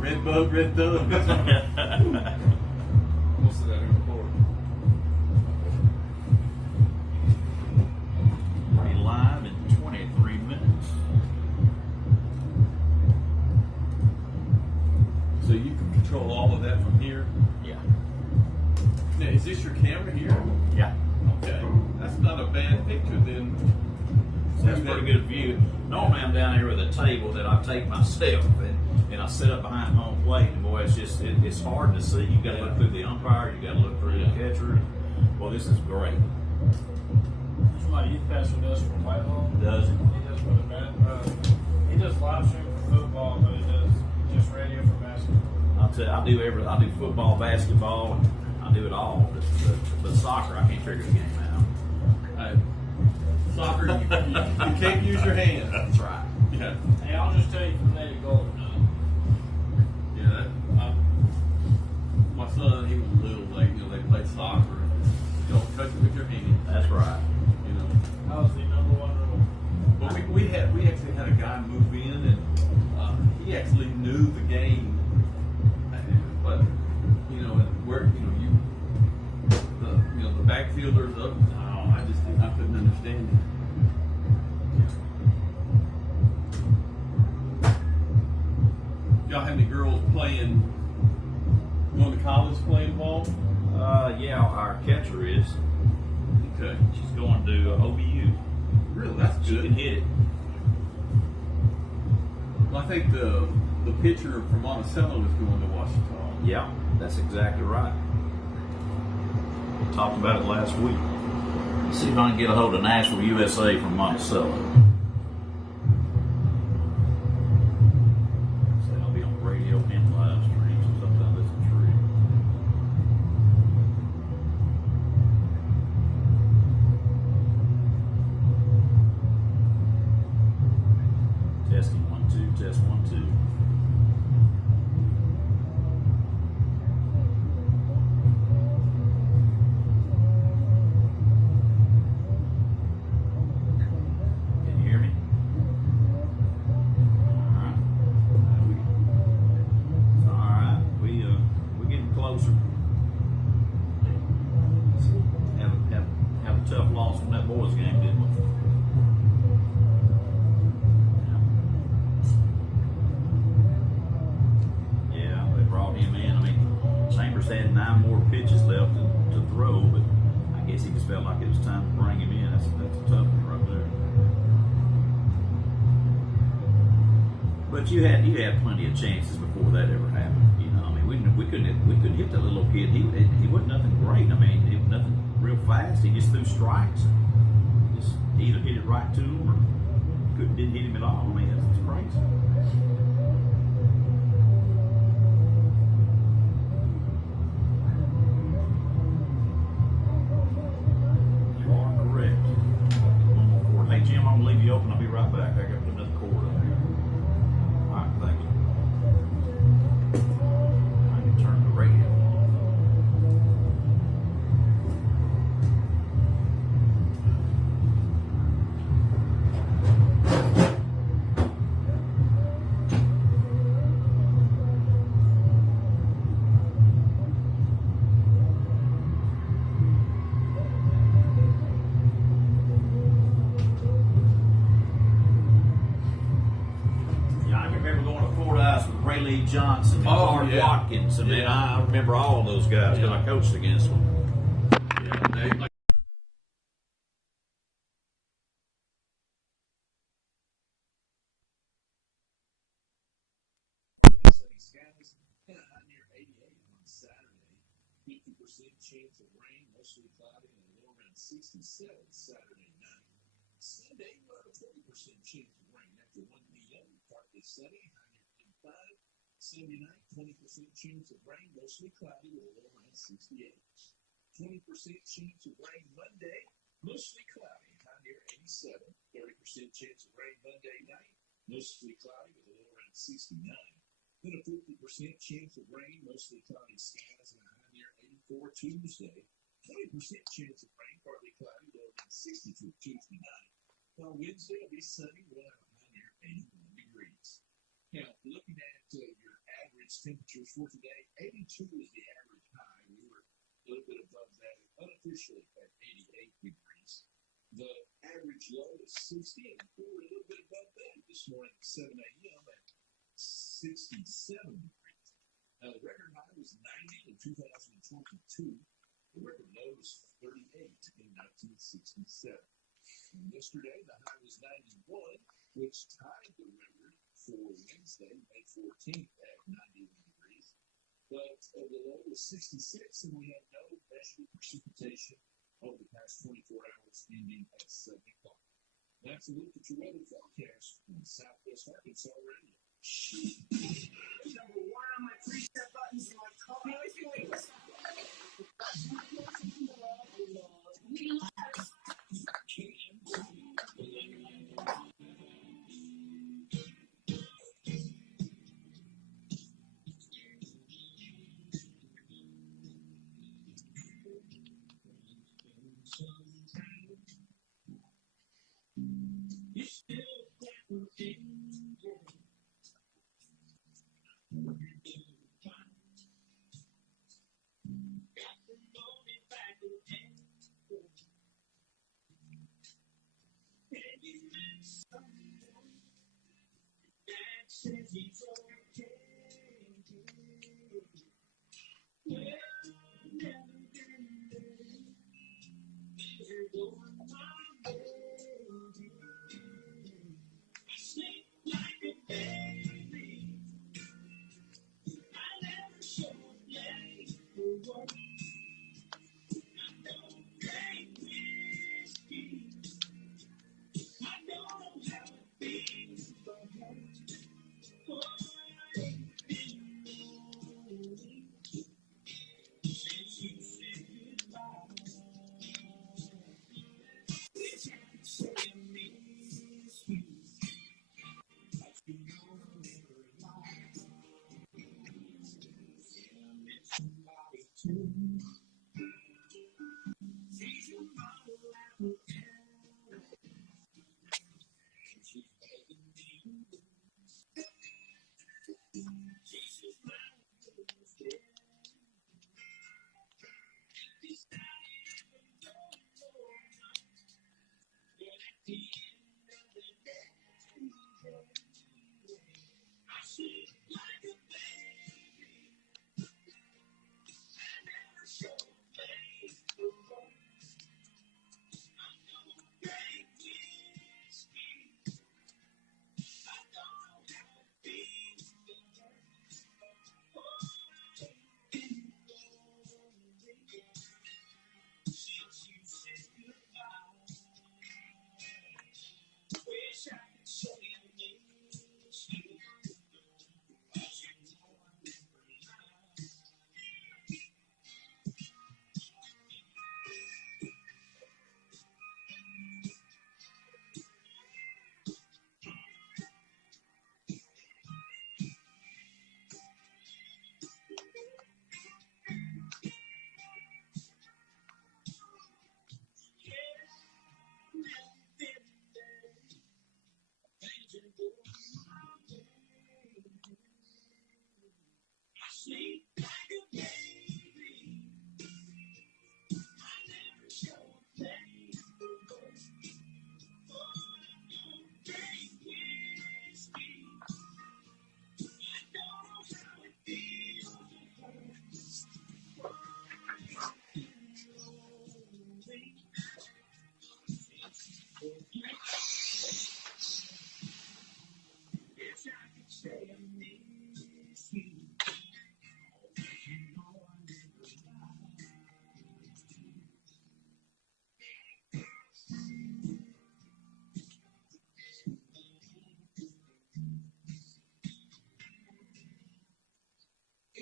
Red bug, red thumb. Most of that in the board. Be live in 23 minutes. So you can control all of that from here. Yeah. Now, is this your camera here? Yeah. Okay. That's not a bad picture then. That's a pretty good view. Normally I'm down here with a table that I take myself and I sit up behind home plate, and boy, it's hard to see. You gotta look through the umpire, you gotta look through the catcher. Well, this is great. That's my youth pastor does for Whitehall. Does it? He does for the he does live stream for football, but he does just radio for basketball. I'll tell you, I do football, basketball, and I do it all. But soccer, I can't figure the game out. Soccer, you can't use your hands. That's right. Yeah. Hey, I'll just tell you from there to goal or not. Yeah. My son, he was little, like, they played soccer. Don't touch it with your hand. That's right. That was the #1 rule. But we actually had a guy move in, and he actually knew the game. But where the backfielders up. I couldn't understand it. Y'all have any girls going to college playing ball? Yeah, our catcher is. Okay. She's going to OBU. Really, that's She good. can hit it. Well, I think the pitcher from Monticello is going to Washington. Yeah, that's exactly right. We talked about it last week. Let's see if I can get a hold of Nashville USA from Monticello. So I'll be on radio and live streams, so sometimes that's true. Testing 1 2, test 1 2. Can you hear me? All right. We're getting closer. Have a tough loss from that boys game, didn't we? Yeah, they brought him in. I mean, Chambers had 9 more pitches left to throw, but I guess he just felt like it was time to bring him in. That's a tough one right there. But you had plenty of chances before that ever happened. I mean, we couldn't hit that little kid. He wasn't nothing great. I mean, it was nothing real fast. He just threw strikes. Just either hit it right to him or didn't hit him at all. I mean, that's crazy. You are correct. Hey Jim, I'm gonna leave you open. I'll be right back. I got another cord up here. All right, thank you. I can turn the radio. Yeah, I remember going to Fordyce with Ray Lee Johnson and Clark Watkins, and then I remember all of those guys because I coached against them. Sunny skies and a high near 88 on Saturday. 50% chance of rain, mostly cloudy, and a low around 67 Saturday night. Sunday, about a 40% chance of rain after 1 p.m. Partly sunny, high near 85. Sunday night, 20% chance of rain, mostly cloudy, with a low around 68. 20% chance of rain Monday, mostly cloudy, high near 87. 30% chance of rain Monday night, mostly cloudy, with a low around 69. Then a 50% chance of rain, mostly cloudy skies, and a high near 84 Tuesday. 20% chance of rain, partly cloudy, low around 62 Tuesday night. While Wednesday will be sunny, we'll have a high near 81 degrees. Now, looking at your average tonight's temperatures for today, 82 is the average high. We were a little bit above that, unofficially at 88 degrees. The average low is 60, and we were a little bit above that this morning at 7 a.m. at 67 degrees. Now, the record high was 90 in 2022. The record low was 38 in 1967. And yesterday, the high was 91, which tied the record for Wednesday, May 14th at 91 degrees. But the low was 66, and we had no measurable precipitation over the past 24 hours, ending at 7 o'clock. That's a look at your weather forecast from Southwest Arkansas Radio. Number one on my preset buttons in my car.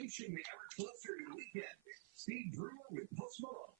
Inching ever closer to the weekend. Steve Brewer with Post Malone.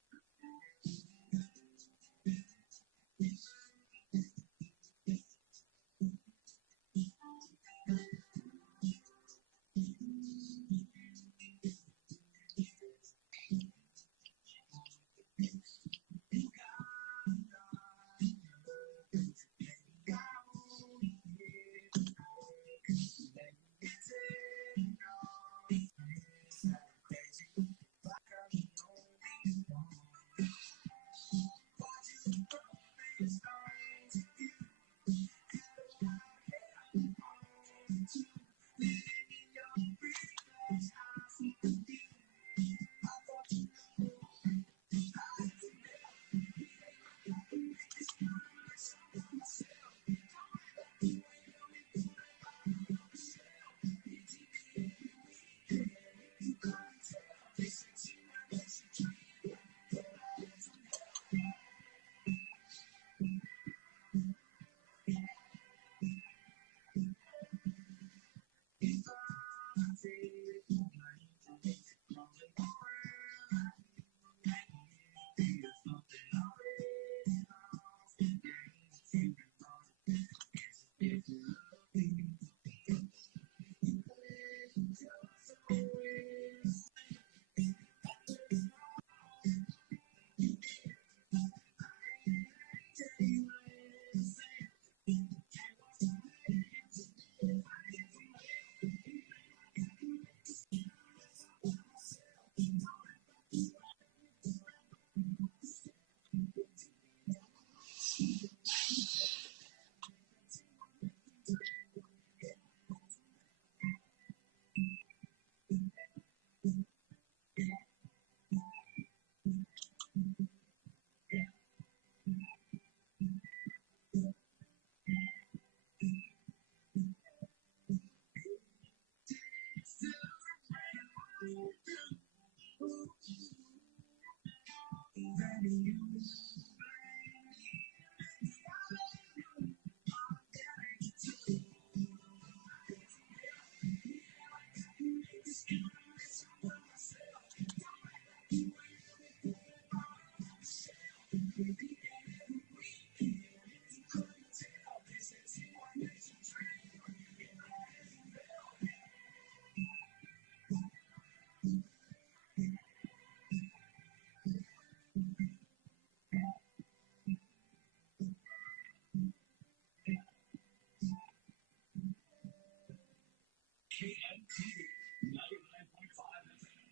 KMTV 99.5 FM.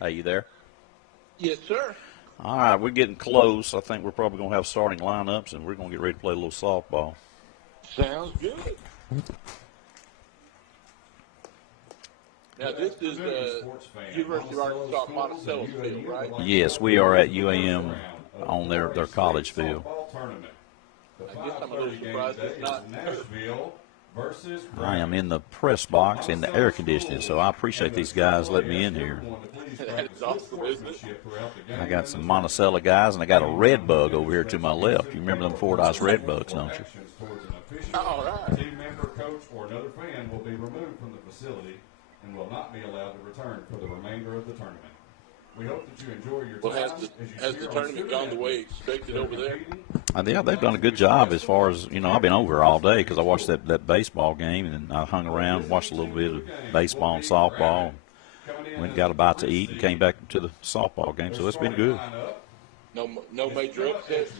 Hey, you there? Yes, sir. All right, we're getting close. I think we're probably going to have starting lineups, and we're going to get ready to play a little softball. Sounds good. Now, this is the University of Arkansas Monticello field, right? Yes, we are at UAM on their college field. I guess I'm a little surprised it's not Nashville versus I am in the press box in the air conditioning, so I appreciate these guys letting me in here. That's awesome, isn't it? I got some Monticello guys, and I got a red bug over here to my left. You remember them Fordyce red bugs, don't you? All right. Team member, coach, or another fan will be removed from the facility and will not be allowed to return for the remainder of the tournament. We hope that you enjoy your Well, time. has the tournament gone the way expected over there? Yeah, they've done a good job as far as, I've been over all day because I watched that baseball game, and I hung around, watched a little bit of baseball and softball, and went and got a bite to eat and came back to the softball game, so it's been good. No major upsets?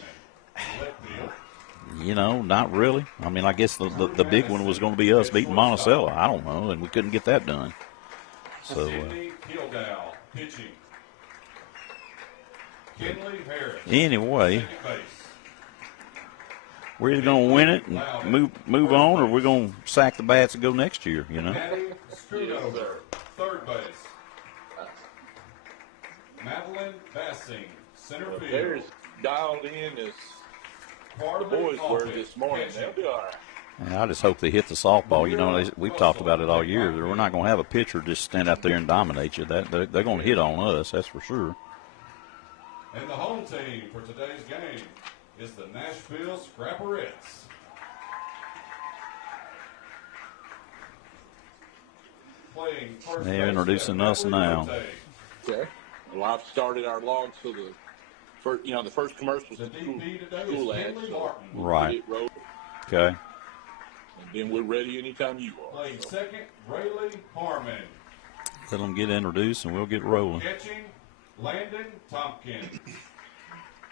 Not really. I mean, I guess the big one was going to be us beating Monticello. I don't know, and we couldn't get that done. So, Kildale pitching. Kinley Harris. Anyway, we're either going to win it and move on, or we're going to sack the bats and go next year, Maddie Strudover, third base. Madeline Bassing, center field. There's dialed in as the boys were this morning. They'll be all right. and I just hope they hit the softball. We've talked about it all year. We're not going to have a pitcher just stand out there and dominate you. They're going to hit on us, that's for sure. And the home team for today's game is the Nashville Scrapperettes. Playing first They're base introducing at us now. Okay. Well, I've started our logs for the first, the first commercials The at DP today school is ads. Kinley So Martin. we'll Right. get it rolling, Okay. and then we're ready anytime you are. Playing So, second, Rayleigh Harmon. Let them get introduced, and we'll get rolling. Catching, Landon Tompkins.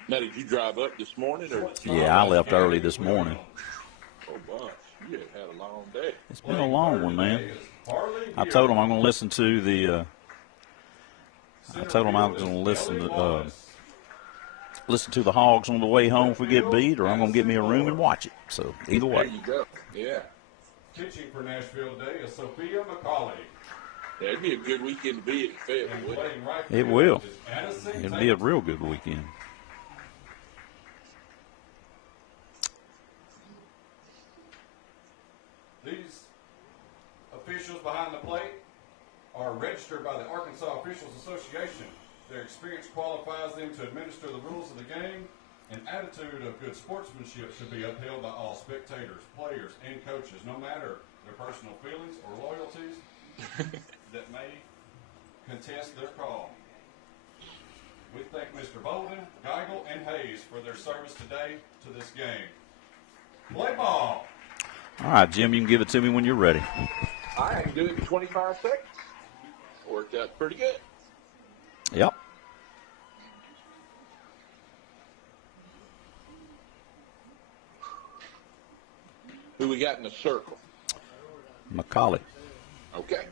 now, did you drive up this morning, or? Yeah, I left early this morning. Oh, gosh, you had a long day. It's been a long one, man. Harley I told them I'm going to listen to the. I told them I was going to listen to the Hogs on the way home if we get beat, or I'm going to get me a room and watch it. So either There way. you go. Yeah. Pitching for Nashville today is Sophia McCauley. That'd be a good weekend to be at Fayetteville, And wouldn't it? playing right It field will. is Addison It'll be a Taylor. real good weekend. These officials behind the plate are registered by the Arkansas Officials Association. Their experience qualifies them to administer the rules of the game. An attitude of good sportsmanship should be upheld by all spectators, players, and coaches, no matter their personal feelings or loyalties that may contest their call. We thank Mr. Bolden, Geigel, and Hayes for their service today to this game. Play ball. All right, Jim, you can give it to me when you're ready. I can do it in 25 seconds. Worked out pretty good. Yep. Who we got in the circle? McCauley. Okay.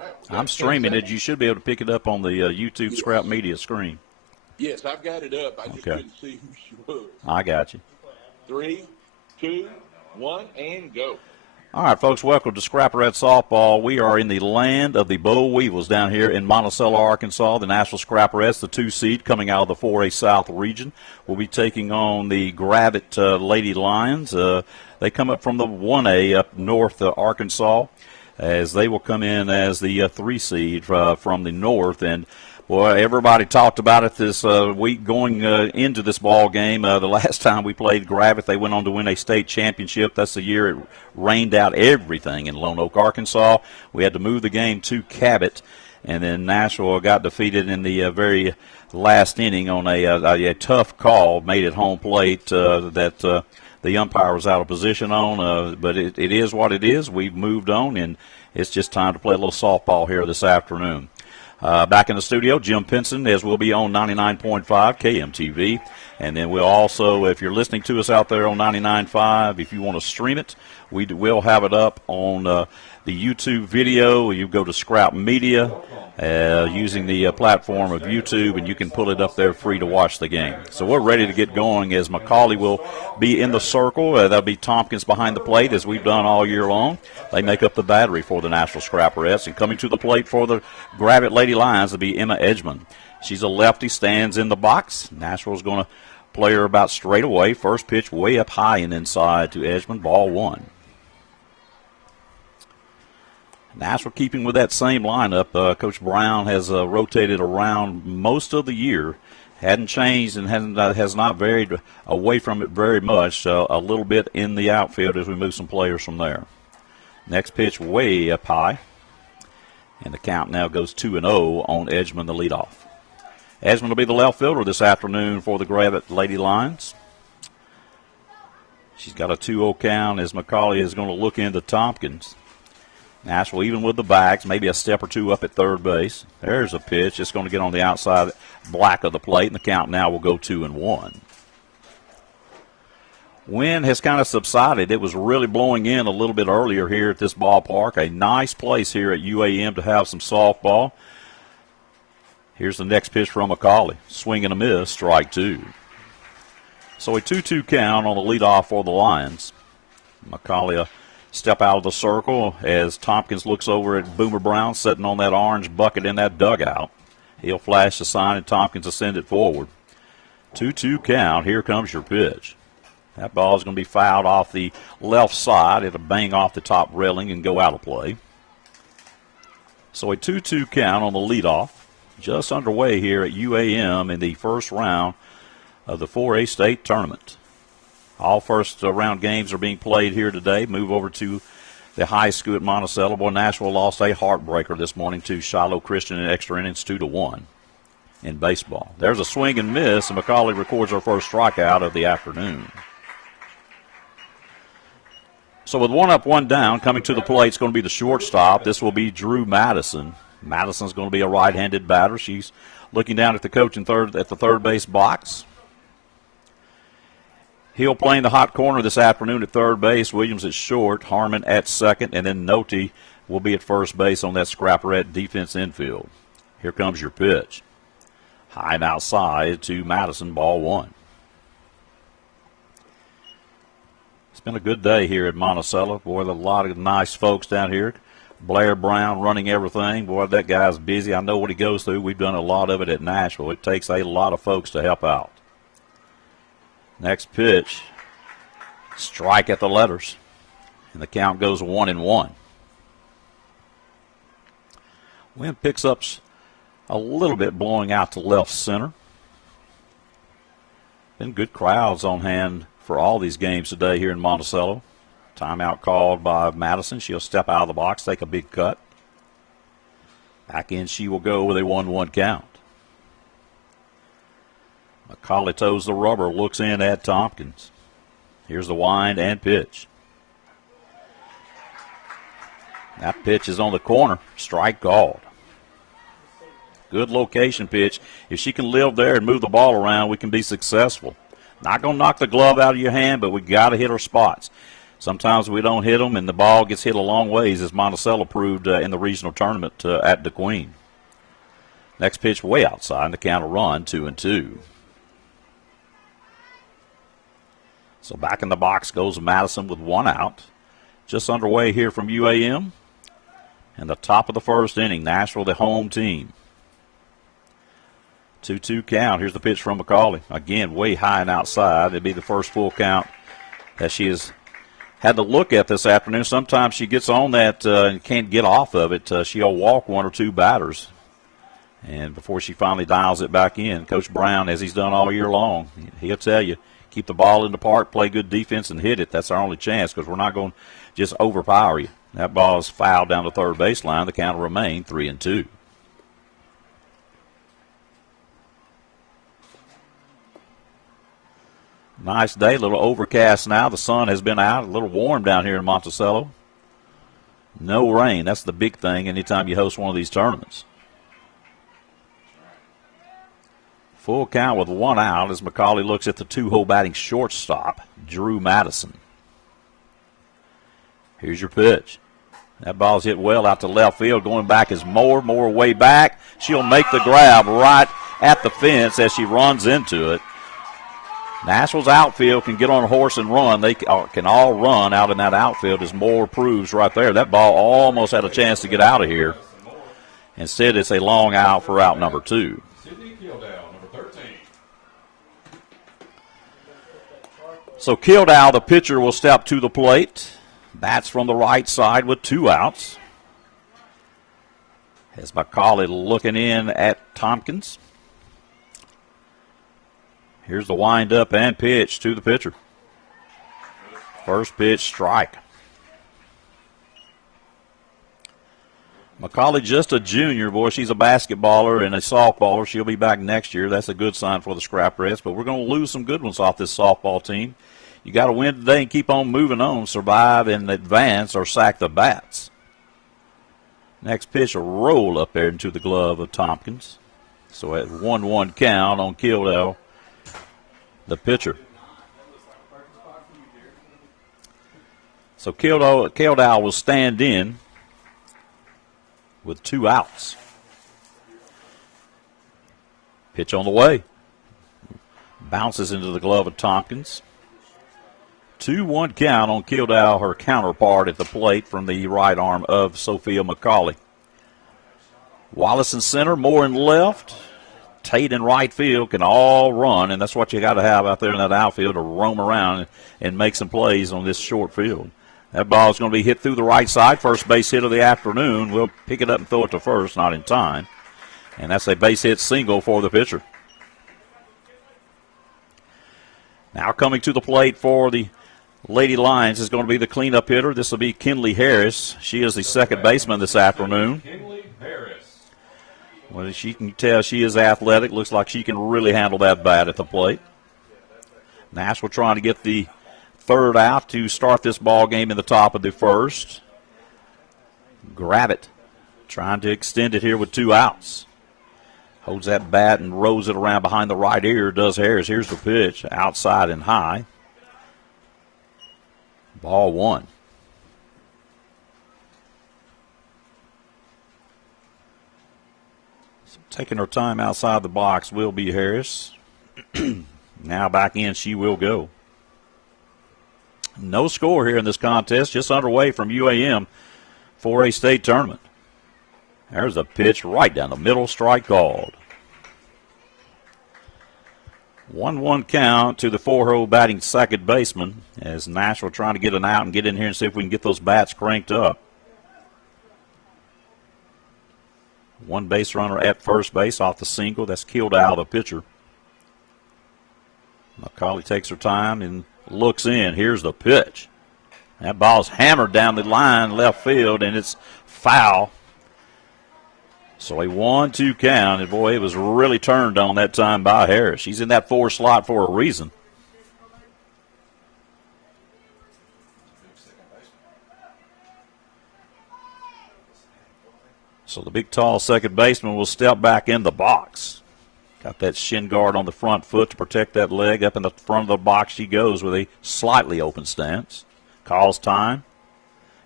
All right, I'm streaming it. You should be able to pick it up on the YouTube Scrap Media screen. Yes, I've got it up. I just Okay. couldn't see who she was. I got you. 3, 2, 1, and go. All right, folks, welcome to Scrapperette Softball. We are in the land of the Boll Weevils down here in Monticello, Arkansas. The Nashville Scrapperettes, the 2 seed coming out of the 4A South region, will be taking on the Gravette Lady Lions. They come up from the 1A up north Arkansas, as they will come in as the 3 seed from the north. And Well, everybody talked about it this week going into this ball game. The last time we played Gravette, they went on to win a state championship. That's the year it rained out everything in Lone Oak, Arkansas. We had to move the game to Cabot, and then Nashville got defeated in the very last inning on a tough call made at home plate that the umpire was out of position on. But it is what it is. We've moved on, and it's just time to play a little softball here this afternoon. Back in the studio, Jim Pinson, as we'll be on 99.5 KMTV. And then we'll also, if you're listening to us out there on 99.5, if you want to stream it, we will have it up on the YouTube video. You go to Scrap Media using the platform of YouTube, and you can pull it up there free to watch the game. So we're ready to get going as McCauley will be in the circle. That'll be Tompkins behind the plate, as we've done all year long. They make up the battery for the Nashville Scrapperettes. And coming to the plate for the Gravette Lady Lions will be Emma Edgman. She's a lefty, stands in the box. Nashville's going to play her about straight away. First pitch way up high and inside to Edgman, ball one. Nashville keeping with that same lineup. Coach Brown has rotated around most of the year. Hadn't changed and has not varied away from it very much. A little bit in the outfield as we move some players from there. Next pitch way up high. And the count now goes 2-0 on Edgman, the leadoff. Edgman will be the left fielder this afternoon for the Gravette Lady Lions. She's got a 2-0 count as McCauley is going to look into Tompkins. Nashville even with the backs, maybe a step or two up at third base. There's a pitch. It's going to get on the outside black of the plate, and the count now will go 2-1. Wind has kind of subsided. It was really blowing in a little bit earlier here at this ballpark. A nice place here at UAM to have some softball. Here's the next pitch from McCauley. Swing and a miss, strike two. So a 2-2 count on the leadoff for the Lions. McCauley step out of the circle as Tompkins looks over at Boomer Brown sitting on that orange bucket in that dugout. He'll flash the sign and Tompkins will send it forward. 2-2 count. Here comes your pitch. That ball is going to be fouled off the left side. It'll bang off the top railing and go out of play. So a 2-2 count on the leadoff. Just underway here at UAM in the first round of the 4A state tournament. All first round games are being played here today. Move over to the high school at Monticello. Boy, Nashville lost a heartbreaker this morning to Shiloh Christian in extra innings 2-1 in baseball. There's a swing and miss, and McCauley records her first strikeout of the afternoon. So with one up, one down, coming to the plate, it's going to be the shortstop. This will be Drew Madison. Madison's going to be a right-handed batter. She's looking down at the coach at the third base box. He'll play in the hot corner this afternoon at third base. Williams at short, Harmon at second, and then Noty will be at first base on that Scrapperette defense infield. Here comes your pitch. High and outside to Madison, ball one. It's been a good day here at Monticello. Boy, a lot of nice folks down here. Blair Brown running everything. Boy, that guy's busy. I know what he goes through. We've done a lot of it at Nashville. It takes a lot of folks to help out. Next pitch, strike at the letters, and the count goes 1-1. Wind picks up a little bit blowing out to left center. Been good crowds on hand for all these games today here in Monticello. Timeout called by Madison. She'll step out of the box, take a big cut. Back in she will go with a 1-1 count. McCauley toes the rubber, looks in at Tompkins. Here's the wind and pitch. That pitch is on the corner. Strike called. Good location pitch. If she can live there and move the ball around, we can be successful. Not going to knock the glove out of your hand, but we got to hit her spots. Sometimes we don't hit them, and the ball gets hit a long ways, as Monticello proved in the regional tournament at DeQueen. Next pitch way outside, and the count will run 2-2. So back in the box goes Madison with one out. Just underway here from UAM. And the top of the first inning, Nashville, the home team. 2-2 count. Here's the pitch from McCauley. Again, way high and outside. It'd be the first full count that she has had to look at this afternoon. Sometimes she gets on that and can't get off of it. She'll walk one or two batters. And before she finally dials it back in, Coach Brown, as he's done all year long, he'll tell you, keep the ball in the park, play good defense, and hit it. That's our only chance because we're not going to just overpower you. That ball is fouled down the third baseline. The count will remain 3-2. Nice day, a little overcast now. The sun has been out, a little warm down here in Monticello. No rain. That's the big thing anytime you host one of these tournaments. Full count with 1 out as McCauley looks at the 2-hole batting shortstop, Drew Madison. Here's your pitch. That ball's hit well out to left field. Going back is Moore. Moore way back. She'll make the grab right at the fence as she runs into it. Nashville's outfield can get on a horse and run. They can all run out in that outfield, as Moore proves right there. That ball almost had a chance to get out of here. Instead, it's a long out for out number 2. Sydney Kildale, number 13. So Kildale, the pitcher, will step to the plate. Bats from the right side with 2 outs. As McCauley looking in at Tompkins. Here's the wind-up and pitch to the pitcher. First pitch, strike. McCauley just a junior. Boy, she's a basketballer and a softballer. She'll be back next year. That's a good sign for the Scrap Reds, but we're going to lose some good ones off this softball team. You got to win today and keep on moving on, survive and advance or sack the bats. Next pitch, a roll up there into the glove of Tompkins. So at 1-1 count on Kildale, the pitcher. So Kildale will stand in with 2 outs. Pitch on the way. Bounces into the glove of Tompkins. 2-1 count on Kildale, her counterpart at the plate from the right arm of Sophia McCauley. Wallace in center, Moore in left. Tate in right field can all run, and that's what you got to have out there in that outfield to roam around and make some plays on this short field. That ball is going to be hit through the right side. First base hit of the afternoon. We'll pick it up and throw it to first, not in time. And that's a base hit single for the pitcher. Now coming to the plate for the Lady Lions is going to be the cleanup hitter. This will be Kinley Harris. She is the second baseman this afternoon. Kinley Harris. Well, she can tell she is athletic. Looks like she can really handle that bat at the plate. Nashville trying to get the third out to start this ball game in the top of the first. Gravitt trying to extend it here with 2 outs. Holds that bat and rolls it around behind the right ear, does Harris. Here's the pitch, outside and high. Ball 1. So taking her time outside the box will be Harris. Now back in she will go. No score here in this contest, just underway from UAM for a state tournament. There's a pitch right down the middle, strike called. 1-1 count to the 4-hole batting second baseman as Nashville trying to get an out and get in here and see if we can get those bats cranked up. 1 base runner at first base off the single. That's Kildale, the pitcher. McCauley takes her time and looks in. Here's the pitch. That ball's hammered down the line left field, and it's foul. So a 1-2 count, and boy, it was really turned on that time by Harris. She's in that 4 slot for a reason. So the big, tall second baseman will step back in the box. Got that shin guard on the front foot to protect that leg. Up in the front of the box she goes with a slightly open stance. Calls time.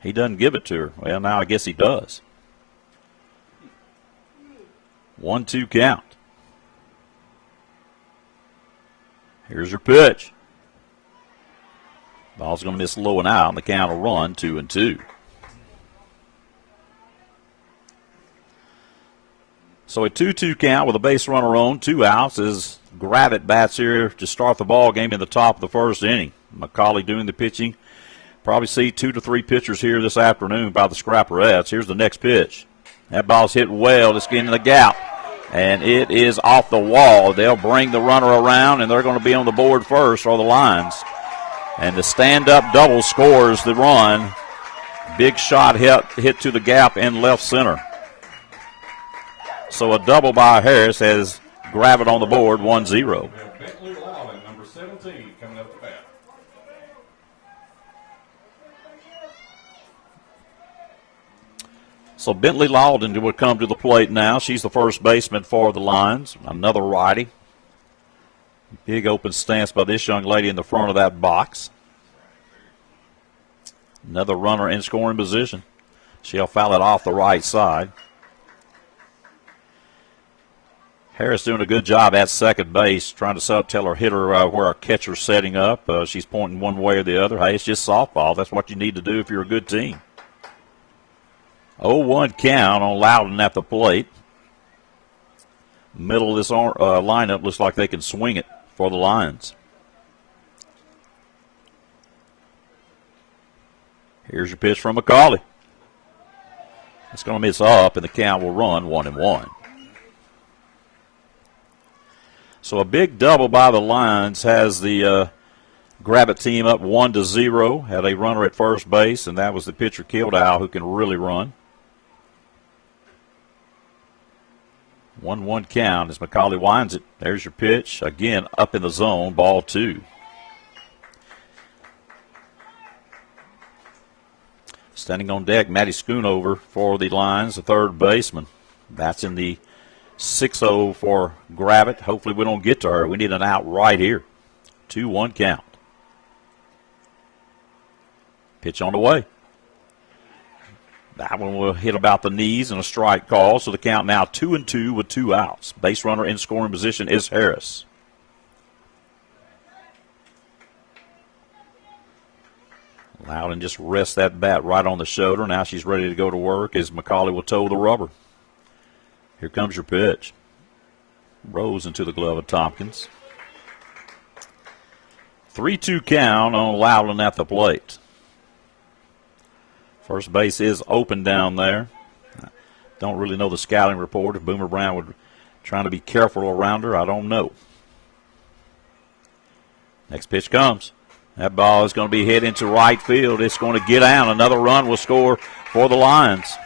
He doesn't give it to her. Well, now I guess he does. 1-2 count. Here's her pitch. Ball's going to miss low and out, and the count will run 2-2. So a 2-2 count with a base runner on, 2 outs as Gravitt bats here to start the ball game in the top of the first inning. McCauley doing the pitching. Probably see 2 to 3 pitchers here this afternoon by the Scrapperettes. Here's the next pitch. That ball's hit well. It's getting in the gap. And it is off the wall. They'll bring the runner around, and they're going to be on the board first, or the Lions. And the stand-up double scores the run. Big shot hit to the gap in left center. So a double by Harris has Gravett on the board, 1-0. Bentley Loudon, number 17, coming up to bat. So Bentley Loudon would come to the plate now. She's the first baseman for the Lions. Another righty. Big open stance by this young lady in the front of that box. Another runner in scoring position. She'll foul it off the right side. Harris doing a good job at second base, trying to tell her hitter where our catcher's setting up. She's pointing one way or the other. Hey, it's just softball. That's what you need to do if you're a good team. 0-1 count on Loudon at the plate. Middle of this lineup looks like they can swing it for the Lions. Here's your pitch from McCauley. It's going to miss up, and the count will run 1-1. So a big double by the Lions has the Gravett team up 1-0. Had a runner at first base, and that was the pitcher Kildau, who can really run. 1-1 count as McCauley winds it. There's your pitch. Again, up in the zone, ball 2. Standing on deck, Maddie Schoonover for the Lions, the third baseman. That's in the 6-0 for Gravett. Hopefully we don't get to her. We need an out right here. 2-1 count. Pitch on the way. That one will hit about the knees and a strike call. So the count now 2-2 with 2 outs. Base runner in scoring position is Harris. Loudon just rests that bat right on the shoulder. Now she's ready to go to work as McCauley will toe the rubber. Here comes your pitch. Rose into the glove of Tompkins. 3-2 count on Loudon at the plate. First base is open down there. Don't really know the scouting report. If Boomer Brown would trying to be careful around her, I don't know. Next pitch comes. That ball is going to be hit into right field. It's going to get out. Another run will score for the Lions.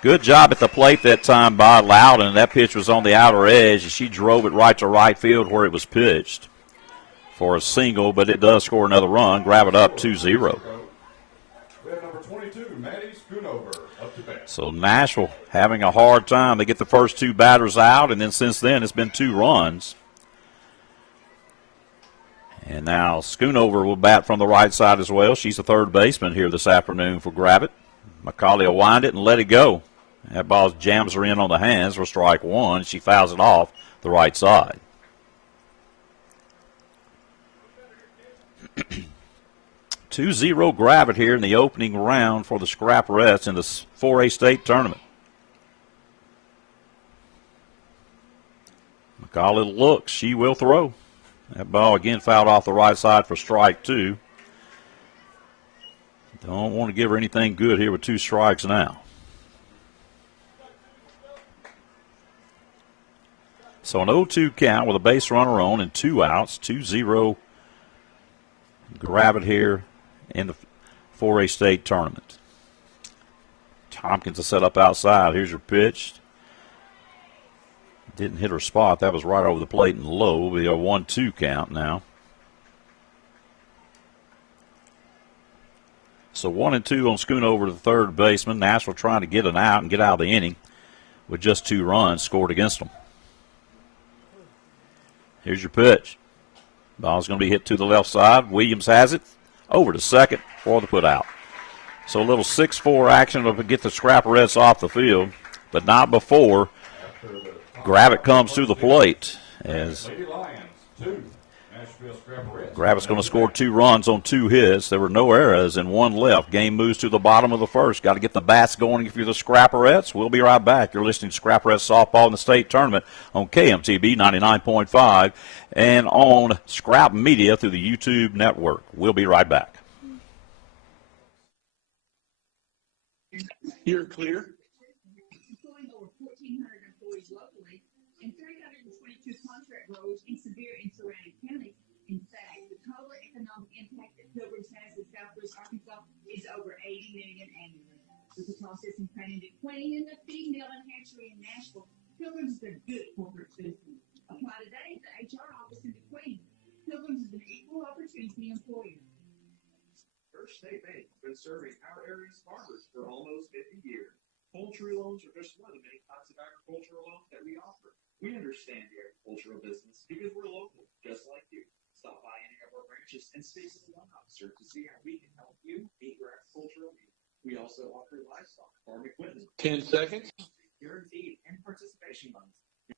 Good job at the plate that time by Loudon. That pitch was on the outer edge, and she drove it right to right field where it was pitched for a single, but it does score another run. Grab it up 2-0. We have number 22, Maddie Schoonover, up to bat. So Nashville having a hard time. They get the first 2 batters out, and then since then it's been 2 runs. And now Schoonover will bat from the right side as well. She's the third baseman here this afternoon for Gravett. McCauley will wind it and let it go. That ball jams her in on the hands for strike 1. She fouls it off the right side. 2-0 Gravett here in the opening round for the Scrapperettes in the 4A state tournament. McCauley looks. She will throw. That ball again fouled off the right side for strike 2. Don't want to give her anything good here with 2 strikes now. So an 0-2 count with a base runner on and 2 outs. 2-0 Gravett here in the 4A state tournament. Tompkins is set up outside. Here's your pitch. Didn't hit her spot. That was right over the plate and low. It'll be a 1-2 count now. So 1-2 on Schoonover to the third baseman. Nashville trying to get an out and get out of the inning with just 2 runs scored against them. Here's your pitch. Ball's going to be hit to the left side. Williams has it over to second for the put out. So a little 6-4 action to get the Scrapperettes off the field, but not before Gravett comes to the plate as Lady Lions, 2. Nashville Scrapperettes. Gravett's going to score 2 runs on 2 hits. There were no errors and 1 left. Game moves to the bottom of the first. Got to get the bats going if you're the Scrapperettes. We'll be right back. You're listening to Scrapperettes Softball in the state tournament on KMTB 99.5 and on Scrap Media through the YouTube network. We'll be right back. You're clear. and 322 contract roles in Sevier and surrounding counties. In fact, the total economic impact that Pilgrims has in Southwest Arkansas is over $80 million annually. With the processing plant in DeQueen and the feed mill and hatchery in Nashville, Pilgrims is a good corporate citizen. Apply today at the HR office in DeQueen. Pilgrims is an equal opportunity employer. First State Bank has been serving our area's farmers for almost 50 years. Poultry loans are just one of the many types of agricultural loans that we offer. We understand the agricultural business because we're local, just like you. Stop by any of our branches and speak to the loan officer to see how we can help you meet your agricultural needs. We also offer livestock, farm equipment, 10 seconds. guaranteed, and participation loans.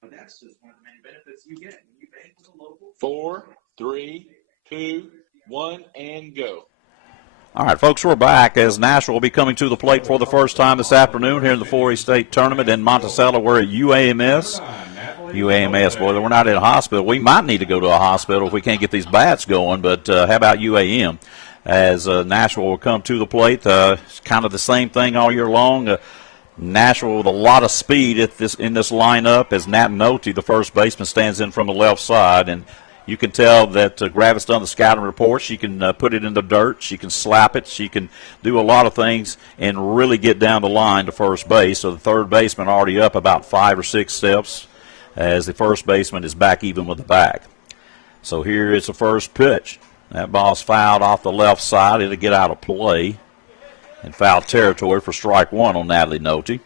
Now, that's just one of the many benefits you get when you bank with a local. 4, 3, 2, 1, and go. All right, folks, we're back as Nashville will be coming to the plate for the first time this afternoon here in the 4A State Tournament in Monticello. We're at UAMS. UAMS, boy, we're not in a hospital. We might need to go to a hospital if we can't get these bats going, but how about UAM? As Nashville will come to the plate, it's kind of the same thing all year long. Nashville with a lot of speed in this lineup as Nat Nolte, the first baseman, stands in from the left side, and you can tell that Gravitt's done the scouting report. She can put it in the dirt. She can slap it. She can do a lot of things and really get down the line to first base. So the third baseman already up about 5 or 6 steps as the first baseman is back even with the bag. So here is the first pitch. That ball's fouled off the left side. It'll get out of play in foul territory for strike one on Natalie Nolte.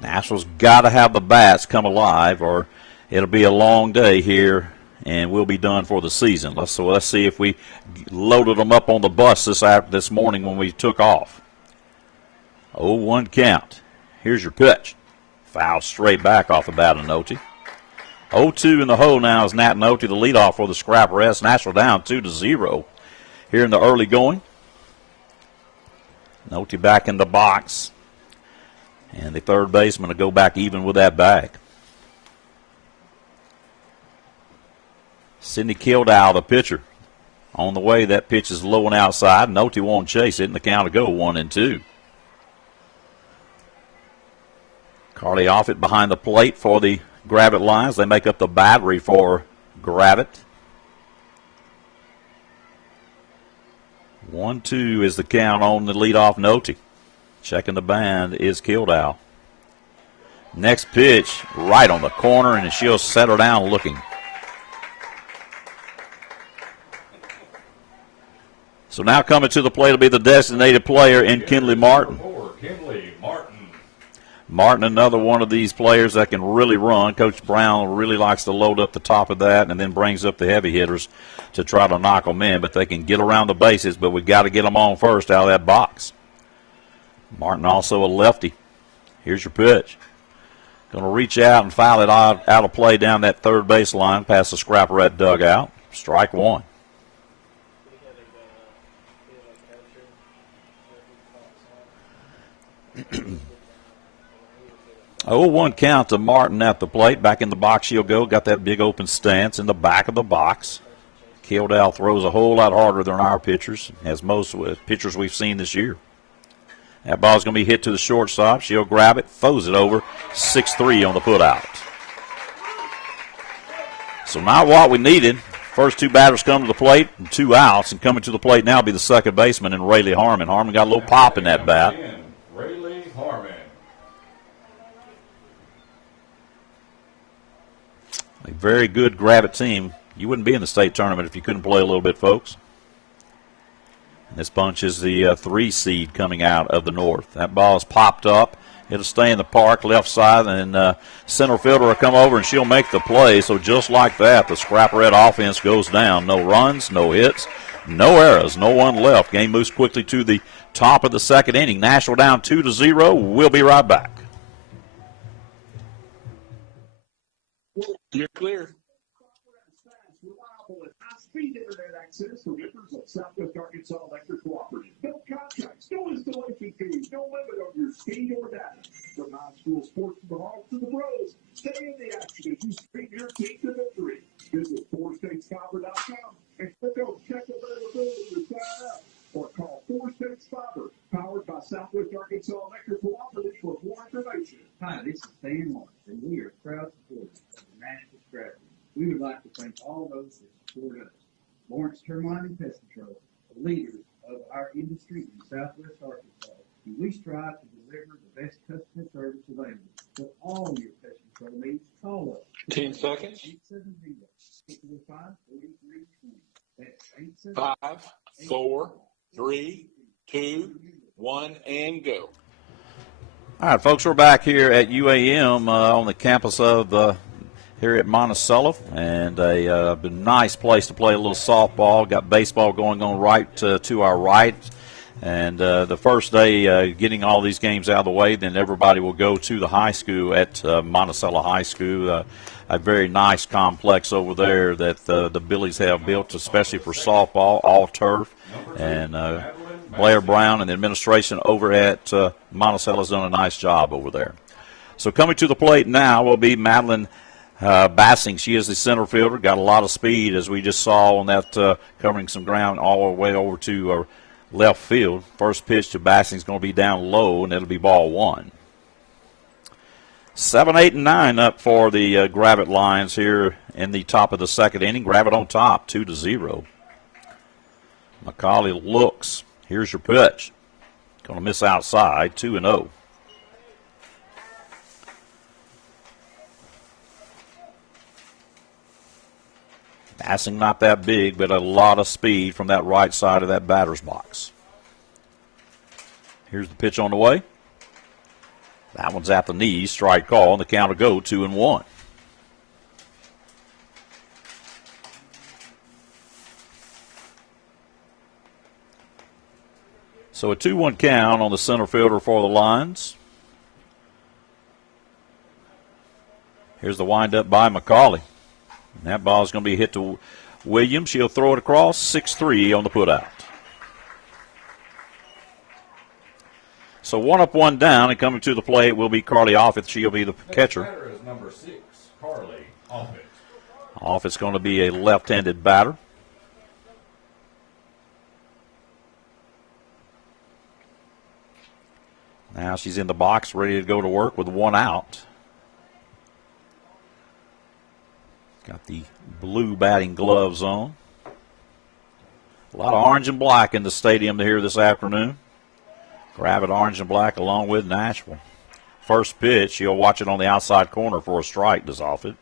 Nashville's got to have the bats come alive or it'll be a long day here, and we'll be done for the season. Let's see if we loaded them up on the bus this morning when we took off. 0-1 count. Here's your pitch. Foul straight back off the bat of Nolte. 0-2 in the hole now is Nat Nolte, the leadoff for the Scrapperettes. Nashville down 2-0 here in the early going. Nolte back in the box, and the third baseman will go back even with that bag. Sydney Kildow, the pitcher. On the way, that pitch is low and outside. Nolte won't chase it, and the count will go 1-2. Carly Offit behind the plate for the Gravitt Lions. They make up the battery for Gravitt. 1-2 is the count on the leadoff Nolte. Checking the band is Kildow. Next pitch, right on the corner, and she'll settle down looking. So now coming to the plate will be the designated player in Kinley Martin. Martin, another one of these players that can really run. Coach Brown really likes to load up the top of that and then brings up the heavy hitters to try to knock them in. But they can get around the bases, but we've got to get them on first out of that box. Martin also a lefty. Here's your pitch. Going to reach out and foul it out of play down that third baseline past the Scrapperette dugout. Strike one. 0-1 count to Martin at the plate. Back in the box she'll go. Got that big open stance in the back of the box. Kildow throws a whole lot harder than our pitchers, as most pitchers we've seen this year. That ball's going to be hit to the shortstop. She'll grab it, throws it over. 6-3 on the putout. So not what we needed. First two batters come to the plate and 2 outs, and coming to the plate now will be the second baseman and Rayleigh Harmon. Harmon got a little pop in that bat. Rayleigh Harmon. A very good Gravitt team. You wouldn't be in the state tournament if you couldn't play a little bit, folks. And this bunch is the 3 seed coming out of the north. That ball is popped up. It'll stay in the park, left side, and center fielder will come over, and she'll make the play. So just like that, the Scrapperette offense goes down. No runs, no hits, no errors, no one left. Game moves quickly to the top of the second inning. Nashville down 2-0. We'll be right back. You're clear. Reliable and high-speed internet access for members of Southwest Arkansas Electric Cooperative. No contracts, no installation fees, no limit on your speed or data. From high school sports to the Hawks to the Bros, stay in the action as you stream your team to victory. Visit 4statesfiber.com and click on check availability to sign up. Or call 4 States Fiber, powered by Southwest Arkansas Electric Cooperative for more information. Hi, this is stay in March, and we are proud supporters of the Nashville Scrap League. We would like to thank all those that support us. Lawrence Termite and Pest Control, the leaders of our industry in Southwest Arkansas, and we strive to deliver the best customer service available. For all your pest control needs, call us. 10 seconds. 870-605-4320. That's 5, 4, 3, 2, 1, and go. All right, folks, we're back here at UAM on the campus of here at Monticello, and a nice place to play a little softball. Got baseball going on right to our right. And the first day, getting all these games out of the way, then everybody will go to the high school at Monticello High School, a very nice complex over there that the Billies have built, especially for softball, all turf. And Blair Brown and the administration over at Monticello has done a nice job over there. So coming to the plate now will be Madeline Bassing. She is the center fielder, got a lot of speed, as we just saw on that covering some ground all the way over to left field. First pitch to Bassing is going to be down low, and it'll be ball 1. 7, 8, and 9 up for the Gravette Lions here in the top of the second inning. Gravette on top, 2-0. McCauley looks. Here's your pitch. Going to miss outside, 2-0. Bassing not that big, but a lot of speed from that right side of that batter's box. Here's the pitch on the way. That one's at the knees, strike call, and the count will go 2-1. So a 2-1 count on the center fielder for the Lions. Here's the windup by McCauley. And that ball is going to be hit to Williams. She'll throw it across, 6-3 on the putout. So 1 up, 1 down, and coming to the plate will be Carly Offit. She'll be the catcher. Next batter is number 6, Carly Offit. Offit's going to be a left-handed batter. Now she's in the box, ready to go to work with 1 out. Got the blue batting gloves on. A lot of orange and black in the stadium here this afternoon. Gravette orange and black along with Nashville. First pitch, he'll watch it on the outside corner for a strike, does Offit.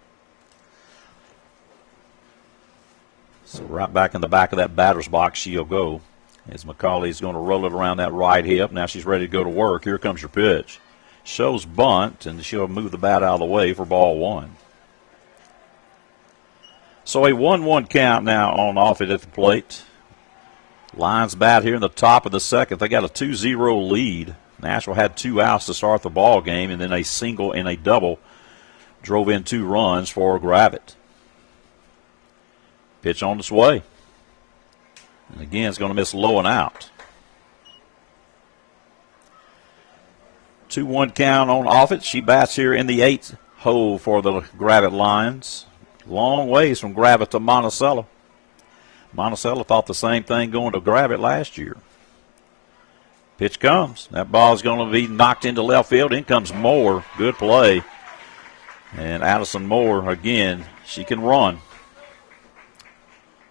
So right back in the back of that batter's box she'll go. As McCauley's going to roll it around that right hip. Now she's ready to go to work. Here comes your pitch. Shows bunt, and she'll move the bat out of the way for ball 1. So a 1-1 count now on Offit at the plate. Lions bat here in the top of the second. They got a 2-0 lead. Nashville had 2 outs to start the ball game, and then a single and a double drove in 2 runs for Gravette. Pitch on its way. And again, it's going to miss low and out. 2-1 count on Offit. She bats here in the 8th hole for the Gravette Lions. Long ways from Gravette to Monticello. Monticello thought the same thing going to Gravette last year. Pitch comes. That ball is going to be knocked into left field. In comes Moore. Good play. And Addison Moore, again, she can run.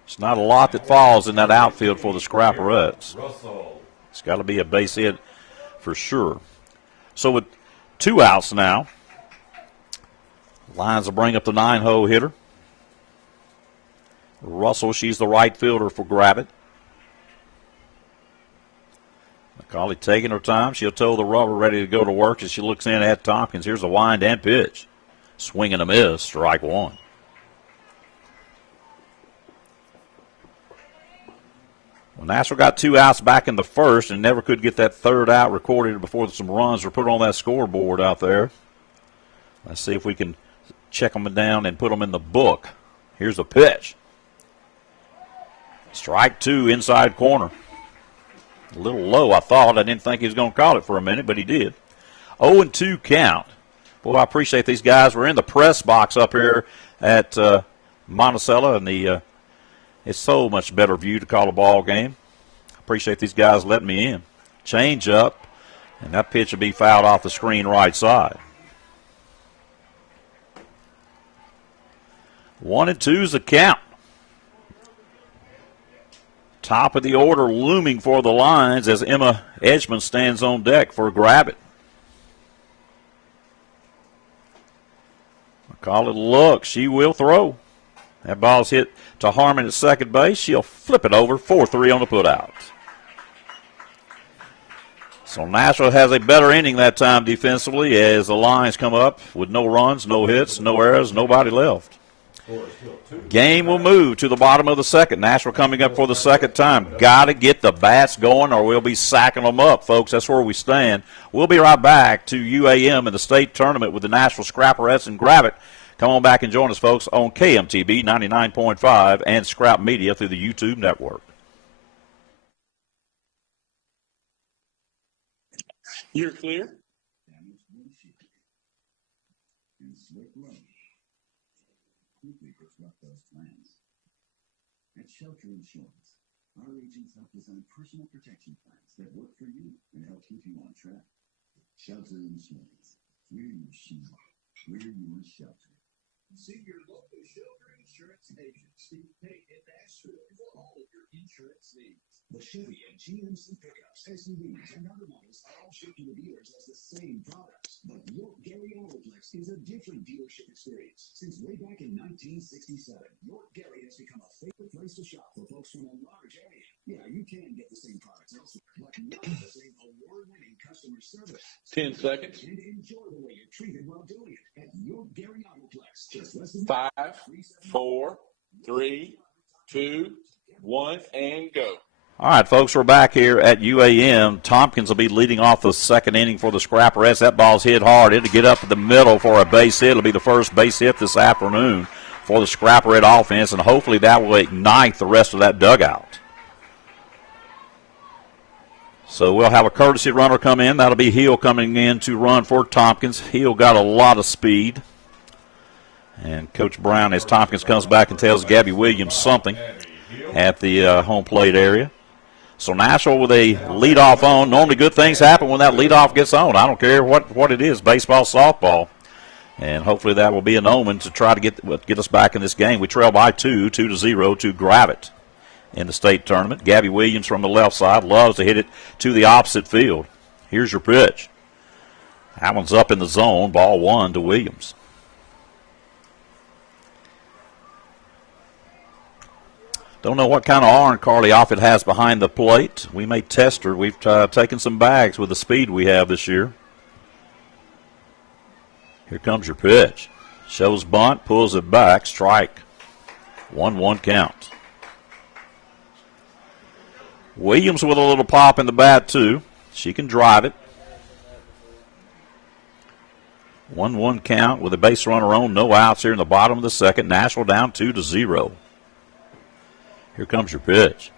It's not a lot that falls in that outfield for the Scrapperettes. It's got to be a base hit for sure. So with 2 outs now, Lions will bring up the 9-hole hitter. Russell, she's the right fielder for Gravette. McCauley taking her time. She'll toe the rubber, ready to go to work as she looks in at Tompkins. Here's a wind and pitch. Swing and a miss, strike 1. Well, Nashville got 2 outs back in the first and never could get that 3rd out recorded before some runs were put on that scoreboard out there. Let's see if we can check them down and put them in the book. Here's the pitch. Strike 2, inside corner. A little low, I thought. I didn't think he was going to call it for a minute, but he did. 0-2 count. Boy, I appreciate these guys. We're in the press box up here at Monticello, and it's so much better view to call a ball game. Appreciate these guys letting me in. Change up, and that pitch will be fouled off the screen right side. 1-2 is the count. Top of the order looming for the lines as Emma Edgman stands on deck for a grab it. Call it a look. She will throw. That ball's hit to Harmon at second base. She'll flip it over. 4-3 on the putout. So Nashville has a better inning that time defensively as the lines come up with no runs, no hits, no errors, nobody left. Game will move to the bottom of the second. Nashville coming up for the second time. Got to get the bats going or we'll be sacking them up, folks. That's where we stand. We'll be right back to UAM in the state tournament with the Nashville Scrapperettes and Grab It. Come on back and join us, folks, on KMTB 99.5 and Scrap Media through the YouTube network. You're clear. At Shelter Insurance, our agents help design personal protection plans that work for you and help keep you on track. Shelter Insurance. We're your shield. We're your shelter. See your local Shelter Insurance agent, Steve Payne in Nashville, for all of your insurance needs. The Chevy and GMC pickups, SUVs, and other models are all shipped to the dealers as the same products. But York Gary Autoplex is a different dealership experience. Since way back in 1967, York Gary has become a favorite place to shop for folks from a large area. Yeah, you can get the same products elsewhere, but not the same award-winning customer service. 10 seconds. And enjoy the way you're treated while doing it at York Gary Autoplex. Just less than 5, 4, 3, 2, 1, and go. All right, folks, we're back here at UAM. Tompkins will be leading off the second inning for the Scrapperettes. That ball's hit hard. It'll get up the middle for a base hit. It'll be the first base hit this afternoon for the Scrapperette offense, and hopefully that will ignite the rest of that dugout. So we'll have a courtesy runner come in. That'll be Hill coming in to run for Tompkins. Hill got a lot of speed. And Coach Brown, as Tompkins comes back and tells Gabby Williams something at the home plate area. So Nashville with a leadoff on. Normally good things happen when that leadoff gets on. I don't care what it is, baseball, softball. And hopefully that will be an omen to try to get us back in this game. We trail by 2-0 to Grab It in the state tournament. Gabby Williams from the left side loves to hit it to the opposite field. Here's your pitch. That one's up in the zone. Ball 1 to Williams. Don't know what kind of arm Carly Offit has behind the plate. We may test her. We've taken some bags with the speed we have this year. Here comes your pitch. Shows bunt, pulls it back, strike. 1-1 count. Williams with a little pop in the bat, too. She can drive it. 1-1 count with a base runner on, no outs here in the bottom of the second. Nashville down 2-0. Here comes your pitch.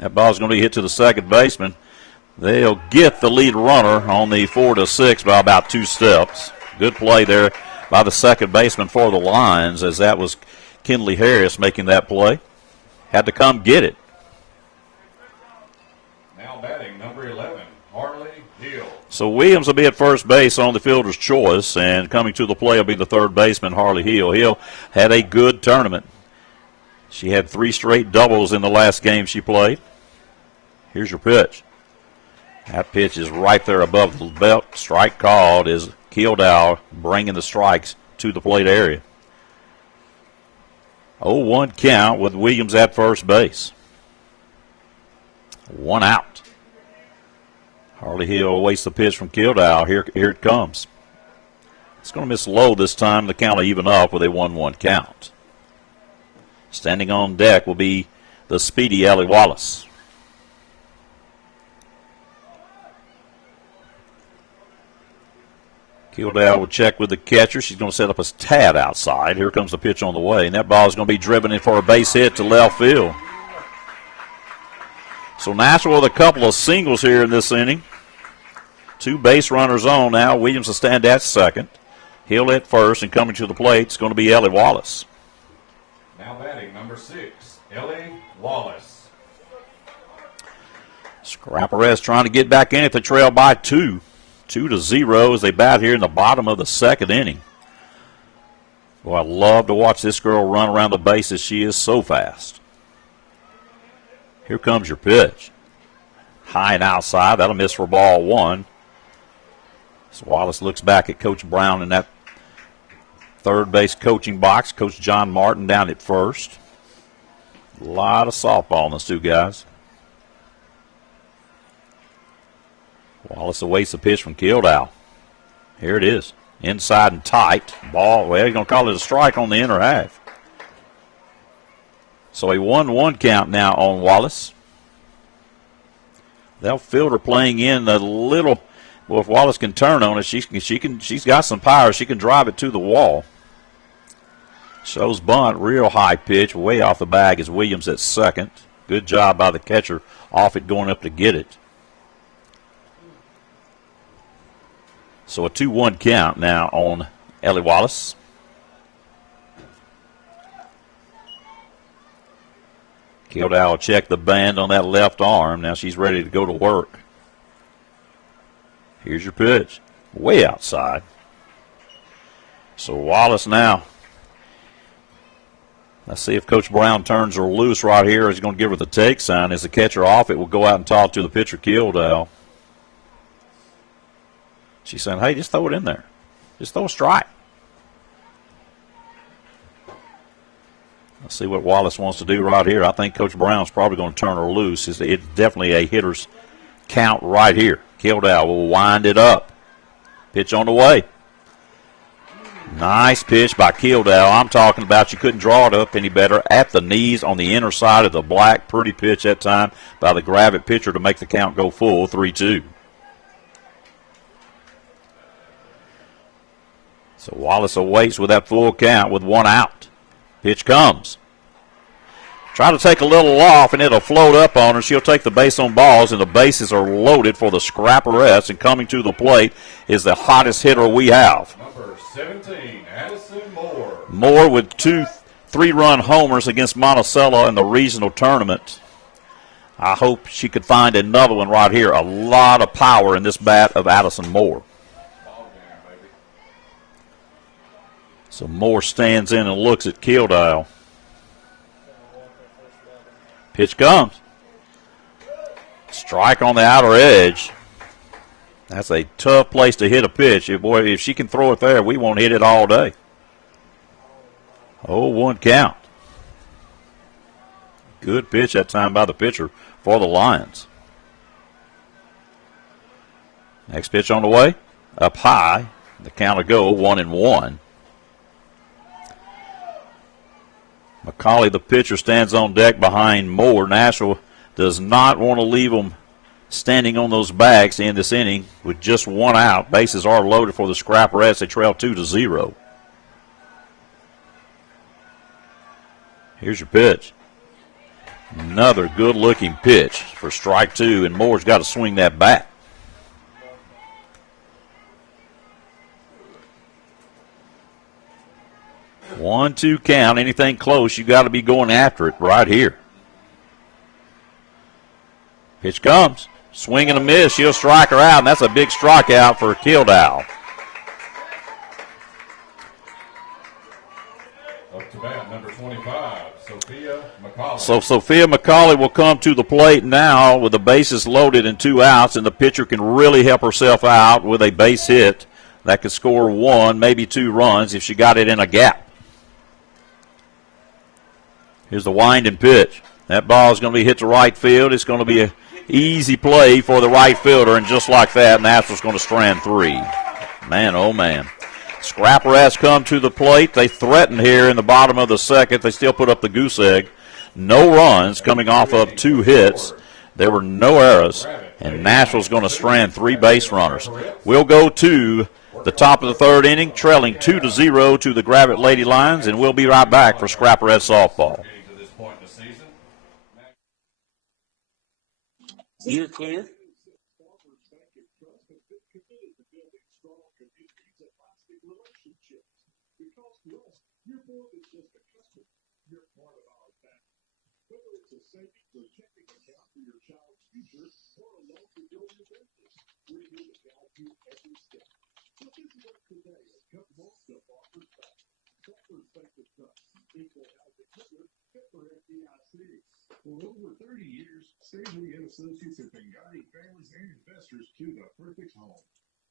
That ball's going to be hit to the second baseman. They'll get the lead runner on the 4-6 by about 2 steps. Good play there by the second baseman for the Lions, as that was Kinley Harris making that play. Had to come get it. Now batting, number 11, Harley Hill. So Williams will be at first base on the fielder's choice, and coming to the play will be the third baseman, Harley Hill. Hill had a good tournament. She had 3 straight doubles in the last game she played. Here's your pitch. That pitch is right there above the belt. Strike called is Kildow bringing the strikes to the plate area. 0-1 count with Williams at first base. 1 out. Harley Hill awaits the pitch from Kildow. Here it comes. It's going to miss low this time. The count will even up with a 1-1 count. Standing on deck will be the speedy Ellie Wallace. Kildow will check with the catcher. She's going to set up a tad outside. Here comes the pitch on the way, and that ball is going to be driven in for a base hit to left field. So Nashville with a couple of singles here in this inning. 2 base runners on now. Williams will stand at second. Hill at first, and coming to the plate is going to be Ellie Wallace. Now batting, number 6, Ellie Wallace. Scrapperettes trying to get back in at the trail by 2. 2-0 as they bat here in the bottom of the second inning. Well, I love to watch this girl run around the bases. She is so fast. Here comes your pitch. High and outside. That'll miss for ball one. So Wallace looks back at Coach Brown in that third base coaching box. Coach John Martin down at first. A lot of softball in those two guys. Wallace awaits the pitch from Kildow. Here it is. Inside and tight. Ball, well, he's going to call it a strike on the inner half. So a 1-1 count now on Wallace. That fielder playing in a little. Well, if Wallace can turn on it, she's got some power. She can drive it to the wall. Shows bunt, real high pitch, way off the bag is Williams at second. Good job by the catcher off it going up to get it. So a 2-1 count now on Ellie Wallace. Kildow will check the band on that left arm. Now she's ready to go to work. Here's your pitch. Way outside. So Wallace now. Let's see if Coach Brown turns her loose right here. He's going to give her the take sign. As the catcher off, it will go out and talk to the pitcher, Kildow. She's saying, hey, just throw it in there. Just throw a strike. Let's see what Wallace wants to do right here. I think Coach Brown's probably going to turn her loose. It's definitely a hitter's count right here. Kildow will wind it up. Pitch on the way. Nice pitch by Kildow. I'm talking about you couldn't draw it up any better. At the knees on the inner side of the black. Pretty pitch that time by the Gravette pitcher to make the count go full, 3-2. So Wallace awaits with that full count with one out. Pitch comes. Try to take a little off, and it'll float up on her. She'll take the base on balls, and the bases are loaded for the Scrapperettes. And coming to the plate is the hottest hitter we have. Number 17, Addison Moore. Moore with 2 3-run homers against Monticello in the regional tournament. I hope she could find another one right here. A lot of power in this bat of Addison Moore. So Moore stands in and looks at Kildow. Pitch comes. Strike on the outer edge. That's a tough place to hit a pitch. If she can throw it there, we won't hit it all day. 0-1 count. Good pitch that time by the pitcher for the Lions. Next pitch on the way. Up high. The count will go 1-1. McCauley, the pitcher, stands on deck behind Moore. Nashville does not want to leave them standing on those bags in this inning with just one out. Bases are loaded for the Scrapperettes. They trail 2-0. Here's your pitch. Another good-looking pitch for strike two, and Moore's got to swing that bat. One-two count. Anything close, you got to be going after it right here. Pitch comes. Swing and a miss. She'll strike her out, and that's a big strikeout for Kildow. Up to bat, number 25, Sophia McCauley. So Sophia McCauley will come to the plate now with the bases loaded and 2 outs, and the pitcher can really help herself out with a base hit that could score 1, maybe 2 runs if she got it in a gap. Here's the winding pitch. That ball is going to be hit to right field. It's going to be an easy play for the right fielder, and just like that, Nashville's going to strand 3. Man, oh man. Scrapperettes come to the plate. They threaten here in the bottom of the second. They still put up the goose egg. No runs coming off of 2 hits. There were no errors, and Nashville's going to strand 3 base runners. We'll go to the top of the third inning, trailing 2-0 to the Gravette Lady Lions, and we'll be right back for Scrapperette softball. You're clear. Today, a cup of stuff offers back. Stavely and Associates have been guiding families and investors to the perfect home.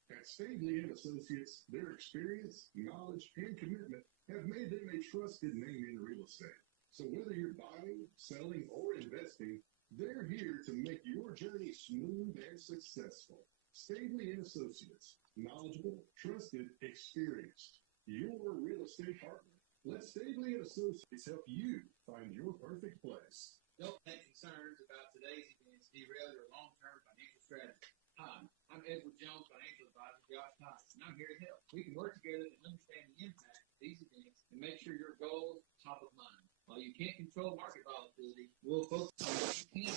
At Stavely and Associates, their experience, knowledge, and commitment have made them a trusted name in real estate. So whether you're buying, selling, or investing, they're here to make your journey smooth and successful. Stavely and Associates, knowledgeable, trusted, experienced. Your real estate partner. Let Stavely and Associates help you find your perfect place. Don't let concerns about today's events derail your long-term financial strategy. Hi, I'm Edward Jones, financial advisor Josh Thomas, and I'm here to help. We can work together to understand the impact of these events and make sure your goals are top of mind. While you can't control market volatility, we'll focus on what you can.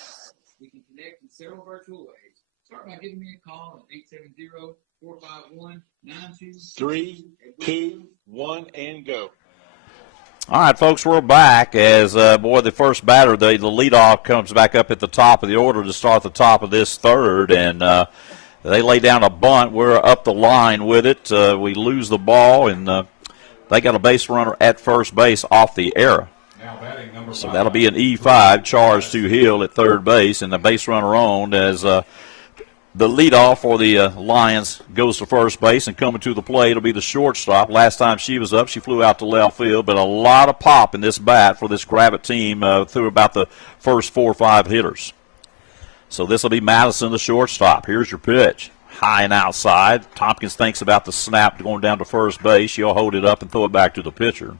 We can connect in several virtual ways. Start by giving me a call at 870-451-9232. 3, 2, 1, and go. All right, folks, we're back as, the first batter, the leadoff comes back up at the top of the order to start the top of this third, and they lay down a bunt. We're up the line with it. We lose the ball, and they got a base runner at first base off the error. Now batting number 5. So that'll be an E5 charge to Hill at third base, and the base runner on as the leadoff for the Lions goes to first base, and coming to the plate will be the shortstop. Last time she was up, she flew out to left field, but a lot of pop in this bat for this Gravette team through about the first 4 or 5 hitters. So this will be Madison, the shortstop. Here's your pitch. High and outside. Tompkins thinks about the snap going down to first base. She'll hold it up and throw it back to the pitcher.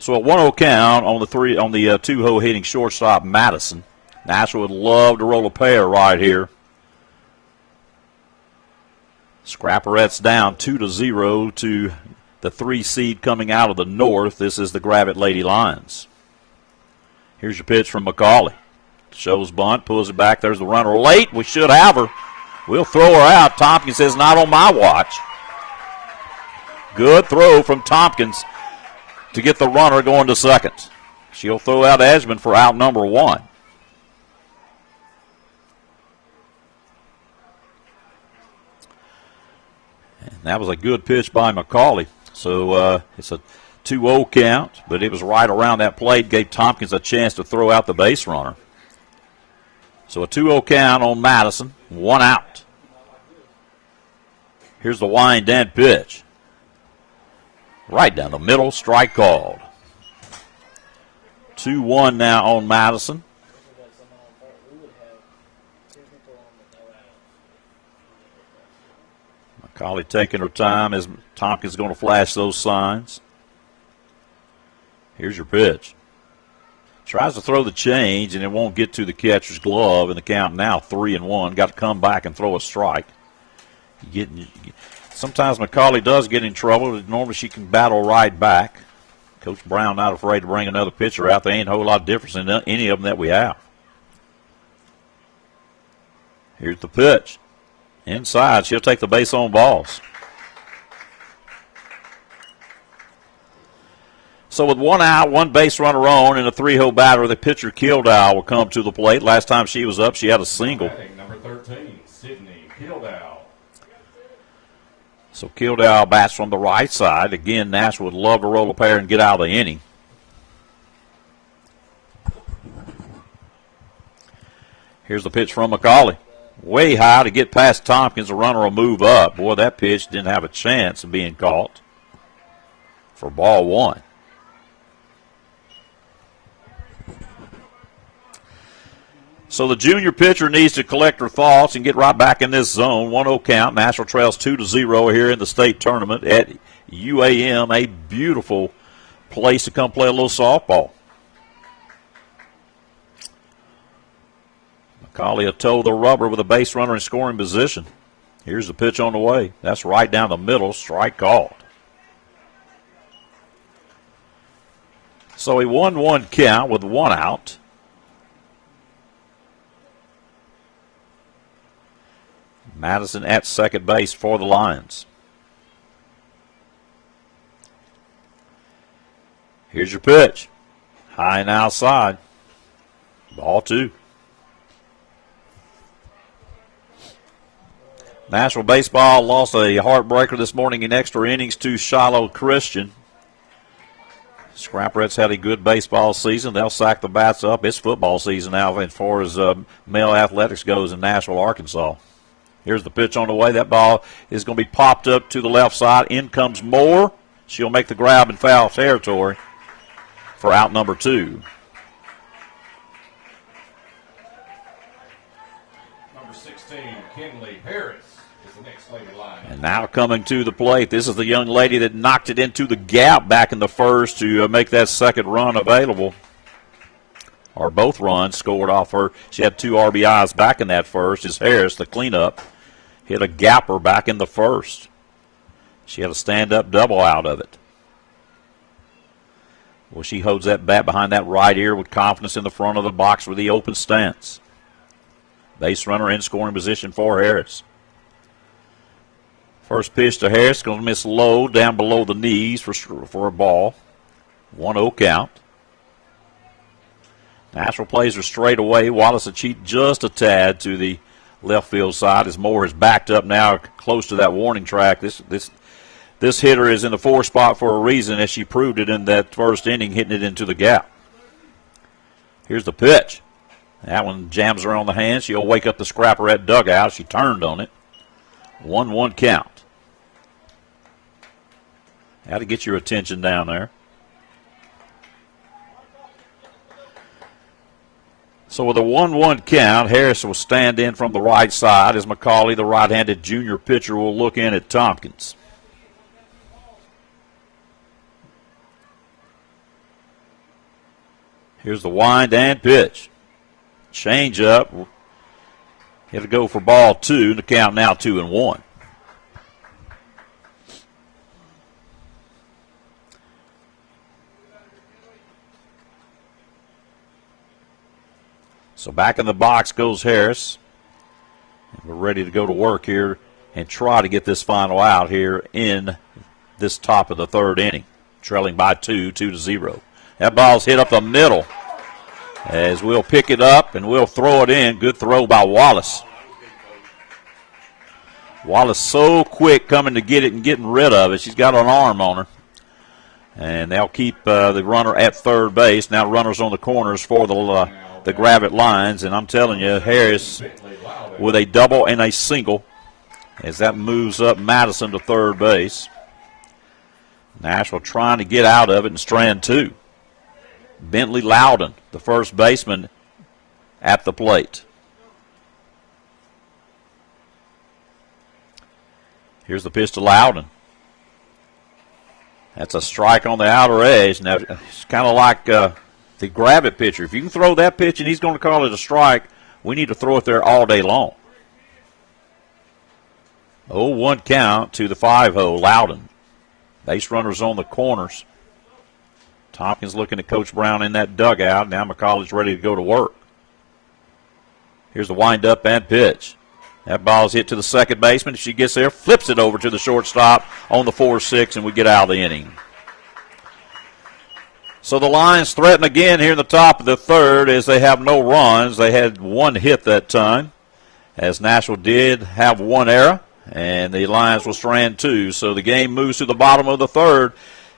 So a 1-0 count on the 2-hole hitting shortstop, Madison. Nashville would love to roll a pair right here. Scrapperettes down 2-0 to the 3 seed coming out of the north. This is the Gravette Lady Lions. Here's your pitch from McCauley. Shows bunt, pulls it back. There's the runner late. We should have her. We'll throw her out. Tompkins says, not on my watch. Good throw from Tompkins to get the runner going to second. She'll throw out Edgman for out number 1. That was a good pitch by McCauley. So it's a 2-0 count, but it was right around that plate, gave Tompkins a chance to throw out the base runner. So a 2-0 count on Madison, 1 out. Here's the wind and pitch. Right down the middle, strike called. 2-1 now on Madison. McCauley taking her time as Tompkins is going to flash those signs. Here's your pitch. Tries to throw the change, and it won't get to the catcher's glove, and the count now 3-1. Got to come back and throw a strike. Sometimes McCauley does get in trouble. Normally she can battle right back. Coach Brown not afraid to bring another pitcher out. There ain't a whole lot of difference in any of them that we have. Here's the pitch. Inside, she'll take the base on balls. So with 1 out, 1 base runner on, and a 3-hole batter, the pitcher Kildall will come to the plate. Last time she was up, she had a single. Number 13, Sydney Kildall. So Kildall bats from the right side. Again, Nashville would love to roll a pair and get out of the inning. Here's the pitch from McCauley. Way high to get past Tompkins. The runner will move up. Boy, that pitch didn't have a chance of being caught for ball 1. So the junior pitcher needs to collect her thoughts and get right back in this zone. 1-0 count. Nashville trails 2-0 here in the state tournament at UAM. A beautiful place to come play a little softball. McCauley will toe the rubber with a base runner in scoring position. Here's the pitch on the way. That's right down the middle. Strike called. So a 1-1 count with 1 out. Madison at second base for the Lions. Here's your pitch. High and outside. Ball 2. Nashville baseball lost a heartbreaker this morning in extra innings to Shiloh Christian. Scrapperettes had a good baseball season. They'll sack the bats up. It's football season now as far as male athletics goes in Nashville, Arkansas. Here's the pitch on the way. That ball is going to be popped up to the left side. In comes Moore. She'll make the grab in foul territory for out number 2. Number 16, Kinley Harris is the next lady line. And now coming to the plate, this is the young lady that knocked it into the gap back in the first to make that second run available. Or both runs scored off her. She had 2 RBIs back in that first. Is Harris, the cleanup, hit a gapper back in the first. She had a stand-up double out of it. Well, she holds that bat behind that right ear with confidence in the front of the box with the open stance. Base runner in scoring position for Harris. First pitch to Harris, going to miss low down below the knees for a ball. 1-0 count. Nashville plays her straight away. Wallace a cheat just a tad to the left field side as Moore is backed up now close to that warning track. This hitter is in the 4 spot for a reason, as she proved it in that first inning, hitting it into the gap. Here's the pitch. That one jams her on the hand. She'll wake up the Scrapperette dugout. She turned on it. 1-1 count. How to get your attention down there. So with a 1-1 count, Harris will stand in from the right side as McCauley, the right-handed junior pitcher, will look in at Tompkins. Here's the wind and pitch. Change up. It'll go for ball 2. The count now 2-1. So back in the box goes Harris. And we're ready to go to work here and try to get this final out here in this top of the 3rd inning. Trailing by 2-0. That ball's hit up the middle as we'll pick it up and we'll throw it in. Good throw by Wallace. Wallace so quick coming to get it and getting rid of it. She's got an arm on her. And they'll keep the runner at 3rd base. Now runners on the corners for the Gravette Lions. And I'm telling you, Harris with a double and a single as that moves up Madison to 3rd base. Nashville trying to get out of it in strand 2. Bentley Loudon, the first baseman, at the plate. Here's the pitch to Loudon. That's a strike on the outer edge. Now, it's kind of like the Gravette pitcher. If you can throw that pitch and he's going to call it a strike, we need to throw it there all day long. 0-1 count to the 5-0, Loudon. Base runners on the corners. Tompkins looking at Coach Brown in that dugout. Now McCauley's ready to go to work. Here's the wind-up and pitch. That ball's hit to the second baseman. If she gets there, flips it over to the shortstop on the 4-6, and we get out of the inning. So the Lions threaten again here in the top of the 3rd as they have no runs. They had 1 hit that time, as Nashville did have 1 error, and the Lions will strand 2. So the game moves to the bottom of the 3rd.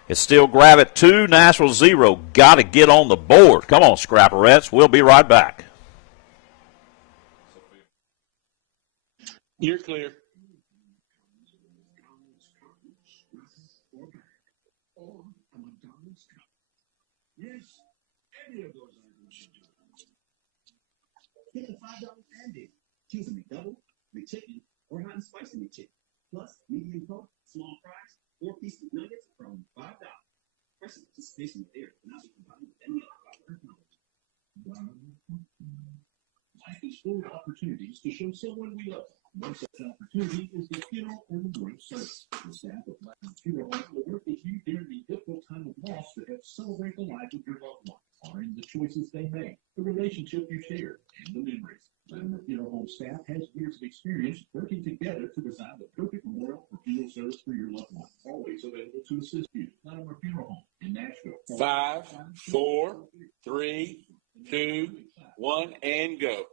It's still Gravette 2, Nashville 0. Got to get on the board. Come on, Scrapperettes. We'll be right back. You're clear. Yes, any of those items should do. Get a $5 Andy. Choose a McDouble, McChicken, or hot and spicy McChicken. Plus, medium Coke, small fries, 4-piece nuggets from $5. Press participation there cannot be combined with any other technology. Life is full of opportunities to show someone we love. One such opportunity is the funeral and memorial service. The staff of Latin Funeral Home will work with you during the difficult time of loss to help celebrate the life of your loved one, honoring the choices they made, the relationship you shared, and the memories. Latin Funeral Home staff has years of experience working together to design the perfect memorial or funeral service for your loved one. Always available to assist you. Latin Funeral Home in Nashville. 5, 4, 3, 2, 1, and go.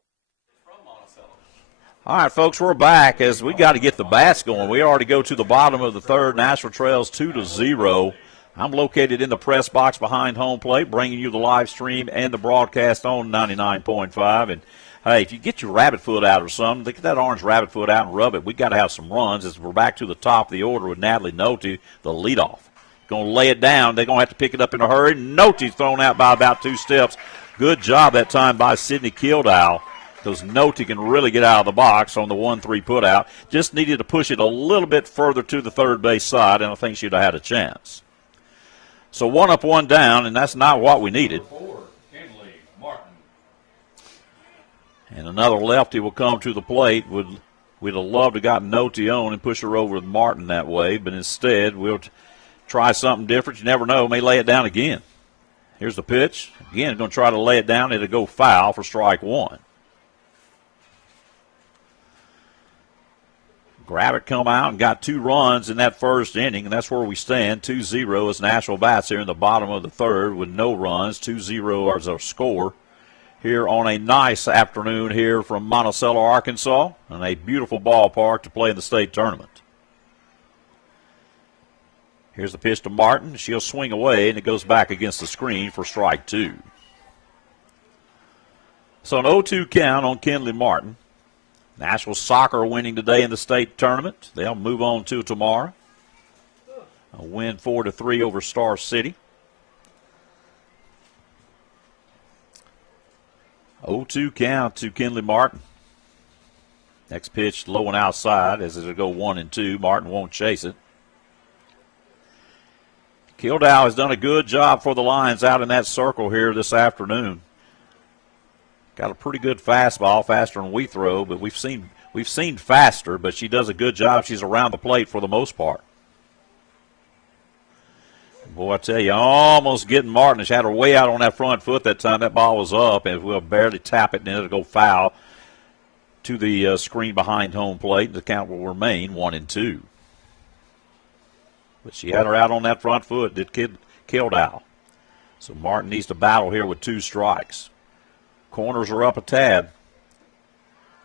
All right, folks, we're back as we got to get the bats going. We already go to the bottom of the 3rd. Nashville trails 2-0. I'm located in the press box behind home plate, bringing you the live stream and the broadcast on 99.5. And, hey, if you get your rabbit foot out or something, get that orange rabbit foot out and rub it. We got to have some runs as we're back to the top of the order with Natalie Noty, the leadoff. Going to lay it down. They're going to have to pick it up in a hurry. Noty's thrown out by about 2 steps. Good job that time by Sydney Kildow, because Noty can really get out of the box on the 1-3 put out. Just needed to push it a little bit further to the third base side, and I think she'd have had a chance. So 1 up, 1 down, and that's not what we needed. And another lefty will come to the plate. We'd have loved to have gotten Noty on and push her over with Martin that way, but instead we'll try something different. You never know. May lay it down again. Here's the pitch. Again, going to try to lay it down. It'll go foul for strike 1. Gravett come out and got 2 runs in that first inning, and that's where we stand. 2-0 as Nashville bats here in the bottom of the third with no runs. 2-0 as our score here on a nice afternoon here from Monticello, Arkansas, and a beautiful ballpark to play in the state tournament. Here's the pitch to Martin. She'll swing away, and it goes back against the screen for strike 2. So an 0-2 count on Kinley Martin. Nashville Soccer winning today in the state tournament. They'll move on to tomorrow. A win 4-3 over Star City. 0-2 count to Kinley Martin. Next pitch low and outside as it'll go 1-2. Martin won't chase it. Kildow has done a good job for the Lions out in that circle here this afternoon. Got a pretty good fastball, faster than we throw, but we've seen faster, but she does a good job. She's around the plate for the most part. Boy, I tell you, almost getting Martin. She had her way out on that front foot that time. That ball was up, and we'll barely tap it, and it'll go foul to the screen behind home plate. The count will remain 1-2. But she had her out on that front foot, did Kildow. So Martin needs to battle here with 2 strikes. Corners are up a tad.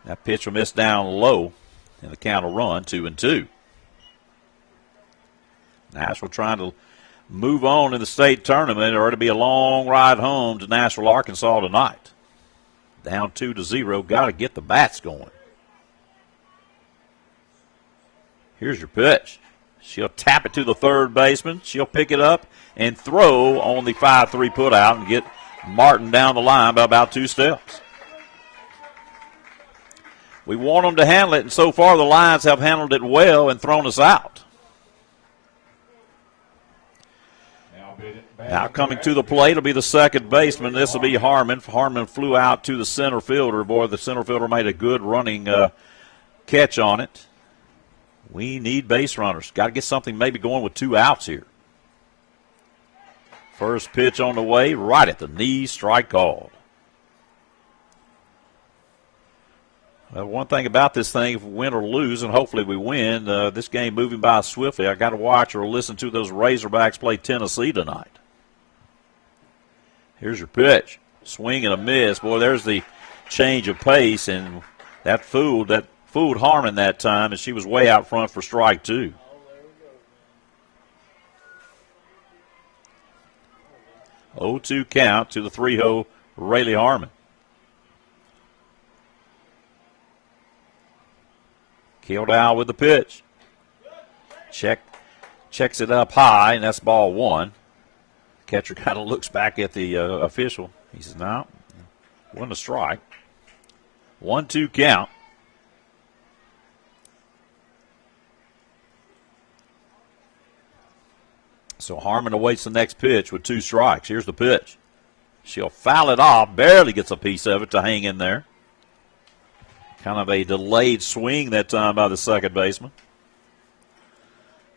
That pitch will miss down low, and the count will run 2-2. Nashville trying to move on in the state tournament, or it'll be a long ride home to Nashville, Arkansas tonight. Down 2-0. Got to get the bats going. Here's your pitch. She'll tap it to the third baseman. She'll pick it up and throw on the 5-3 put out and get Martin down the line by about 2 steps. We want them to handle it, and so far the Lions have handled it well and thrown us out. Now coming to the plate will be the second baseman. This will be Harmon. Harmon flew out to the center fielder. Boy, the center fielder made a good running catch on it. We need base runners. Got to get something maybe going with 2 outs here. First pitch on the way, right at the knee, strike called. Well, one thing about this thing, if we win or lose, and hopefully we win, this game moving by swiftly. I got to watch or listen to those Razorbacks play Tennessee tonight. Here's your pitch. Swing and a miss. Boy, there's the change of pace, and that fooled Harmon that time, and she was way out front for strike 2. Oh, 0-2 count to the 3-0 Rayleigh Harmon. Kildow with the pitch. Checks it up high, and that's ball 1. Catcher kind of looks back at the official. He says, no, wasn't a strike. 1-2 count. So Harmon awaits the next pitch with 2 strikes. Here's the pitch. She'll foul it off. Barely gets a piece of it to hang in there. Kind of a delayed swing that time by the second baseman.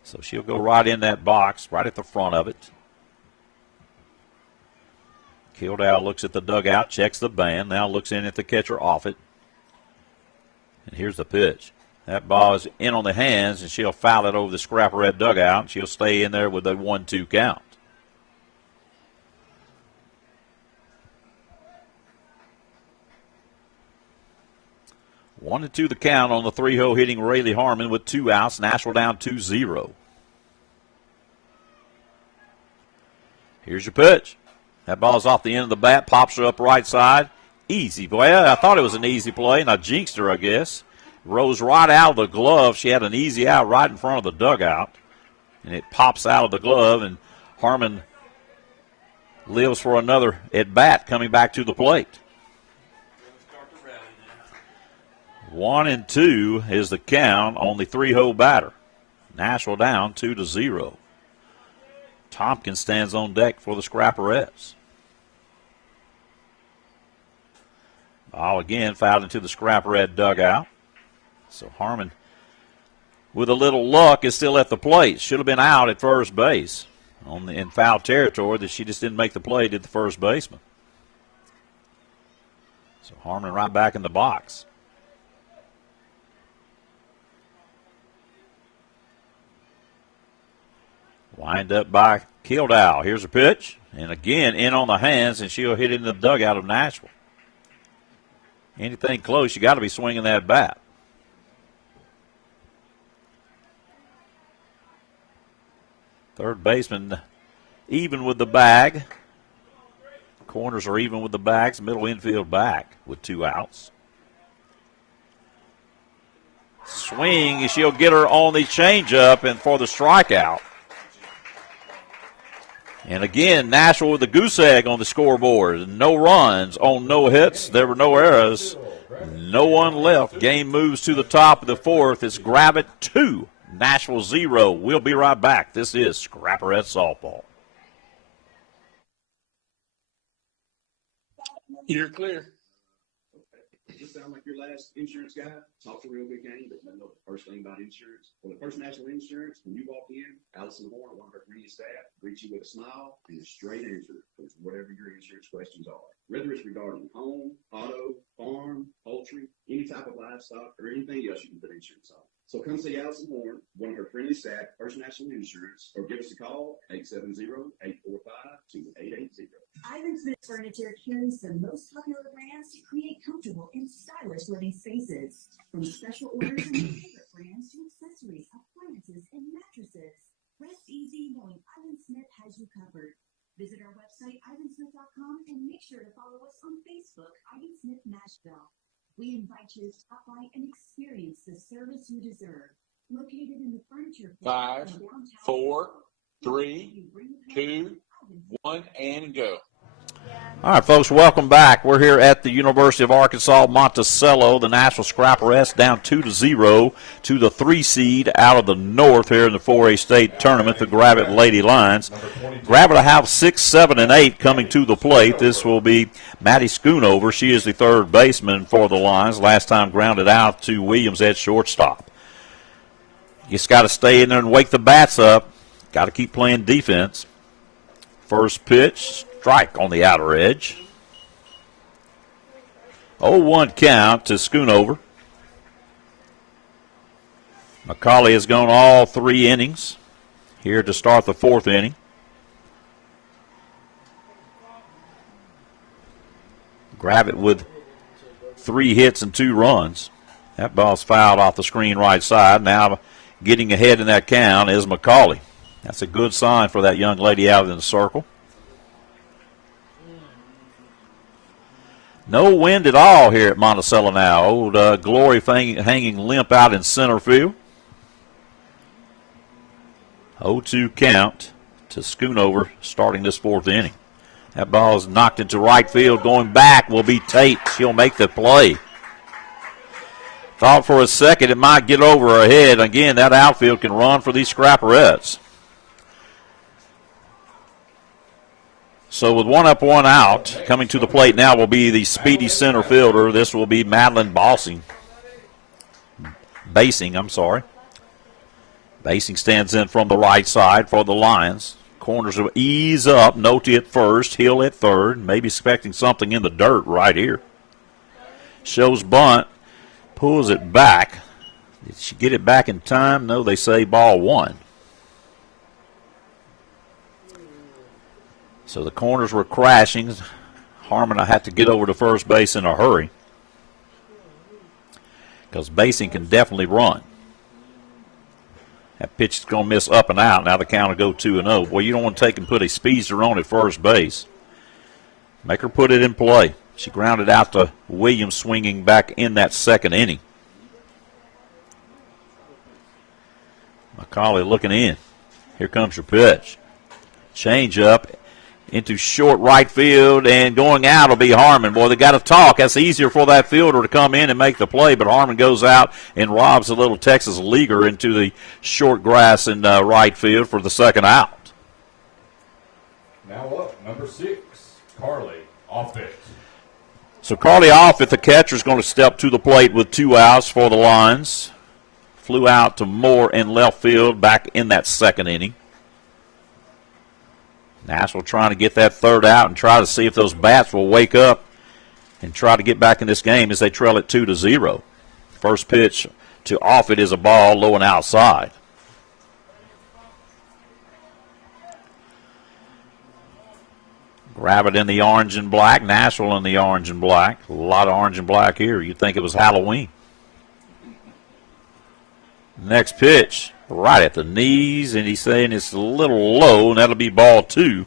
So she'll go right in that box, right at the front of it. Kildow looks at the dugout, checks the band, now looks in at the catcher off it. And here's the pitch. That ball is in on the hands, and she'll foul it over the Scrapperette dugout, and she'll stay in there with a 1-2 count. One and 2 the count on the 3-0 hitting Rayleigh Harmon with 2 outs. Nashville down 2-0. Here's your pitch. That ball's off the end of the bat, pops her up right side. Easy. Well, I thought it was an easy play, and I jinxed her, I guess. Rose right out of the glove. She had an easy out right in front of the dugout. And it pops out of the glove, and Harmon lives for another at-bat coming back to the plate. 1-2 is the count on the 3-hole batter. Nashville down 2-0. Tompkins stands on deck for the Scrapperettes. Ball again fouled into the Scrapperette dugout. So Harmon, with a little luck, is still at the plate. Should have been out at first base in foul territory. That she just didn't make the play, did the first baseman. So Harmon right back in the box. Wind up by Kildow. Here's a pitch. And again, in on the hands, and she'll hit it in the dugout of Nashville. Anything close, you got to be swinging that bat. Third baseman even with the bag. Corners are even with the bags. Middle infield back with 2 outs. Swing, and she'll get her on the changeup and for the strikeout. And again, Nashville with the goose egg on the scoreboard. No runs on no hits. There were no errors. No one left. Game moves to the top of the 4th. It's Gravett 2, Nashville 0. We'll be right back. This is Scrapperette Softball. You're clear. Does this sound like your last insurance guy? Talks a real good game, but doesn't know the first thing about insurance. Well, at First National Insurance, when you walk in, Allison Horn, one of her friendly staff, greets you with a smile and a straight answer for whatever your insurance questions are. Whether it's regarding home, auto, farm, poultry, any type of livestock, or anything else you can put insurance on. So come see Allison Horn, one of her friendly staff, First National Insurance, or give us a call, 870-845-2880. Ivan Smith Furniture carries the most popular brands to create comfortable and stylish living spaces. From special orders and your favorite brands to accessories, appliances, and mattresses. Rest easy knowing Ivan Smith has you covered. Visit our website, ivansmith.com, and make sure to follow us on Facebook, Ivan Smith Nashville. We invite you to stop by and experience the service you deserve. Located in the furniture 5, 4, 3, 2, 1, and go. All right, folks, welcome back. We're here at the University of Arkansas Monticello. The Nashville Scrapperettes down 2-0 to the 3 seed out of the north here in the 4A state tournament, the Gravett Lady Lions. Gravett will have 6, 7, and 8 coming to the plate. This will be Maddie Schoonover. She is the third baseman for the Lions. Last time grounded out to Williams at shortstop. You just got to stay in there and wake the bats up. Got to keep playing defense. First pitch. Strike on the outer edge. 0-1 count to Schoonover. McCauley has gone all 3 innings here to start the 4th inning. Gravett with 3 hits and 2 runs. That ball's fouled off the screen right side. Now getting ahead in that count is McCauley. That's a good sign for that young lady out in the circle. No wind at all here at Monticello now. Old Glory hanging limp out in center field. 0-2 count to Schoonover starting this 4th inning. That ball is knocked into right field. Going back will be Tate. She'll make the play. Thought for a second it might get over her head. Again, that outfield can run for these Scrapperettes. So with 1 up, 1 out, coming to the plate now will be the speedy center fielder. This will be Madeline Basing. Basing stands in from the right side for the Lions. Corners will ease up. Noty at first, Hill at third. Maybe expecting something in the dirt right here. Shows bunt, pulls it back. Did she get it back in time? No, they say ball 1. So the corners were crashing. Harmon had to get over to first base in a hurry because Basing can definitely run. That pitch is going to miss up and out. Now the count will go 2-0. Well, you don't want to take and put a speedster on at first base. Make her put it in play. She grounded out to Williams, swinging back in that second inning. McCauley looking in. Here comes your pitch. Change up into short right field, and going out will be Harmon. Boy, they got to talk. That's easier for that fielder to come in and make the play, but Harmon goes out and robs a little Texas leaguer into the short grass in right field for the second out. Now up, number 6, Carly Offit. So Carly Offit, the catcher, is going to step to the plate with 2 outs for the Lions. Flew out to Moore in left field back in that second inning. Nashville trying to get that third out and try to see if those bats will wake up and try to get back in this game as they trail it 2-0. First pitch to Offit is a ball low and outside. Grab it in the orange and black. Nashville in the orange and black. A lot of orange and black here. You'd think it was Halloween. Next pitch, right at the knees, and he's saying it's a little low, and that'll be ball 2.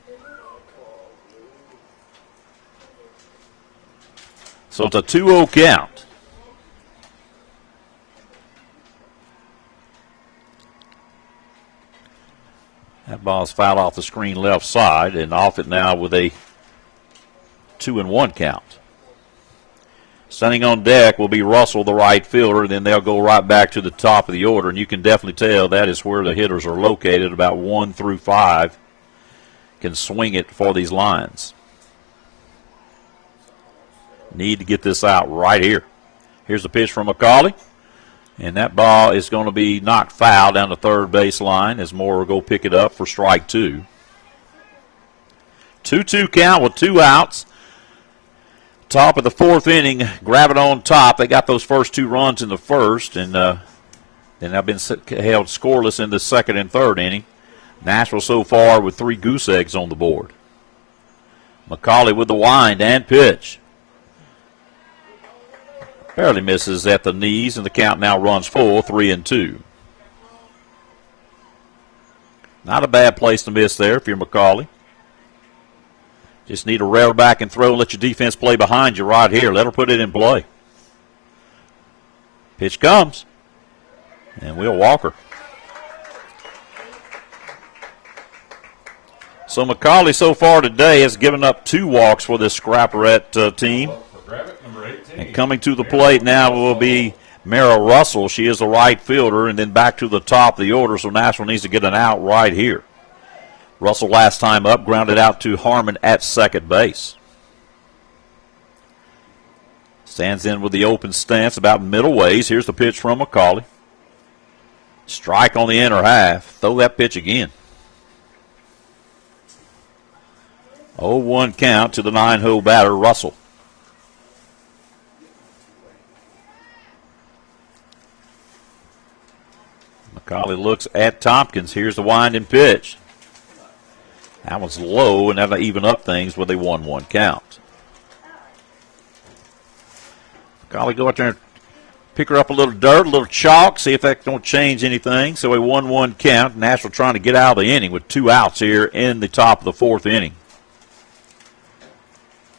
So it's a 2-0 count. That ball's fouled off the screen left side, and off it now with a 2-1 count. Standing on deck will be Russell, the right fielder. Then they'll go right back to the top of the order, and you can definitely tell that is where the hitters are located. About 1 through 5 can swing it for these Lions. Need to get this out right here. Here's the pitch from McCauley, and that ball is going to be knocked foul down the third base line as Moore will go pick it up for strike 2. 2-2 count with 2 outs. Top of the 4th inning, grab it on top. They got those first 2 runs in the first, and then have been held scoreless in the second and third inning. Nashville so far with 3 goose eggs on the board. McCauley with the wind and pitch. Barely misses at the knees, and the count now runs full, 3-2. Not a bad place to miss there if you're McCauley. Just need to rail back and throw and let your defense play behind you right here. Let her put it in play. Pitch comes, and we'll walk her. So McCauley so far today has given up 2 walks for this Scrapperette team. And coming to the plate now will be Mara Russell. She is the right fielder, and then back to the top of the order, so Nashville needs to get an out right here. Russell last time up, grounded out to Harmon at second base. Stands in with the open stance about middle ways. Here's the pitch from McCauley. Strike on the inner half. Throw that pitch again. 0-1 count to the 9-hole batter, Russell. McCauley looks at Tompkins. Here's the winding pitch. That one's low, and that'll even up things with a 1-1 count. McCauley go out there and pick her up a little dirt, a little chalk, see if that don't change anything. So a 1-1 count. Nashville trying to get out of the inning with 2 outs here in the top of the 4th inning.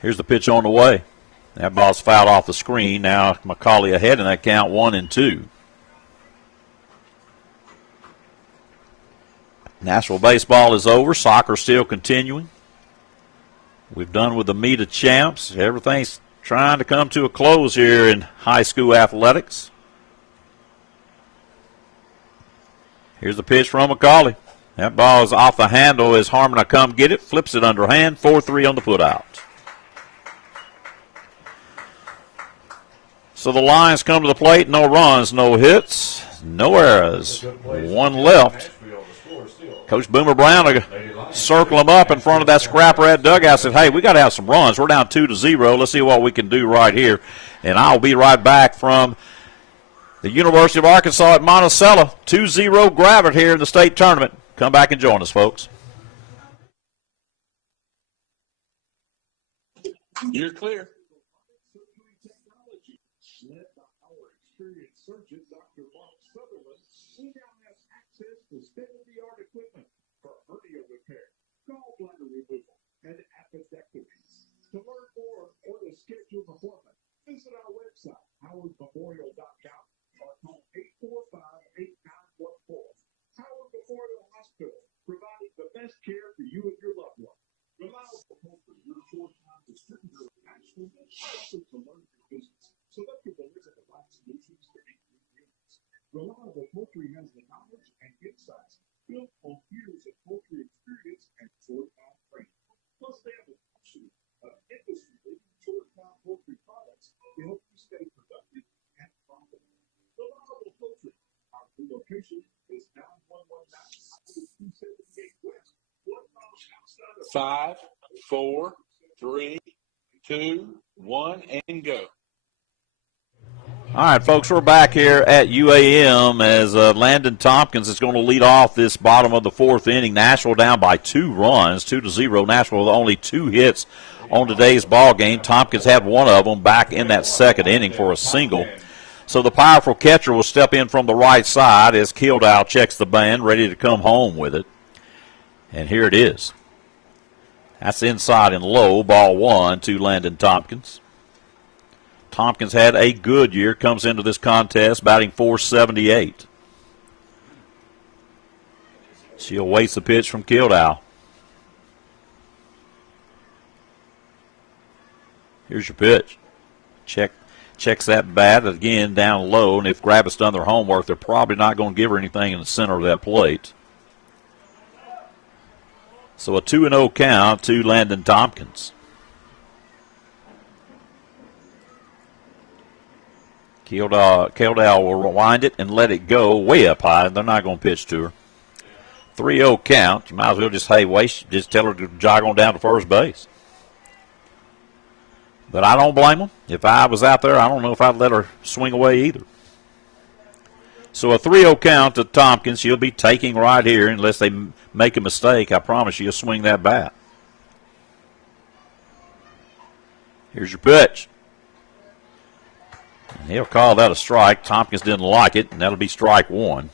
Here's the pitch on the way. That ball's fouled off the screen. Now McCauley ahead in that count, 1-2. Nashville baseball is over. Soccer still continuing. We've done with the meet of champs. Everything's trying to come to a close here in high school athletics. Here's the pitch from McCauley. That ball is off the handle as Harmon will come get it. Flips it underhand. 4-3 on the putout. So the Lions come to the plate. No runs, no hits, no errors. 1 left. Coach Boomer Brown will circle them up in front of that Scrapperette dugout. Said, hey, we got to have some runs. We're down 2-0. Let's see what we can do right here. And I'll be right back from the University of Arkansas at Monticello. 2-0 grab it here in the state tournament. Come back and join us, folks. You're clear. access to state-of-the-art equipment for hernia repair, gallbladder removal, and appendectomies. To learn more or to schedule an appointment, visit our website, howardmemorial.com, or call 845-8914. Howard Memorial Hospital, providing the best care for you and your loved one. Reliable Poultry, your short-time distributor of Ashland, offers to learn your business so they can deliver the right solutions to meet your needs. Reliable Poultry has the knowledge and insights built on years of poultry experience and short-time training. Plus, they have a suite of industry-leading short-time poultry products to help you stay productive and profitable. Reliable Poultry. Our new location is 9119 278 West. 1 mile outside of 5, 4, 3, 2, 1, and go. All right, folks, we're back here at UAM as Landon Tompkins is going to lead off this bottom of the fourth inning. Nashville down by 2 runs, 2-0. Nashville with only 2 hits on today's ball game. Tompkins had one of them back in that second inning for a single. So the powerful catcher will step in from the right side as Kildow checks the band, ready to come home with it. And here it is. That's inside and low, ball 1 to Landon Tompkins. Tompkins had a good year, comes into this contest batting .478. She awaits the pitch from Kildow. Here's your pitch. Checks that bat again down low, and if Grabbit's done their homework, they're probably not going to give her anything in the center of that plate. So a 2-0 count to Landon Tompkins. Kildow will rewind it and let it go way up high. They're not going to pitch to her. 3-0 count. You might as well just tell her to jog on down to first base. But I don't blame them. If I was out there, I don't know if I'd let her swing away either. So a 3-0 count to Tompkins. She'll be taking right here unless they make a mistake. I promise you, she'll swing that bat. Here's your pitch. And he'll call that a strike. Tompkins didn't like it, and that'll be strike 1.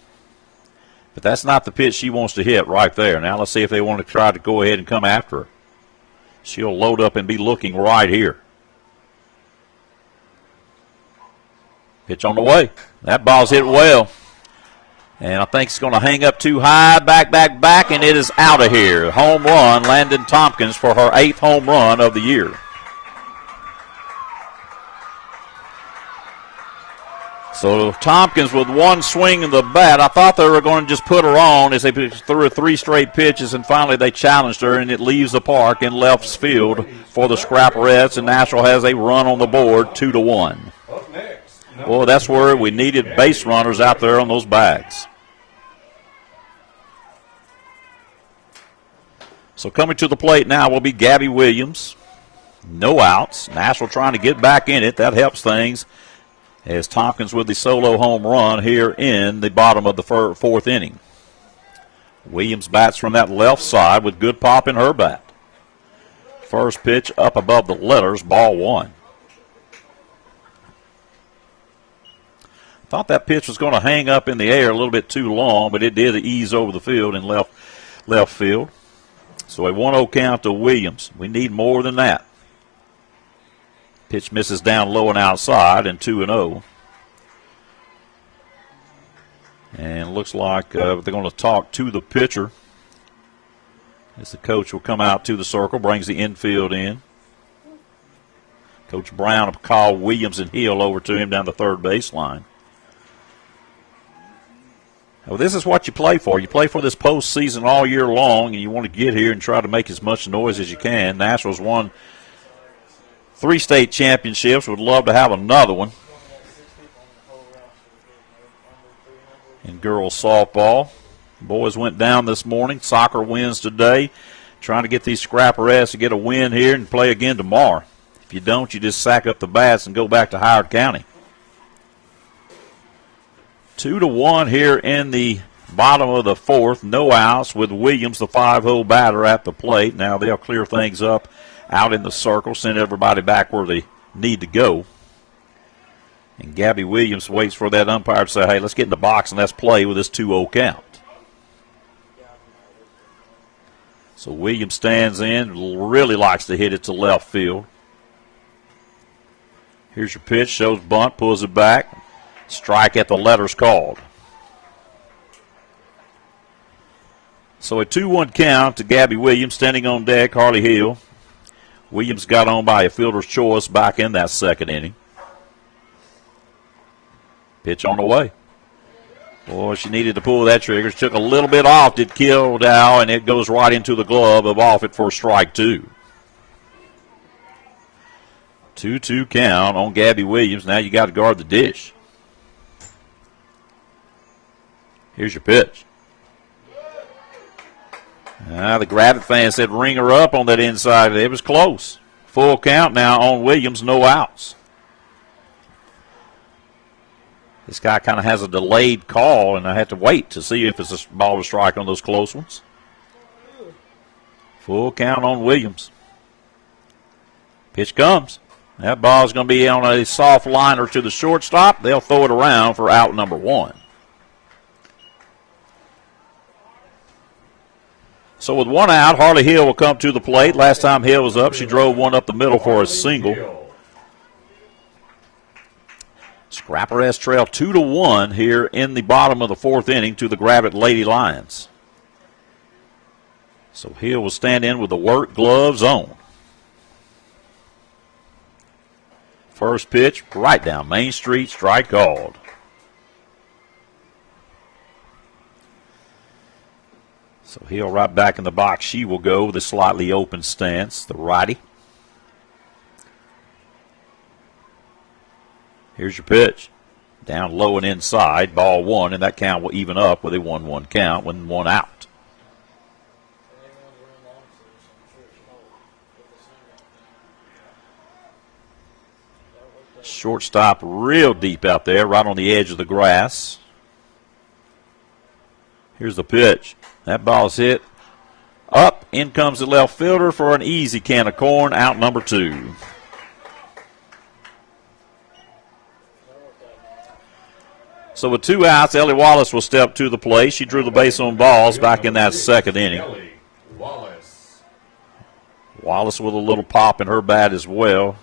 But that's not the pitch she wants to hit right there. Now let's see if they want to try to go ahead and come after her. She'll load up and be looking right here. Pitch on the way. That ball's hit well. And I think it's going to hang up too high. Back, and it is out of here. Home run, Landon Tompkins for her 8th home run of the year. So Tompkins with one swing of the bat. I thought they were going to just put her on as they threw her 3 straight pitches, and finally they challenged her, and it leaves the park in left field for the Scrapperettes, and Nashville has a run on the board, 2-1. Well, that's where we needed base runners out there on those bags. So coming to the plate now will be Gabby Williams. No outs. Nashville trying to get back in it. That helps things as Tompkins with the solo home run here in the bottom of the 4th inning. Williams bats from that left side with good pop in her bat. First pitch up above the letters, ball 1. Thought that pitch was going to hang up in the air a little bit too long, but it did ease over the field in left field. So a 1-0 count to Williams. We need more than that. Pitch misses down low and outside, and 2-0. And looks like they're going to talk to the pitcher as the coach will come out to the circle, brings the infield in. Coach Brown will call Williams and Hill over to him down the third baseline. Well, this is what you play for. You play for this postseason all year long, and you want to get here and try to make as much noise as you can. Nashville's won 3 state championships. Would love to have another one. In girls softball, boys went down this morning. Soccer wins today. Trying to get these Scrapperettes to get a win here and play again tomorrow. If you don't, you just sack up the bats and go back to Howard County. 2-1 here in the bottom of the 4th. No outs with Williams, the 5-hole batter, at the plate. Now they'll clear things up out in the circle, send everybody back where they need to go. And Gabby Williams waits for that umpire to say, hey, let's get in the box and let's play with this 2-0 count. So Williams stands in, really likes to hit it to left field. Here's your pitch, shows bunt, pulls it back. Strike at the letters called. So a 2-1 count to Gabby Williams. Standing on deck, Harley Hill. Williams got on by a fielder's choice back in that second inning. Pitch on the way. Boy, she needed to pull that trigger. She took a little bit off, did Kildow, and it goes right into the glove of Offit for strike 2. 2-2 count on Gabby Williams. Now you got to guard the dish. Here's your pitch. The Gravett fan said ring her up on that inside. It was close. Full count now on Williams, no outs. This guy kind of has a delayed call, and I have to wait to see if it's a ball to strike on those close ones. Full count on Williams. Pitch comes. That ball is going to be on a soft liner to the shortstop. They'll throw it around for out number 1. So with 1 out, Harley Hill will come to the plate. Last time Hill was up, she drove one up the middle for a single. Scrapper-S trail 2-1 here in the bottom of the 4th inning to the Gravett Lady Lions. So Hill will stand in with the work gloves on. First pitch right down Main Street, strike called. So Hill right back in the box. She will go with a slightly open stance, the righty. Here's your pitch. Down low and inside, ball 1, and that count will even up with a 1-1 count when 1 out. Shortstop real deep out there, right on the edge of the grass. Here's the pitch. That ball's hit up. In comes the left fielder for an easy can of corn, out number 2. So with 2 outs, Ellie Wallace will step to the plate. She drew the base on balls back in that 2nd inning. Wallace with a little pop in her bat as well.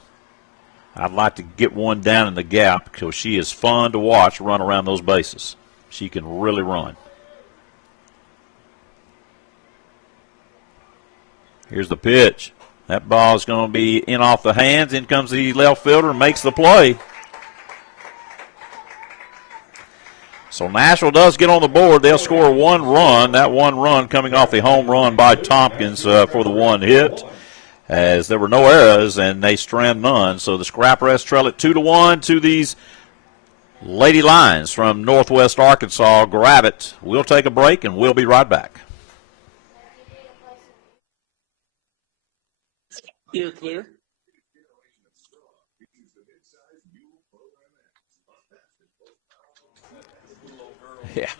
I'd like to get one down in the gap because she is fun to watch run around those bases. She can really run. Here's the pitch. That ball is going to be in off the hands. In comes the left fielder and makes the play. So Nashville does get on the board. They'll score 1 run. That 1 run coming off the home run by Tompkins for the 1 hit, as there were no errors and they strand none. So the Scrapper-S trail it 2-1 to these Lady Lions from Northwest Arkansas. Gravett. We'll take a break and we'll be right back. You're clear. Yeah.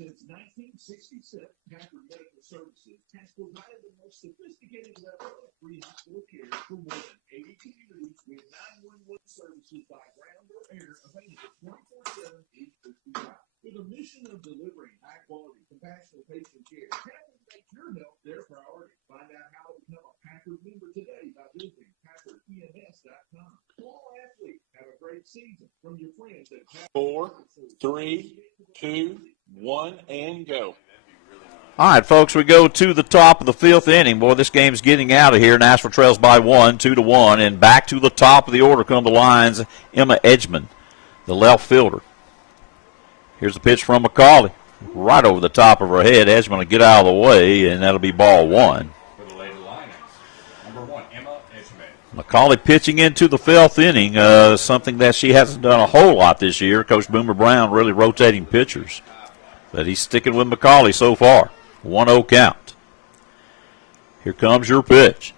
Since 1966, Packard Medical Services has provided the most sophisticated level of free hospital care for more than 80 communities with 911 services by ground or air available 24/7 365. With a mission of delivering high-quality, compassionate patient care, Packard makes your health their priority. Find out how to become a Packard member today by visiting PackardEMS.com. All athletes have a great season from your friends at Packard. 4, 3, 2, 1, and go. All right, folks, we go to the top of the 5th inning. Boy, this game's getting out of here. Nashville trails by 1, 2-1, and back to the top of the order come the Lions. Emma Edgman, the left fielder. Here's the pitch from McCauley, right over the top of her head. Edgman will get out of the way, and that'll be ball 1. For the Lady Lions, number 1, Emma Edgman. McCauley pitching into the 5th inning, something that she hasn't done a whole lot this year. Coach Boomer Brown really rotating pitchers. But he's sticking with McCauley so far. 1-0 count. Here comes your pitch.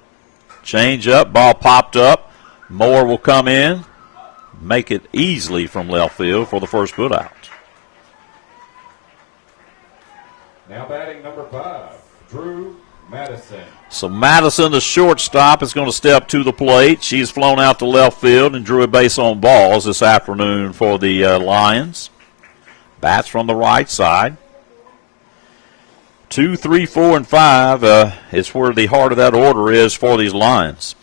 Change up, ball popped up. Moore will come in, make it easily from left field for the first put out. Now batting number 5, Drew Madison. So Madison, the shortstop, is going to step to the plate. She's flown out to left field and drew a base on balls this afternoon for the Lions. Bats from the right side. 2, 3, 4, and 5 is where the heart of that order is for these Lions.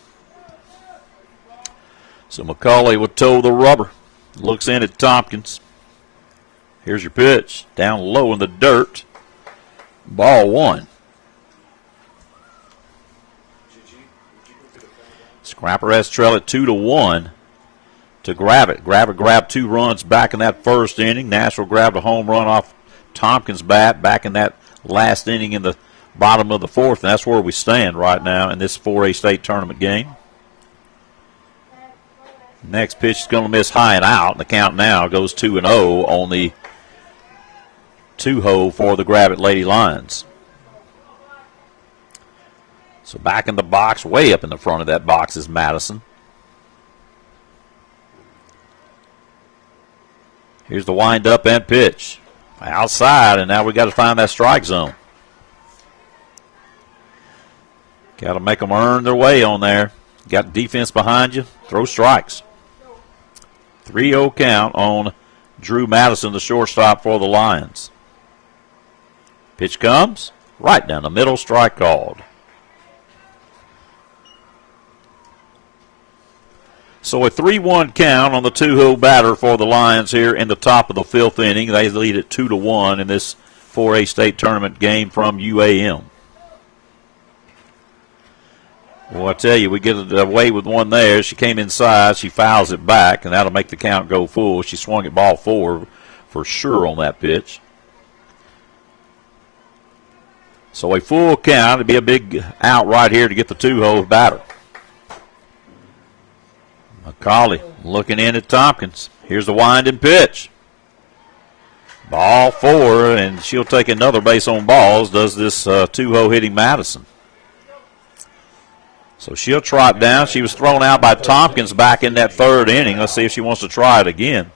So McCauley would toe the rubber. Looks in at Tompkins. Here's your pitch. Down low in the dirt. Ball 1. Scrapper trail at 2-1 to Gravett. Gravett grabbed 2 runs back in that first inning. Nashville grabbed a home run off Tompkins' bat back in that last inning in the bottom of the 4th, and that's where we stand right now in this 4A state tournament game. Next pitch is going to miss high and out. The count now goes 2-0 on the 2-hole for the Gravett Lady Lions. So back in the box, way up in the front of that box is Madison. Here's the wind-up and pitch. Outside, and now we got to find that strike zone. Got to make them earn their way on there. Got defense behind you. Throw strikes. 3-0 count on Drew Madison, the shortstop for the Lions. Pitch comes right down the middle, strike called. So a 3-1 count on the 2-hole batter for the Lions here in the top of the 5th inning. They lead at 2-1 in this 4A state tournament game from UAM. Well, I tell you, we get away with one there. She came inside. She fouls it back, and that'll make the count go full. She swung at ball 4 for sure on that pitch. So a full count. It'd be a big out right here to get the 2-hole batter. McCauley looking in at Tompkins. Here's the winding pitch. Ball 4, and she'll take another base on balls, does this 2-hole hitting Madison. So she'll trot down. She was thrown out by Tompkins back in that 3rd inning. Let's see if she wants to try it again.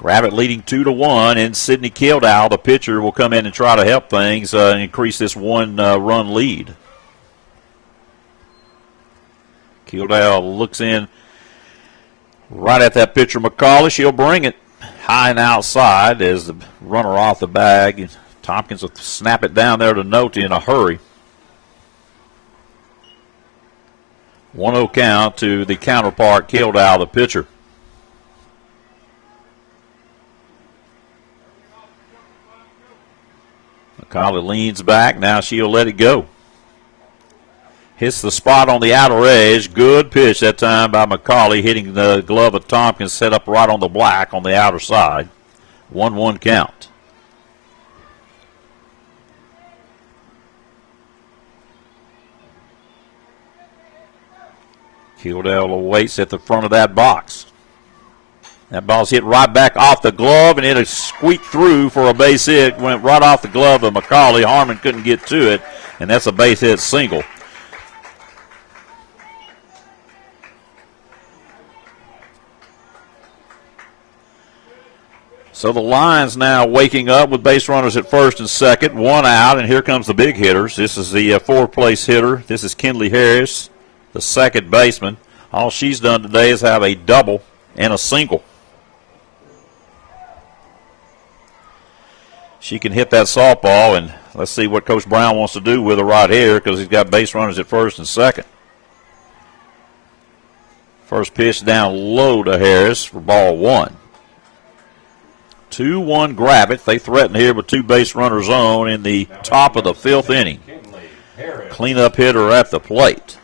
Gravett leading 2-1, and Sydney Kildow, the pitcher, will come in and try to help things and increase this 1-run lead. Kildow looks in right at that pitcher, McCauley. She'll bring it high and outside as the runner off the bag. Tompkins will snap it down there to Note in a hurry. 1-0 count to the counterpart, Kildow, the pitcher. McCauley leans back. Now she'll let it go. Hits the spot on the outer edge. Good pitch that time by McCauley, hitting the glove of Tompkins, set up right on the black on the outer side. 1-1 count. Kildow awaits at the front of that box. That ball's hit right back off the glove, and it'll squeak through for a base hit. Went right off the glove of McCauley. Harmon couldn't get to it, and that's a base hit single. So the Lions now waking up with base runners at 1st and 2nd, 1 out, and here comes the big hitters. This is the 4th-place hitter. This is Kinley Harris, the 2nd baseman. All she's done today is have a double and a single. She can hit that softball, and let's see what Coach Brown wants to do with her right here because he's got base runners at 1st and 2nd. First pitch down low to Harris for ball 1. 2-1 Gravett. They threaten here with 2 base runners on in the top of the 5th inning. Cleanup hitter at the plate.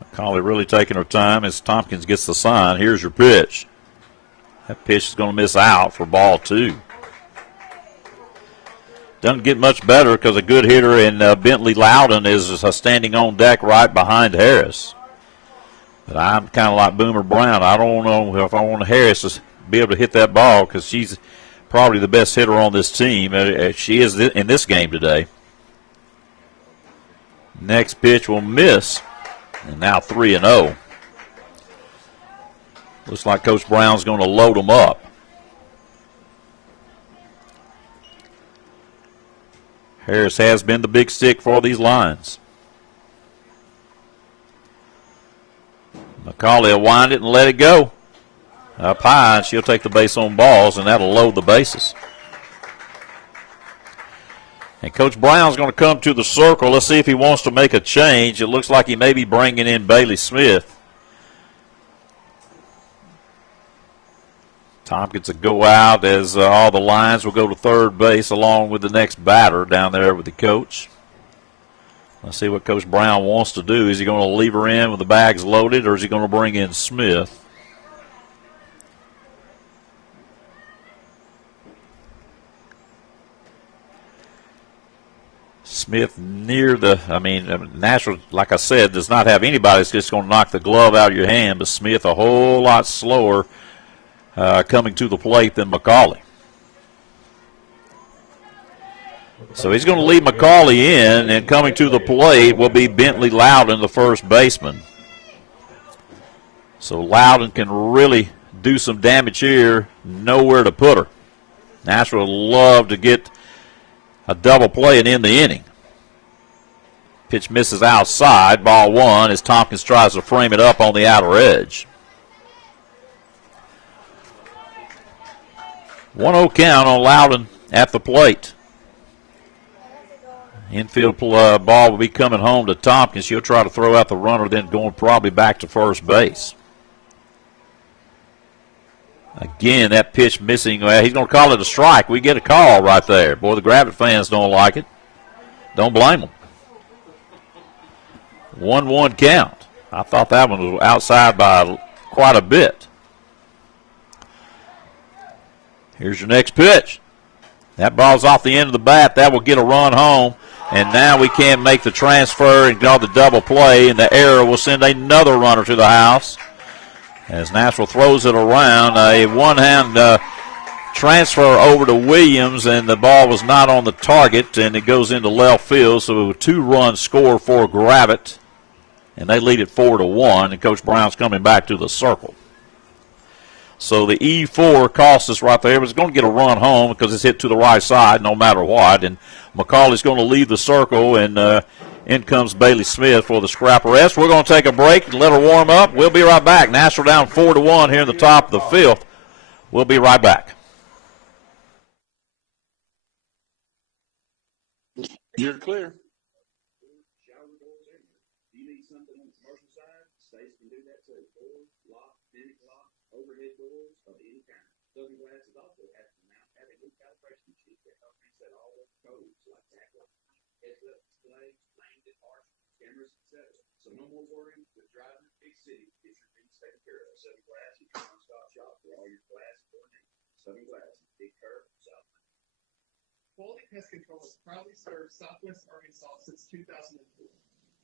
McCauley really taking her time as Tompkins gets the sign. Here's your pitch. That pitch is going to miss out for ball 2. Doesn't get much better because a good hitter in Bentley Loudon is standing on deck right behind Harris. But I'm kind of like Boomer Brown. I don't know if I want Harris to be able to hit that ball because she's probably the best hitter on this team. She is in this game today. Next pitch will miss. And now 3-0. Looks like Coach Brown's going to load them up. Harris has been the big stick for these Lions. McCauley will wind it and let it go. Up high, and she'll take the base on balls, and that'll load the bases. And Coach Brown's going to come to the circle. Let's see if he wants to make a change. It looks like he may be bringing in Bailey Smith. Tompkins will go out as all the Lions will go to third base along with the next batter down there with the coach. Let's see what Coach Brown wants to do. Is he going to leave her in with the bags loaded, or is he going to bring in Smith? Smith near the, Nashville, like I said, does not have anybody that's just going to knock the glove out of your hand, but Smith a whole lot slower coming to the plate than McCauley. So he's going to leave McCauley in, and coming to the plate will be Bentley Loudon, the first baseman. So Loudon can really do some damage here, nowhere to put her. Nashville would love to get a double play and end the inning. Pitch misses outside, ball one, as Tompkins tries to frame it up on the outer edge. 1-0 count on Loudon at the plate. Infield ball will be coming home to Tompkins. She'll try to throw out the runner, then going probably back to first base. Again, that pitch missing. He's going to call it a strike. We get a call right there. Boy, the Gravette fans don't like it. Don't blame them. 1-1 count. I thought that one was outside by quite a bit. Here's your next pitch. That ball's off the end of the bat. That will get a run home. And now we can't make the transfer and draw the double play, and the error will send another runner to the house. As Nashville throws it around, a one-hand transfer over to Williams, and the ball was not on the target, and it goes into left field. So a 2-run score for Gravette, and they lead it 4-1, and Coach Brown's coming back to the circle. So the E4 cost us right there, but it's going to get a run home because it's hit to the right side no matter what. And McCauley's going to leave the circle, and in comes Bailey Smith for the Scrapperettes. We're going to take a break and let her warm up. We'll be right back. Nashville down 4-1 here in the top of the fifth. We'll be right back. You're clear. So no more worrying with driving to big city. Get your needs taken care of. Southern Glass is your one-stop shop for all your glass and door needs. Southern Glass, Big Curve, Southland. Quality Pest Control has proudly served Southwest Arkansas since 2004.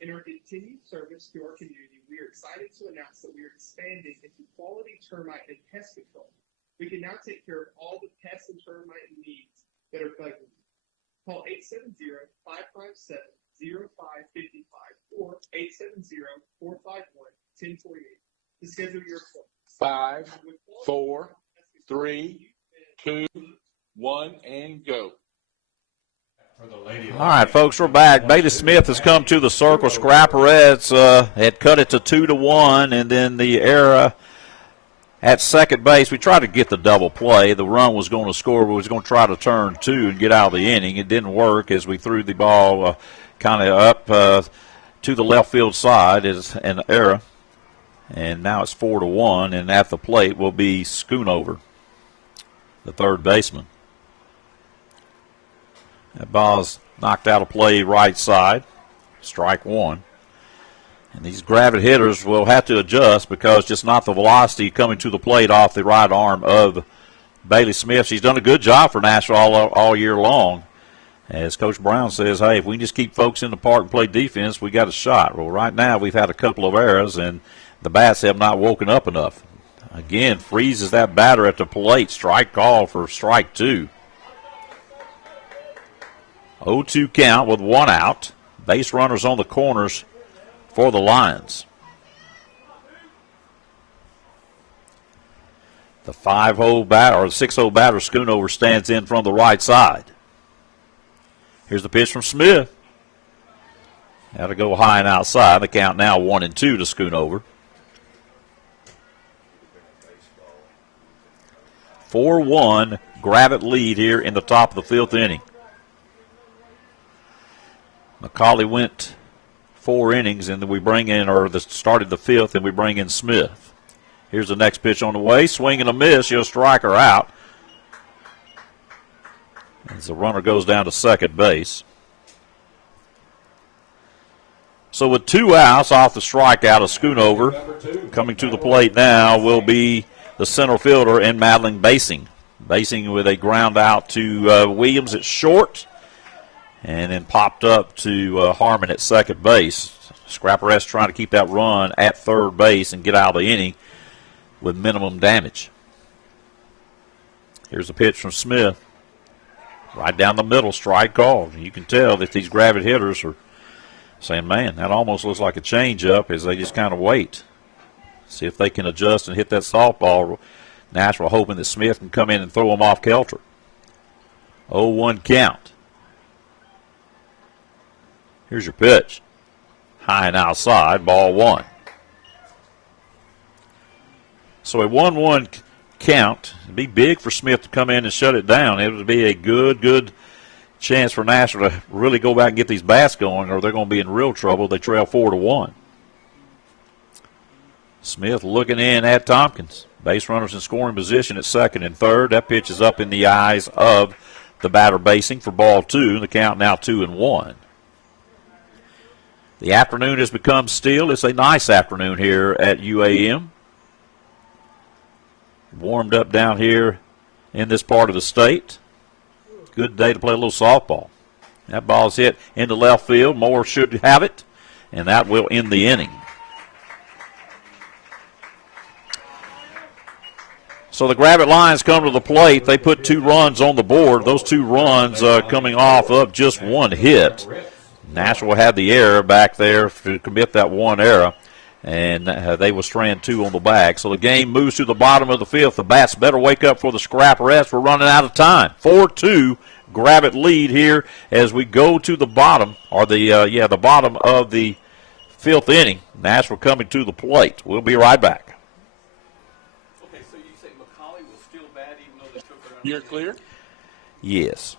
In our continued service to our community, we are excited to announce that we are expanding into quality termite and pest control. We can now take care of all the pest and termite needs that are bugging you. Call 870-557-0555 or 870-451-1048 to schedule your appointment. 5, 4, 3, 2, 1, and go. All right, folks, we're back. Bailey Smith has come to the circle. Scrapperettes had cut it to 2-1, and then the error at second base. We tried to get the double play. The run was going to score, but we was going to try to turn two and get out of the inning. It didn't work as we threw the ball kind of up to the left field side as an error. And now it's 4-1, and at the plate will be Schoonover, the third baseman. That ball's knocked out of play right side, strike one. And these Gravette hitters will have to adjust because just not the velocity coming to the plate off the right arm of Bailey Smith. She's done a good job for Nashville all year long. As Coach Brown says, hey, if we can just keep folks in the park and play defense, we got a shot. Well, right now we've had a couple of errors, and the bats have not woken up enough. Again, freezes that batter at the plate. Strike call for strike two. 0-2 count with one out. Base runners on the corners for the Lions. The 5-hole batter, or the 6-hole batter, Schoonover, stands in from the right side. Here's the pitch from Smith. Had to go high and outside. The count now 1-2 to Schoonover. 4-1, Gravett lead here in the top of the 5th inning. McCauley went 4 innings, and then we bring in, started the 5th, and we bring in Smith. Here's the next pitch on the way. Swing and a miss. He'll strike her out as the runner goes down to second base. So with 2 outs off the strikeout of Schoonover, coming to the plate now will be the center fielder in Madeline Basing. Basing with a ground out to Williams at short, and then popped up to Harmon at second base. Scrapper S trying to keep that run at third base and get out of the inning with minimum damage. Here's a pitch from Smith. Right down the middle, strike called. You can tell that these Gravett hitters are saying, man, that almost looks like a changeup, as they just kind of wait. See if they can adjust and hit that softball. Nashville hoping that Smith can come in and throw them off kilter. 0-1 count. Here's your pitch. High and outside, ball 1. So a 1-1 count. It'd be big for Smith to come in and shut it down. It would be a good chance for Nashville to really go back and get these bats going, or they're going to be in real trouble. They trail 4-1. Smith looking in at Tompkins. Base runners in scoring position at second and third. That pitch is up in the eyes of the batter Basing for ball 2. The count now 2-1. The afternoon has become still. It's a nice afternoon here at UAM. Warmed up down here in this part of the state. Good day to play a little softball. That ball's hit into left field. Moore should have it, and that will end the inning. So the Gravett Lions come to the plate. They put 2 runs on the board. Those 2 runs coming off of just 1 hit. Nashville had the error back there to commit that 1 error, and they will strand 2 on the back. So the game moves to the bottom of the 5th. The bats better wake up for the Scrapperettes. We're running out of time. 4-2, Gravett lead here as we go to the bottom, or the bottom of the 5th inning. Nashville coming to the plate. We'll be right back. Okay, so you say McCauley was still bad even though they took her out? You're clear? Yes.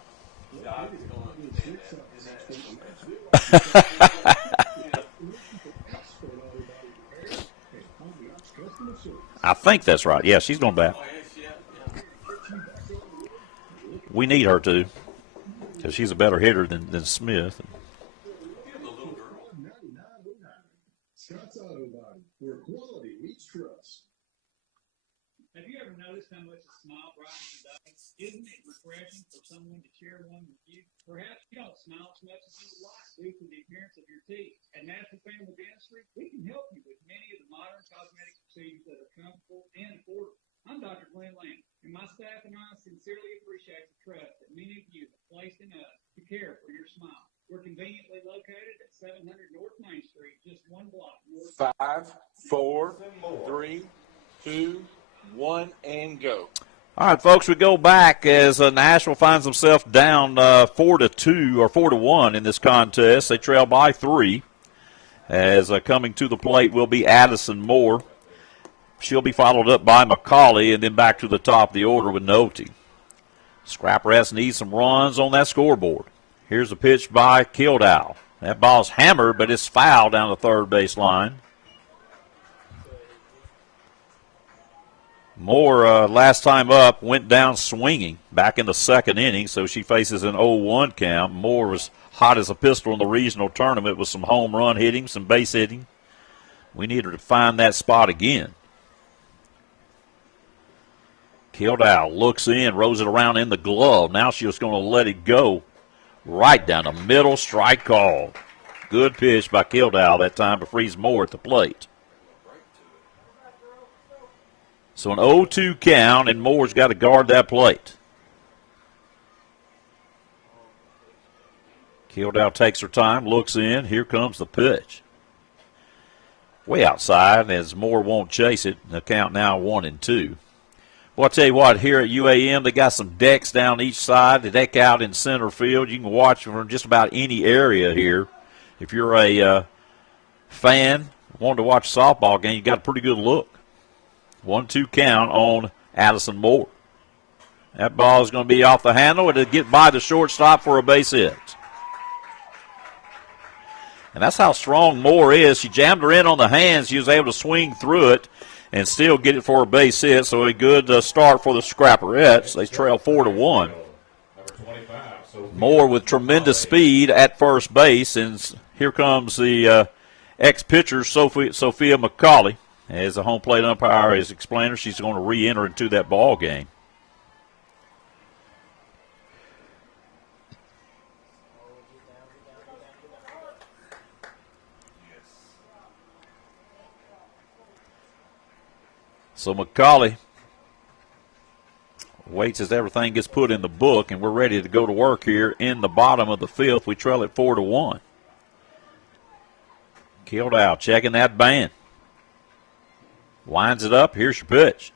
God is going to understand that. I think that's right. Yeah, she's going back. We need her to, because she's a better hitter than Smith. Scott's Auto Body, where quality meets trust. Have you ever noticed how much a smile brightens the day? Isn't it refreshing for someone to share one with you? Perhaps you don't smile as much as you would like due to the appearance of your teeth. At National Family Dentistry, we can help you with many of the modern cosmetic procedures that are comfortable and affordable. I'm Dr. Glenn Lamb, and my staff and I sincerely appreciate the trust that many of you have placed in us to care for your smile. We're conveniently located at 700 North Main Street, just 1 block north. 5, 4, 3, 2, 1, and go. All right, folks, we go back as Nashville finds themselves down 4-2 or 4-1 in this contest. They trail by 3. As coming to the plate will be Addison Moore. She'll be followed up by McCauley, and then back to the top of the order with Noty. Scrapperettes need some runs on that scoreboard. Here's a pitch by Kildow. That ball's hammered, but it's fouled down the third base line. Moore, last time up, went down swinging back in the 2nd inning, so she faces an 0-1 count. Moore was hot as a pistol in the regional tournament with some home run hitting, some base hitting. We need her to find that spot again. Kildow looks in, rolls it around in the glove. Now she was going to let it go right down the middle, strike call. Good pitch by Kildow that time to freeze Moore at the plate. So an 0-2 count, and Moore's got to guard that plate. Kildow takes her time, looks in. Here comes the pitch. way outside as Moore won't chase it. The count now 1-2. Well, I'll tell you what, here at UAM, they got some decks down each side. The deck out in center field. You can watch from just about any area here. If you're a fan, wanting to watch a softball game, you got a pretty good look. 1-2 count on Addison Moore. That ball is going to be off the handle. It'll get by the shortstop for a base hit. And that's how strong Moore is. She jammed her in on the hands. She was able to swing through it and still get it for a base hit. So a good start for the Scrapperettes. They trail 4-1. Moore with tremendous speed at first base. And here comes the ex-pitcher, Sophia McCauley. As the home plate umpire is explaining, she's going to re-enter into that ball game. So McCauley waits as everything gets put in the book, and we're ready to go to work here in the bottom of the fifth. We trail it 4-1. Kildow checking that band. Winds it up. Here's your pitch.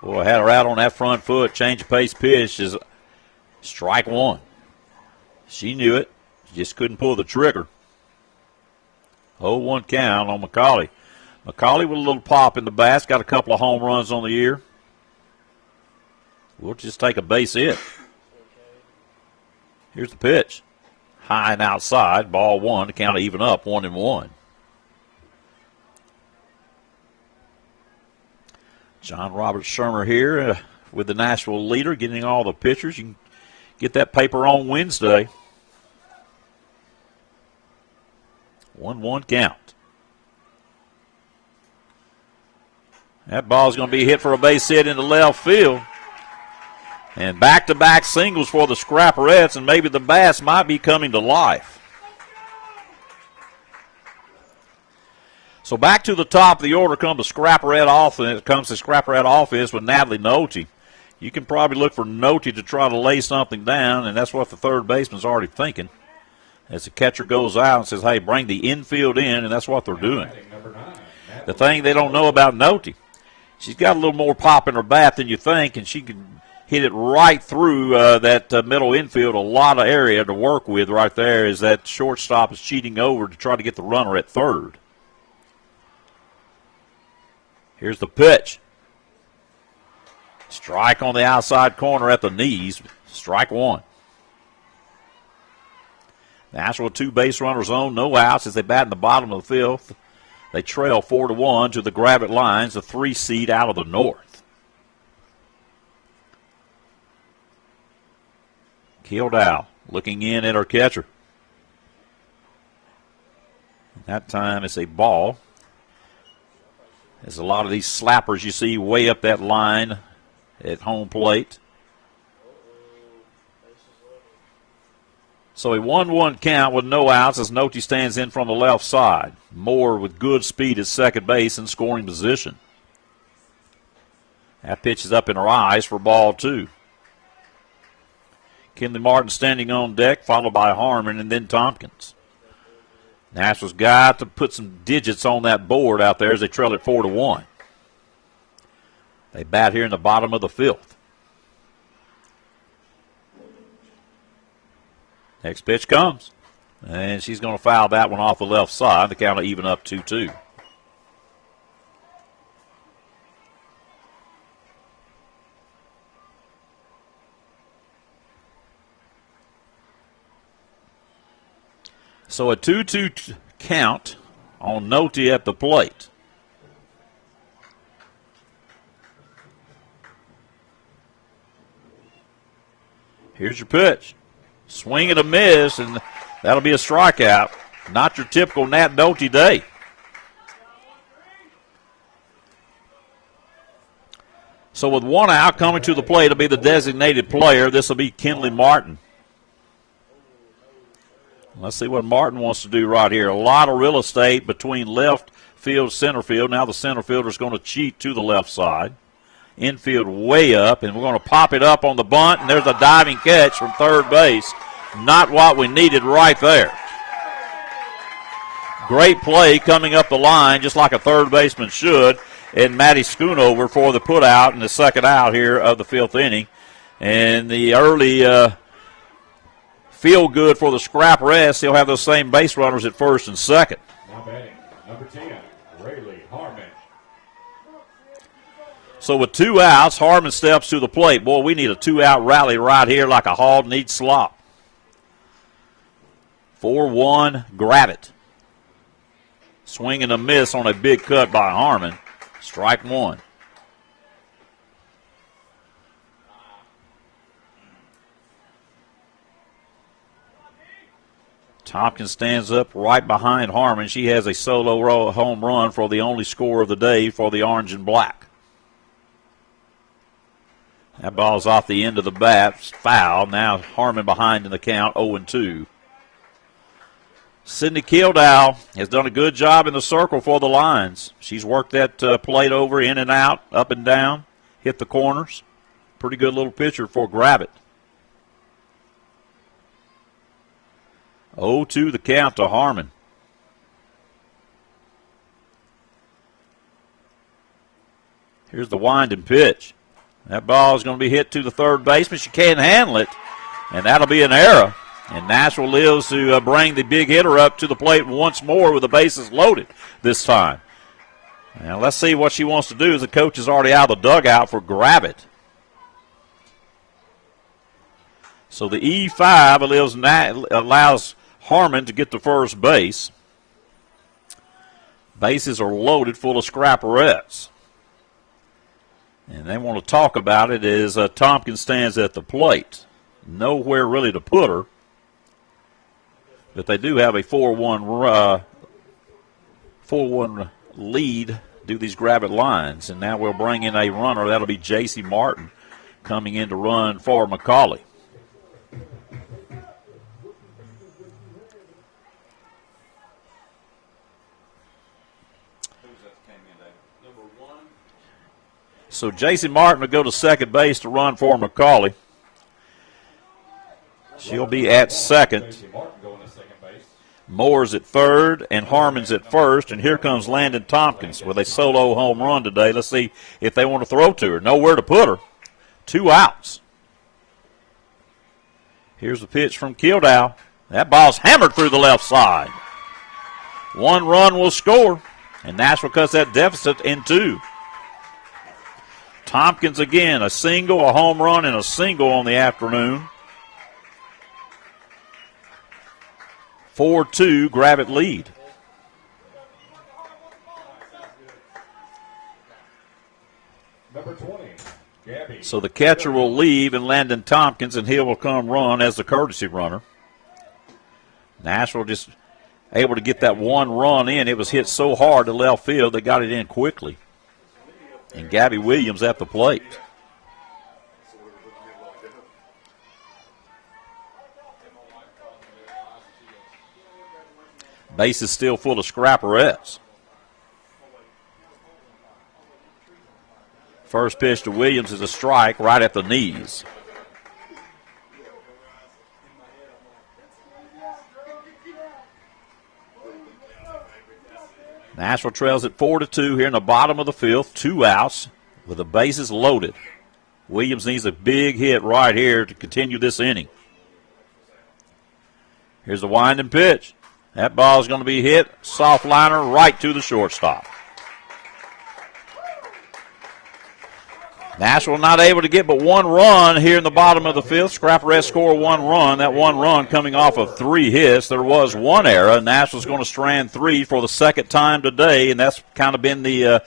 Boy, had her out on that front foot. Change of pace pitch is strike one. She knew it. She just couldn't pull the trigger. 0-1 count on McCauley. McCauley with a little pop in the bats. Got a couple of home runs on the year. We'll just take a base hit. Here's the pitch. High and outside. Ball one. The count of even up. 1-1. John Robert Shermer here with the Nashville leader, getting all the pitchers. You can get that paper on Wednesday. 1-1 count. That ball is going to be hit for a base hit into left field. And back-to-back singles for the Scrapperettes, and maybe the bats might be coming to life. So back to the top of the order comes the Scrapperette offense with Natalie Nolte. You can probably look for Nolte to try to lay something down, and that's what the third baseman's already thinking. As the catcher goes out and says, hey, bring the infield in, and that's what they're doing. The thing they don't know about Nolte, she's got a little more pop in her bat than you think, and she can hit it right through that middle infield. A lot of area to work with right there as that shortstop is cheating over to try to get the runner at third. Here's the pitch. Strike on the outside corner at the knees. Strike one. Nashville 2 base runners on, no outs as they bat in the bottom of the fifth. They trail 4-1 to the Gravette Lions, the 3 seed out of the north. Kildow looking in at her catcher. That time it's a ball. There's a lot of these slappers you see way up that line at home plate. So a 1-1 count with no outs as Nolte stands in from the left side. Moore with good speed at second base and scoring position. That pitch is up in her eyes for ball two. Kinley Martin standing on deck, followed by Harmon and then Tompkins. Nashville's got to put some digits on that board out there as they trail it 4-1. They bat here in the bottom of the fifth. Next pitch comes. And she's going to foul that one off the left side. The count will even up 2-2. So a 2-2 count on Nolte at the plate. Here's your pitch. Swing and a miss, and that'll be a strikeout. Not your typical Nat Nolte day. So with one out, coming to the plate will be the designated player. This will be Kinley Martin. Let's see what Martin wants to do right here. A lot of real estate between left field, center field. Now the center fielder is going to cheat to the left side. Infield way up, and we're going to pop it up on the bunt, and there's a diving catch from third base. Not what we needed right there. Great play coming up the line, just like a third baseman should, and Matty Schoonover for the put out in the second out here of the fifth inning. And the early feel good for the Scrapperettes. He'll have those same base runners at first and second. Now batting, number 10, Rayleigh Harmon. So with 2 outs, Harmon steps to the plate. Boy, we need a 2-out rally right here like a hog needs slop. 4-1, grab it. Swing and a miss on a big cut by Harmon. Strike one. Tompkins stands up right behind Harmon. She has a solo home run for the only score of the day for the orange and black. That ball's off the end of the bat. Foul. Now Harmon behind in the count, 0-2. Sydney Kildow has done a good job in the circle for the Lions. She's worked that plate over, in and out, up and down, hit the corners. Pretty good little pitcher for Gravitt. 0-2 the count to Harmon. Here's the winding pitch. That ball is going to be hit to the third baseman. She can't handle it, and that'll be an error. And Nashville lives to bring the big hitter up to the plate once more with the bases loaded this time. Now let's see what she wants to do as the coach is already out of the dugout for Gravitt. So the E5 allows Harmon to get to first base. Bases are loaded full of Scrapperettes. And they want to talk about it as Tompkins stands at the plate. Nowhere really to put her. But they do have a 4-1 lead, do these Gravitt Lions. And now we'll bring in a runner. That'll be J.C. Martin coming in to run for McCauley. So J.C. Martin will go to second base to run for McCauley. She'll be at second. Moore's at third, and Harmon's at first. And here comes Landon Tompkins with a solo home run today. Let's see if they want to throw to her. Nowhere to put her. 2 outs. Here's the pitch from Kildow. That ball's hammered through the left side. 1 run will score, and Nashville cuts that deficit in 2. Tompkins again, a single, a home run, and a single on the afternoon. 4-2, Gravitt lead. Number 20, Gabby. So the catcher will leave, and Landon Tompkins, and he will come run as the courtesy runner. Nashville just able to get that 1 run in. It was hit so hard to left field, they got it in quickly. And Gabby Williams at the plate. Base is still full of Scrapperettes. First pitch to Williams is a strike right at the knees. Nashville trails at 4-2 here in the bottom of the 5th. 2 outs with the bases loaded. Williams needs a big hit right here to continue this inning. Here's the winding pitch. That ball is going to be hit, soft liner, right to the shortstop. Nashville not able to get but 1 run here in the bottom of the 5th. Scrapperettes score 1 run. That 1 run coming off of 3 hits. There was 1 error. Nashville's going to strand 3 for the second time today, and that's kind of been the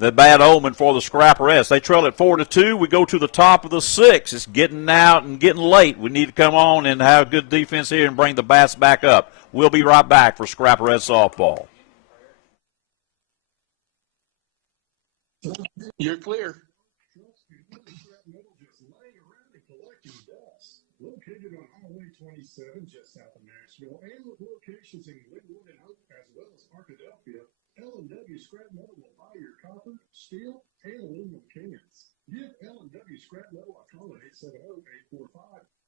bad omen for the Scrapperettes. They trail at 4-2. We go to the top of the 6th. It's getting out and getting late. We need to come on and have good defense here and bring the bats back up. We'll be right back for Scrapperette softball. You're clear. Located on Highway 27 just south of Nashville and with locations in Glenwood and Hope as well as Arkadelphia, L&W Scrap Metal will buy your copper, steel, and aluminum cans. Give L&W Scrap Metal a call at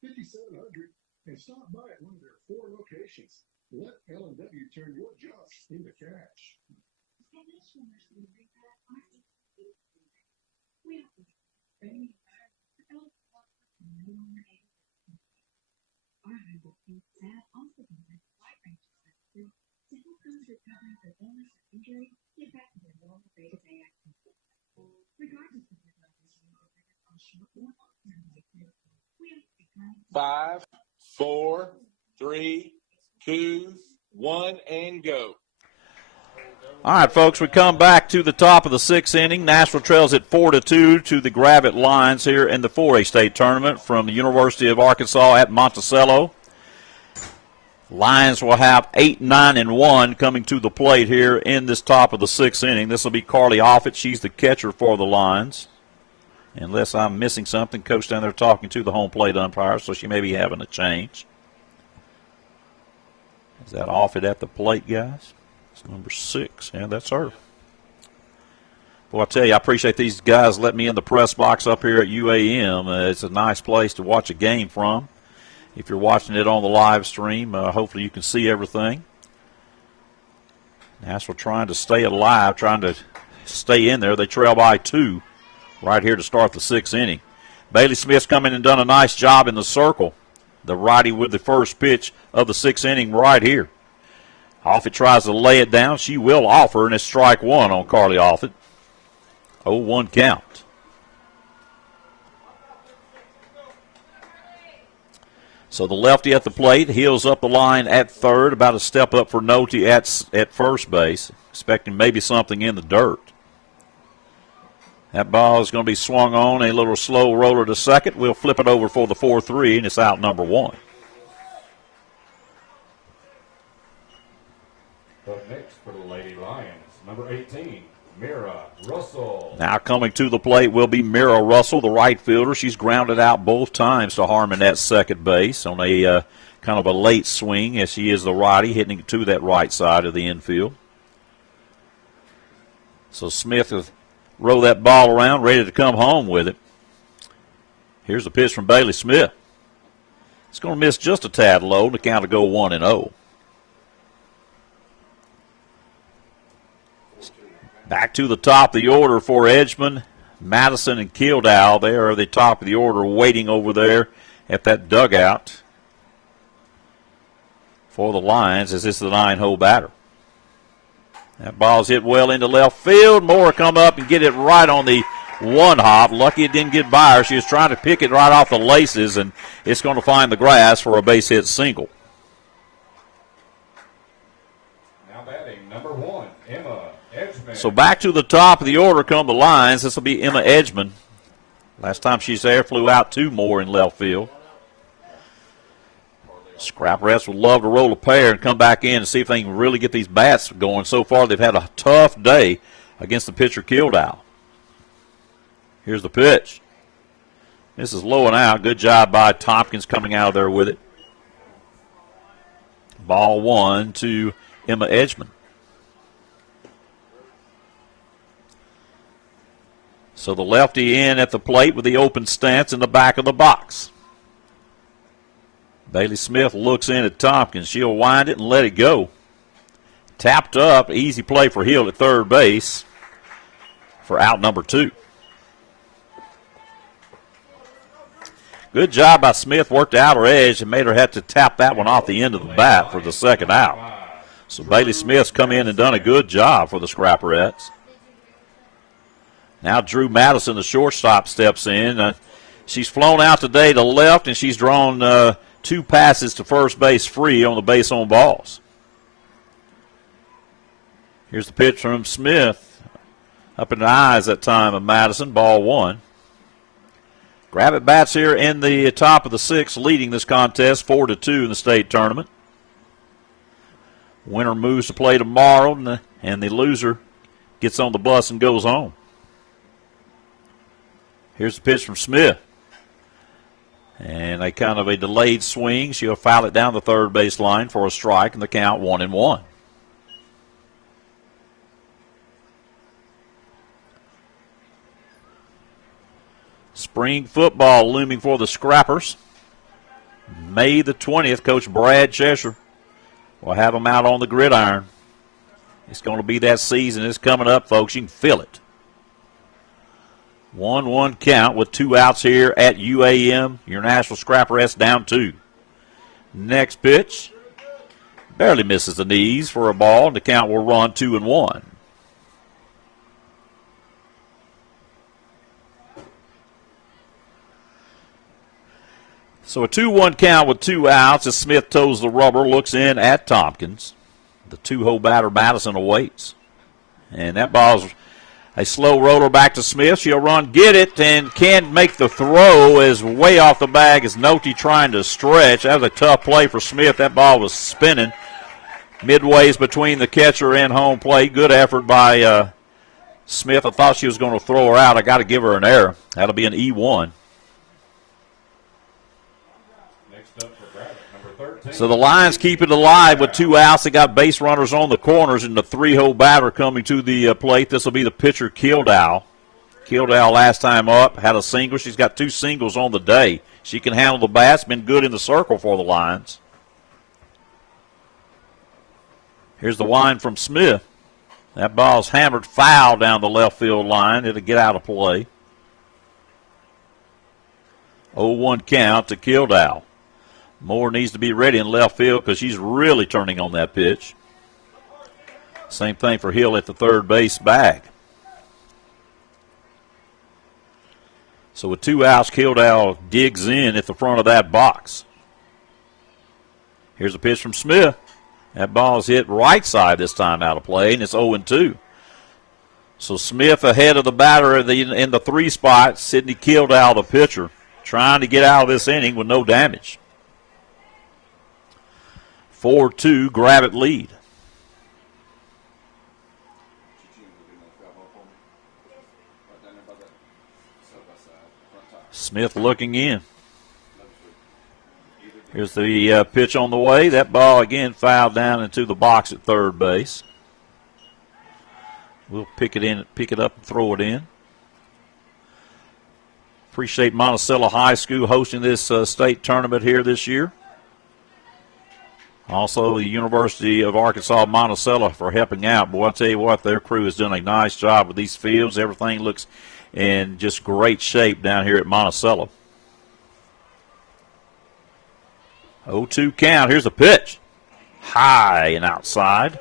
870-845-5700 and stop by at one of their 4 locations. Let L&W turn your junk into cash. Five, 4, 3, 2, 1, and go. All right, folks, we come back to the top of the 6th inning. Nashville trails at 4-2 to the Gravette Lions here in the 4A state tournament from the University of Arkansas at Monticello. Lions will have 8, 9, and 1 coming to the plate here in this top of the 6th inning. This will be Carly Offit. She's the catcher for the Lions. Unless I'm missing something, Coach down there talking to the home plate umpire, so she may be having a change. Is that Offit at the plate, guys? It's number 6. Yeah, that's her. Well, I tell you, I appreciate these guys letting me in the press box up here at UAM. It's a nice place to watch a game from. If you're watching it on the live stream, hopefully you can see everything. Nashville trying to stay alive, trying to stay in there. They trail by 2 right here to start the 6th inning. Bailey Smith's come in and done a nice job in the circle. The righty with the first pitch of the 6th inning right here. Offit tries to lay it down. She will offer, and it's strike 1 on Carly Offit. 0-1 count. So the lefty at the plate heels up the line at third, about a step up for Noty at first base, expecting maybe something in the dirt. That ball is going to be swung on, a little slow roller to second. We'll flip it over for the 4-3, and it's out number 1. Up next for the Lady Lions, number 18, Mira Russell. Now coming to the plate will be Mira Russell, the right fielder. She's grounded out both times to Harmon at second base on a kind of a late swing, as she is the righty, hitting to that right side of the infield. So Smith will roll that ball around, ready to come home with it. Here's the pitch from Bailey Smith. It's going to miss just a tad low. The count to go 1-0. Back to the top of the order for Edgman, Madison, and Kildow. They are the top of the order waiting over there at that dugout for the Lions, as this is the 9-hole batter. That ball's hit well into left field. Moore come up and get it right on the 1-hop. Lucky it didn't get by her. She was trying to pick it right off the laces, and it's going to find the grass for a base hit single. Now batting, number 1, Emma Edgman. So back to the top of the order come the Lions. This will be Emma Edgman. Last time she's there, flew out 2 more in left field. Scrap Rats would love to roll a pair and come back in and see if they can really get these bats going. So far, they've had a tough day against the pitcher Kildow. Here's the pitch. This is low and out. Good job by Tompkins coming out of there with it. Ball 1 to Emma Edgman. So the lefty in at the plate with the open stance in the back of the box. Bailey Smith looks in at Tompkins. She'll wind it and let it go. Tapped up, easy play for Hill at third base for out number 2. Good job by Smith. Worked out her edge and made her have to tap that one off the end of the bat for the second out. So Bailey Smith's come in and done a good job for the Scrapperettes. Now Drew Madison, the shortstop, steps in. She's flown out today to left, and she's drawn 2 passes to first base free on the base on balls. Here's the pitch from Smith. Up in the eyes that time of Madison, ball 1. Gravette bats here in the top of the 6th, leading this contest 4-2 in the state tournament. Winner moves to play tomorrow, and the loser gets on the bus and goes home. Here's the pitch from Smith. And a kind of a delayed swing. She'll foul it down the third base line for a strike, and the count 1-1. Spring football looming for the Scrappers. May the 20th, Coach Brad Cheshire will have them out on the gridiron. It's going to be that season. It's coming up, folks. You can feel it. 1-1 count with 2 outs here at UAM. Your Nashville Scrapper down 2. Next pitch. Barely misses the knees for a ball, and the count will run 2-1. So a 2-1 count with 2 outs as Smith toes the rubber, looks in at Tompkins. The 2-hole batter, Madison, awaits. And that ball's a slow roller back to Smith. She'll run, get it, and can't make the throw as way off the bag as Nolte trying to stretch. That was a tough play for Smith. That ball was spinning midways between the catcher and home plate. Good effort by Smith. I thought she was going to throw her out. I got to give her an error. That'll be an E1. So the Lions keep it alive with 2 outs. They got base runners on the corners and the 3-hole batter coming to the plate. This will be the pitcher, Kildow. Kildow last time up had a single. She's got 2 singles on the day. She can handle the bats. Been good in the circle for the Lions. Here's the wind from Smith. That ball's hammered foul down the left field line. It'll get out of play. 0-1 count to Kildow. Moore needs to be ready in left field because she's really turning on that pitch. Same thing for Hill at the third base bag. So with 2 outs, Kildow digs in at the front of that box. Here's a pitch from Smith. That ball is hit right side this time out of play, and it's 0-2. So Smith ahead of the batter in the 3 spot. Sydney Kildow, the pitcher, trying to get out of this inning with no damage. 4-2, Gravett lead. Smith looking in. Here's the pitch on the way. That ball again fouled down into the box at third base. We'll pick it up and throw it in. Appreciate Monticello High School hosting this state tournament here this year. Also, the University of Arkansas Monticello for helping out. Boy, I'll tell you what, their crew has done a nice job with these fields. Everything looks in just great shape down here at Monticello. 0-2 count. Here's a pitch. High and outside.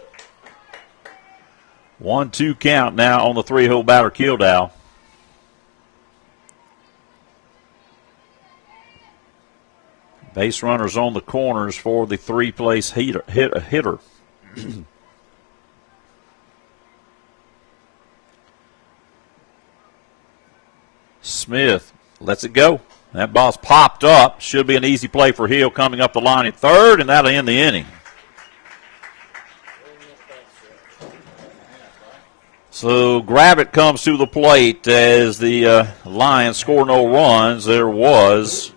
1-2 count now on the 3-hole batter, Kildow. Base runners on the corners for the 3-place hitter. Smith lets it go. That ball's popped up. Should be an easy play for Hill coming up the line at third, and that'll end the inning. So Gravett comes to the plate as the Lions score no runs. There was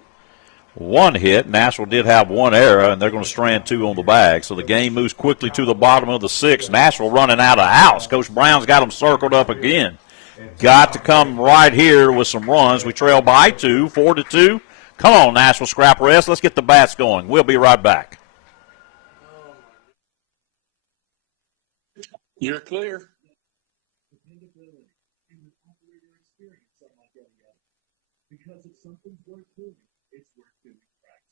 1 hit. Nashville did have 1 error, and they're going to strand 2 on the bag. So the game moves quickly to the bottom of the 6th. Nashville running out of outs. Coach Brown's got them circled up again. Got to come right here with some runs. We trail by 2, 4-2. Come on, Nashville Scrapper S. Let's get the bats going. We'll be right back. You're clear. Because if something's worth doing, it's worth doing right.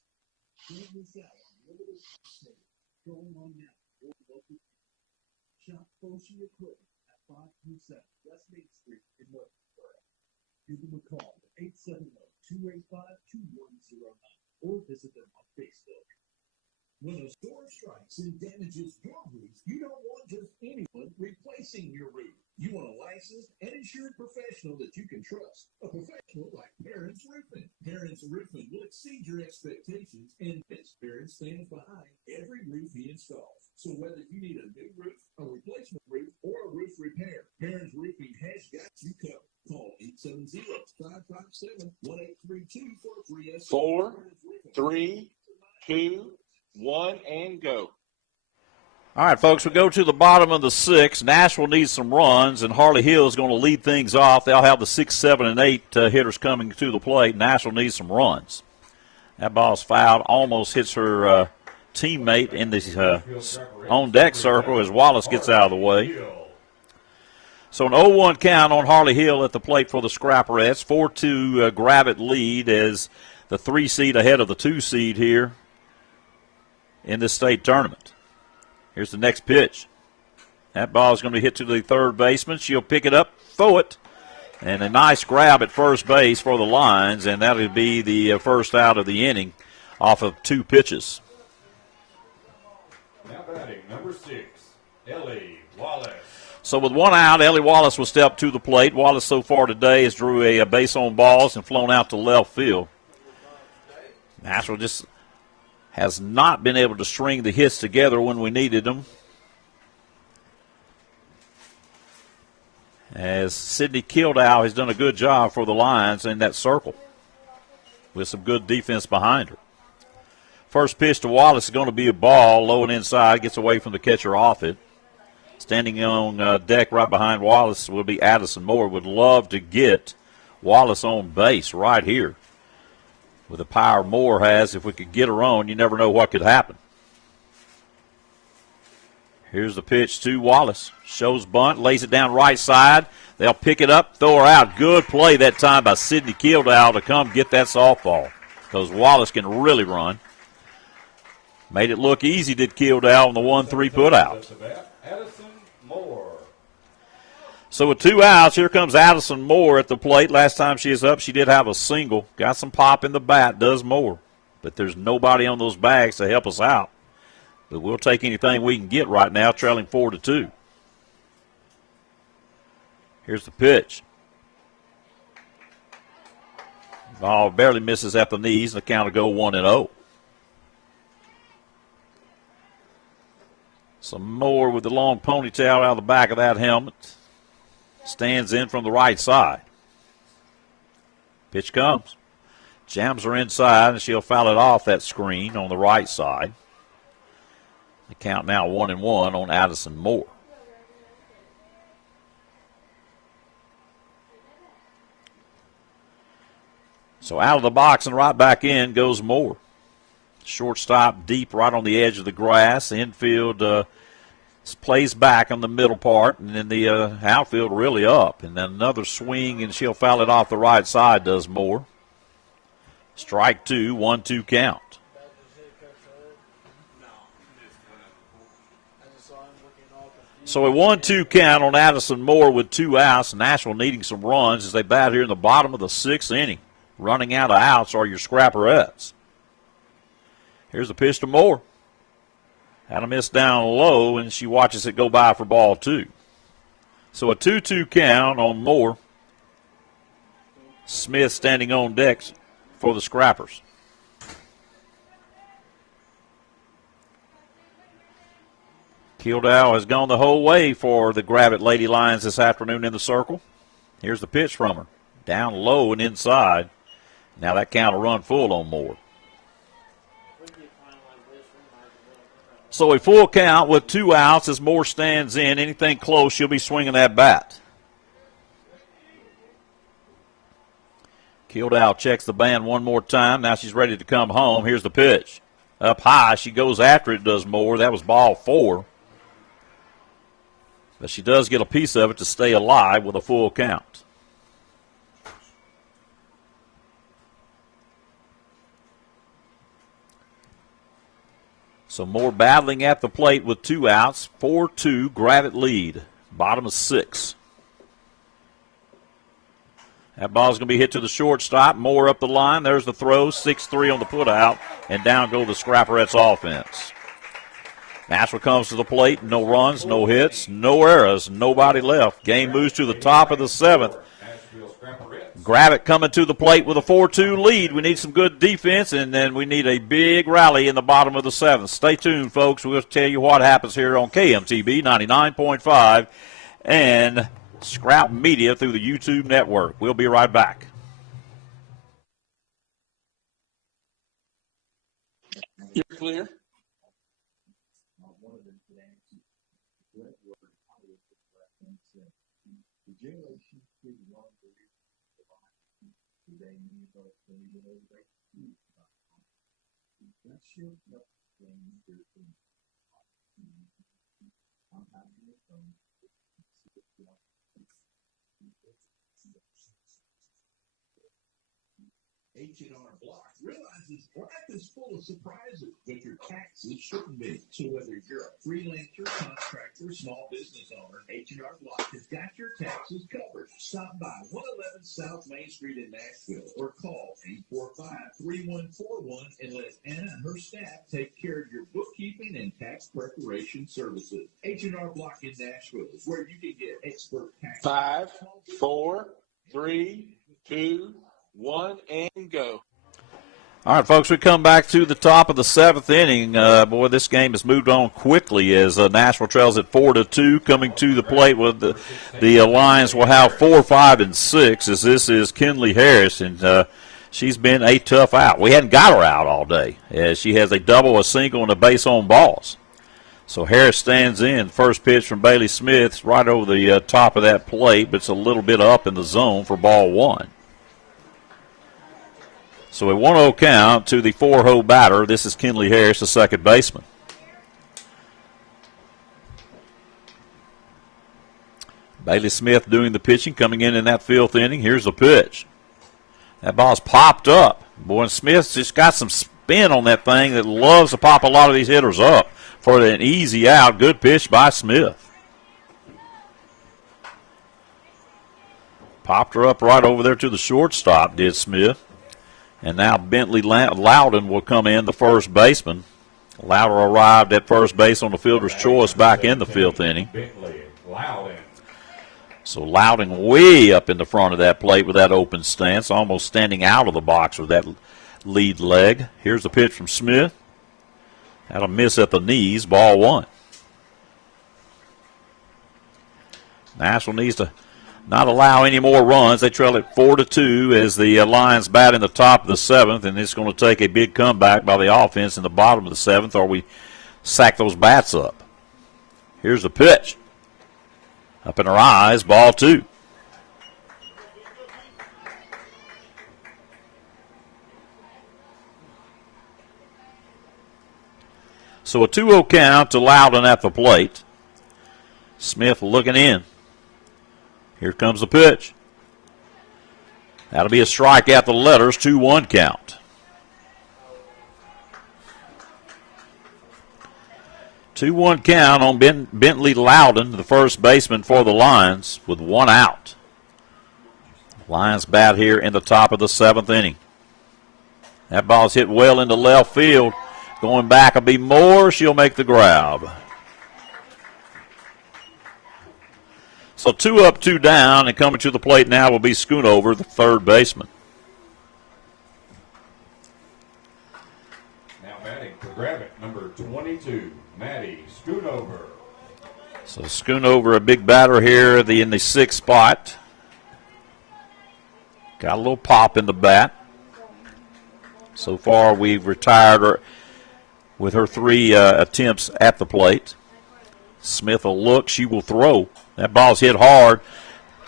Don't miss out on limited sales going on now or local. Shop Foshi Equipment at 527 West Main Street in Murfreesboro. Give them a call at 870-285-2109 or visit them on Facebook. When a storm strikes and damages your roof, you don't want just anyone replacing your roof. You want a licensed and insured professional that you can trust. A professional like Parents Roofing. Parents Roofing will exceed your expectations, and Parents stands behind every roof he installs. So whether you need a new roof, a replacement roof, or a roof repair, Parents Roofing has got you covered. Call 870-557-1832 for a free estimate. 4, 3, 2, 1, and go. All right, folks, we go to the bottom of the 6th. Nashville needs some runs, and Harley Hill is going to lead things off. They'll have the 6, 7, and 8 hitters coming to the plate. Nashville needs some runs. That ball's fouled, almost hits her teammate in the on-deck circle as Wallace gets out of the way. So an 0-1 count on Harley Hill at the plate for the Scrapperettes. 4-2 Gravett lead as the 3 seed ahead of the 2 seed here in this state tournament. Here's the next pitch. That ball is going to be hit to the third baseman. She'll pick it up, throw it, and a nice grab at first base for the Lions, and that'll be the first out of the inning off of 2 pitches. Now batting, number 6, Ellie Wallace. So with 1 out, Ellie Wallace will step to the plate. Wallace so far today has drew a base on balls and flown out to left field. Nashville just has not been able to string the hits together when we needed them. As Sidney Kildow has done a good job for the Lions in that circle with some good defense behind her. First pitch to Wallace is going to be a ball, low and inside, gets away from the catcher off it. Standing on deck right behind Wallace will be Addison Moore. Would love to get Wallace on base right here. With the power Moore has, if we could get her on, you never know what could happen. Here's the pitch to Wallace. Shows bunt, lays it down right side. They'll pick it up, throw her out. Good play that time by Sidney Kildow to come get that softball because Wallace can really run. Made it look easy, did Kildow on the 1-3 put out. Addison Moore. So with 2 outs, here comes Addison Moore at the plate. Last time she was up, she did have a single. Got some pop in the bat, does Moore. But there's nobody on those bags to help us out. But we'll take anything we can get right now, trailing 4-2. Here's the pitch. Ball barely misses at the knees, and the count will go 1-0. Some Moore with the long ponytail out of the back of that helmet. Stands in from the right side. Pitch comes. Jams her inside, and she'll foul it off that screen on the right side. The count now 1-1 on Addison Moore. So out of the box and right back in goes Moore. Shortstop deep right on the edge of the grass. Infield plays back on the middle part, and then the outfield really up. And then another swing, and she'll foul it off the right side, does Moore. Strike 2, 1-2 count. So a 1-2 count on Addison Moore with 2 outs. Nashville needing some runs as they bat here in the bottom of the 6th inning. Running out of outs are your Scrapperettes. Here's the pitch to Moore. Had a miss down low, and she watches it go by for ball 2. So a 2-2 count on Moore. Smith standing on deck for the Scrappers. Kildow has gone the whole way for the Gravett Lady Lions this afternoon in the circle. Here's the pitch from her. Down low and inside. Now that count will run full on Moore. So a full count with 2 outs as Moore stands in. Anything close, she'll be swinging that bat. Kildow checks the band one more time. Now she's ready to come home. Here's the pitch. Up high, she goes after it, does Moore. That was ball 4. But she does get a piece of it to stay alive with a full count. So Moore battling at the plate with 2 outs. 4-2, Gravett lead. Bottom of 6. That ball's going to be hit to the shortstop. Moore up the line. There's the throw. 6-3 on the putout. And down go the Scrapperettes offense. Nashville comes to the plate. No runs, no hits, no errors, nobody left. Game moves to the top of the 7th. Gravett coming to the plate with a 4-2 lead. We need some good defense, and then we need a big rally in the bottom of the 7th. Stay tuned, folks. We'll tell you what happens here on KMTB 99.5 and Scrap Media through the YouTube network. We'll be right back. You're clear. H&R Block realizes life is full of surprises, but your taxes shouldn't be. So whether you're a freelancer, contractor, small business owner, H&R Block has got your taxes covered. Stop by 111 South Main Street in Nashville or call 845-3141 and let Anna and her staff take care of your bookkeeping and tax preparation services. H&R Block in Nashville is where you can get expert tax. 5, 4, 3, 2, 1, and go. All right, folks, we come back to the top of the seventh inning. Boy, this game has moved on quickly as Nashville trails at 4-2. Coming to the plate with the Lions will have 4, 5, and 6 as this is Kinley Harris, and she's been a tough out. We hadn't got her out all day as she has a double, a single, and a base on balls. So Harris stands in. First pitch from Bailey Smith right over the top of that plate, but it's a little bit up in the zone for ball one. So a 1-0 count to the 4-hole batter. This is Kinley Harris, the second baseman. Bailey Smith doing the pitching, coming in that fifth inning. Here's the pitch. That ball's popped up. Boy, and Smith's just got some spin on that thing that loves to pop a lot of these hitters up for an easy out. Good pitch by Smith. Popped her up right over there to the shortstop, did Smith. And now Bentley Loudon will come in, the first baseman. Loudon arrived at first base on the fielder's choice back in the fifth inning. So Loudon way up in the front of that plate with that open stance, almost standing out of the box with that lead leg. Here's the pitch from Smith. Had a miss at the knees, ball one. Nashville needs to not allow any more runs. They trail at 4-2 as the Lions bat in the top of the seventh, and it's going to take a big comeback by the offense in the bottom of the seventh, or we sack those bats up. Here's the pitch. Up in her eyes, ball two. So a 2-0 count to Loudon at the plate. Smith looking in. Here comes the pitch. That'll be a strike at the letters, 2-1 count. 2-1 count on Bentley Loudon, the first baseman for the Lions, with one out. Lions bat here in the top of the seventh inning. That ball's hit well into left field. Going back will be Moore. She'll make the grab. So 2 up, 2 down, and coming to the plate now will be Schoonover, the third baseman. Now batting for Gravett, number 22, Maddie Schoonover. So Schoonover, a big batter here in the sixth spot. Got a little pop in the bat. So far we've retired her with her 3 attempts at the plate. Smith will look, she will throw. That ball's hit hard.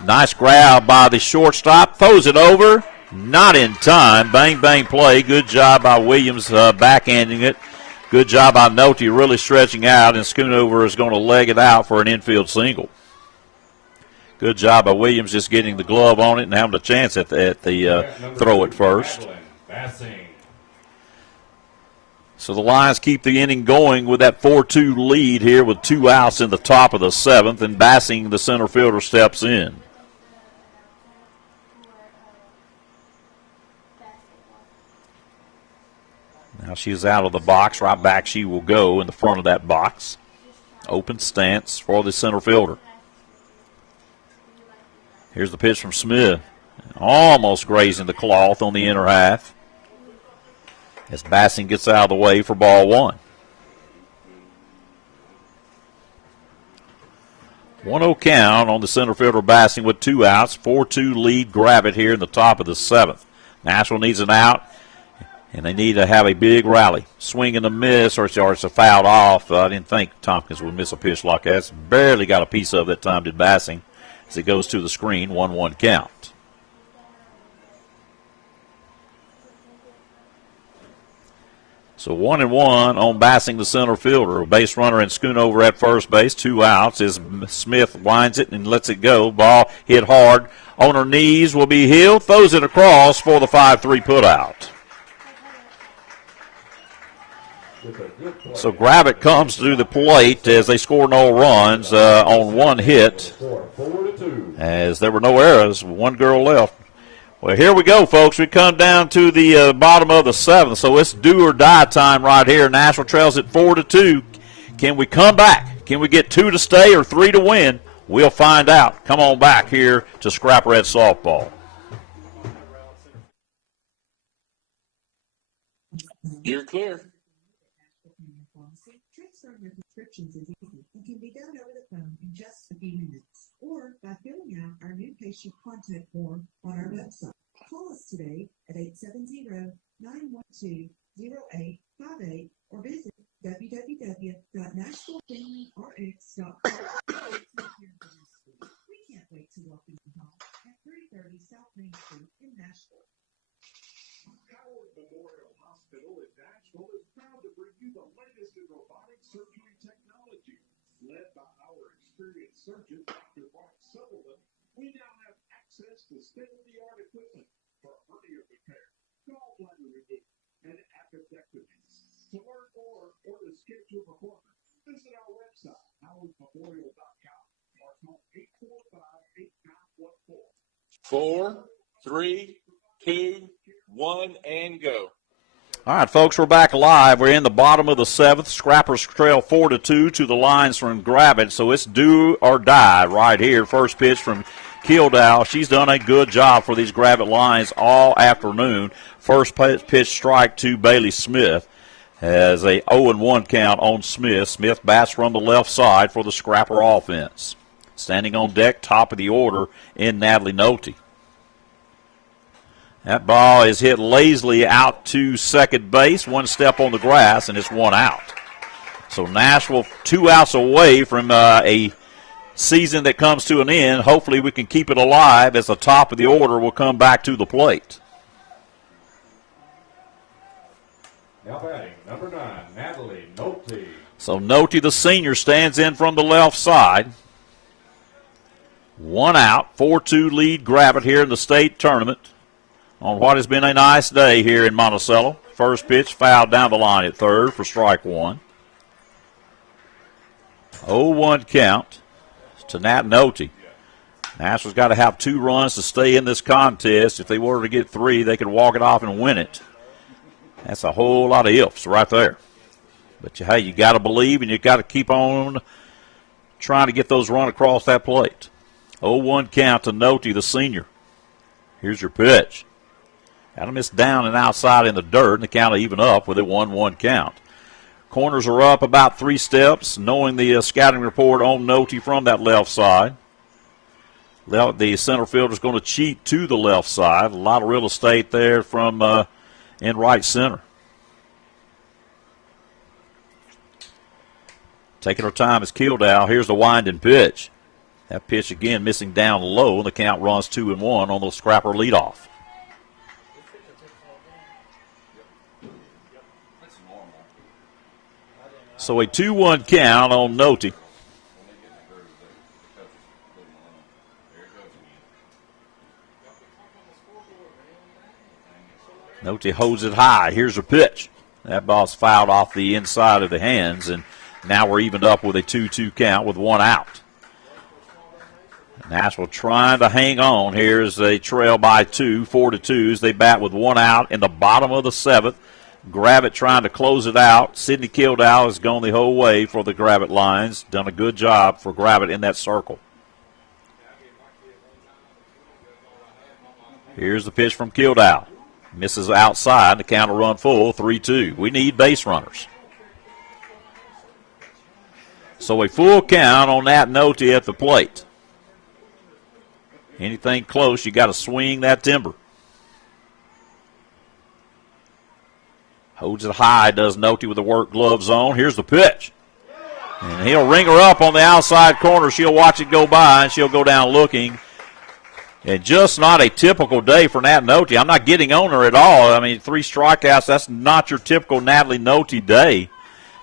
Nice grab by the shortstop. Throws it over. Not in time. Bang, bang play. Good job by Williams backhanding it. Good job by Nolte really stretching out, and Schoonover is going to leg it out for an infield single. Good job by Williams just getting the glove on it and having a chance at the throw at first. So the Lions keep the inning going with that 4-2 lead here with 2 outs in the top of the seventh, and Bassing, the center fielder, steps in. Now she's out of the box. Right back she will go in the front of that box. Open stance for the center fielder. Here's the pitch from Smith. Almost grazing the cloth on the inner half, as Bassing gets out of the way for ball one. 1-0 count on the center fielder Bassing with 2 outs. 4-2 lead Gravett here in the top of the seventh. Nashville needs an out, and they need to have a big rally. Swing and a miss, or it's a fouled off. I didn't think Tompkins would miss a pitch like that. It's barely got a piece of that time, did Bassing, as it goes to the screen. 1-1 count. So 1-1 on Bassing, the center fielder. A base runner and Schoonover at first base. 2 outs as Smith winds it and lets it go. Ball hit hard on her knees, will be Hill. Throws it across for the 5-3 putout. So Gravitt comes to the plate as they score no runs on 1 hit. As there were no errors, 1 girl left. Well, here we go, folks. We come down to the bottom of the 7th, so it's do or die time right here. Nashville trails at 4-2. Can we come back? Can we get 2 to stay or 3 to win? We'll find out. Come on back here to Scrapper Red Softball. You're clear. Transferring your prescriptions is easy and can be done over the phone in just a few minutes or by filling out our new patient contact form on our website. Call us today at 870-912-0858 or visit www.nashvillefamilyrx.com. We can't wait to welcome you home at 330 South Main Street in Nashville. Howard Memorial Hospital in Nashville is proud to bring you the latest in robotic surgery technology. Led by our experienced surgeon, Dr. Mark Sutherland, we now have access to state-of-the-art equipment for hernia repair, gallbladder removal, and appendectomies. To learn more or to schedule an appointment, visit our website, howardmemorial.com, or call 845-8914. 4, 3, 2, 1, and go. All right, folks, we're back live. We're in the bottom of the 7th. Scrappers trail 4-2 to the lines from Gravitt, so it's do or die right here. First pitch from Kildow. She's done a good job for these Gravitt lines all afternoon. First pitch strike to Bailey Smith has a 0-1 count on Smith. Smith bats from the left side for the Scrapper offense. Standing on deck, top of the order in Natalie Nolte. That ball is hit lazily out to second base. 1 step on the grass, and it's 1 out. So Nashville 2 outs away from a season that comes to an end. Hopefully we can keep it alive as the top of the order will come back to the plate. Now batting, number 9, Natalie Nolte. So Nolte, the senior, stands in from the left side. 1 out, 4-2 lead Gravitt here in the state tournament on what has been a nice day here in Monticello. First pitch fouled down the line at third for strike 1. 0-1 count to Nat Nolte. Nashville's got to have 2 runs to stay in this contest. If they were to get 3, they could walk it off and win it. That's a whole lot of ifs right there. But, hey, you got to believe, and you got to keep on trying to get those run across that plate. 0-1 count to Nolte, the senior. Here's your pitch. Got him missed down and outside in the dirt, and the count will even up with a 1-1 count. Corners are up about 3 steps, knowing the scouting report on Nolte from that left side. The center fielder is going to cheat to the left side. A lot of real estate there from in right center. Taking her time is Kildow. Here's the winding pitch. That pitch again missing down low, and the count runs 2-1 on the Scrapper leadoff. So a 2-1 count on Nolte. Nolte holds it high. Here's a pitch. That ball's fouled off the inside of the hands, and now we're evened up with a 2-2 count with 1 out. Nashville trying to hang on here as they trail by 2, 4-2 as they bat with 1 out in the bottom of the 7th. Gravitt trying to close it out. Sydney Kildow has gone the whole way for the Gravitt lines. Done a good job for Gravitt in that circle. Here's the pitch from Kildow. Misses outside. The count will run full, 3-2. We need base runners. So a full count on Nat Nolte at the plate. Anything close, you got to swing that timber. Holds it high, does Nolte with the work gloves on. Here's the pitch. And he'll ring her up on the outside corner. She'll watch it go by, and she'll go down looking. And just not a typical day for Nat Nolte. I'm not getting on her at all. I mean, 3 strikeouts, that's not your typical Natalie Nolte day.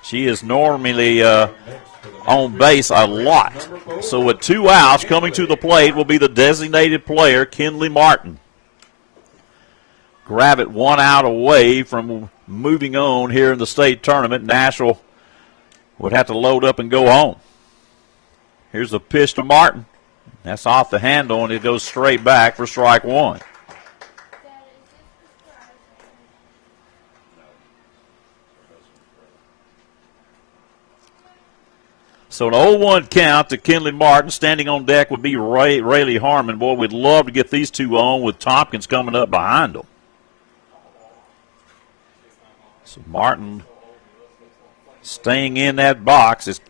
She is normally on base a lot. So with 2 outs, coming to the plate will be the designated player, Kinley Martin. Gravett 1 out away from moving on here in the state tournament. Nashville would have to load up and go home. Here's the pitch to Martin. That's off the handle, and it goes straight back for strike 1. So an 0-1 count to Kinley Martin. Standing on deck would be Rayleigh Harmon. Boy, we'd love to get these two on with Tompkins coming up behind them. So Martin staying in that box as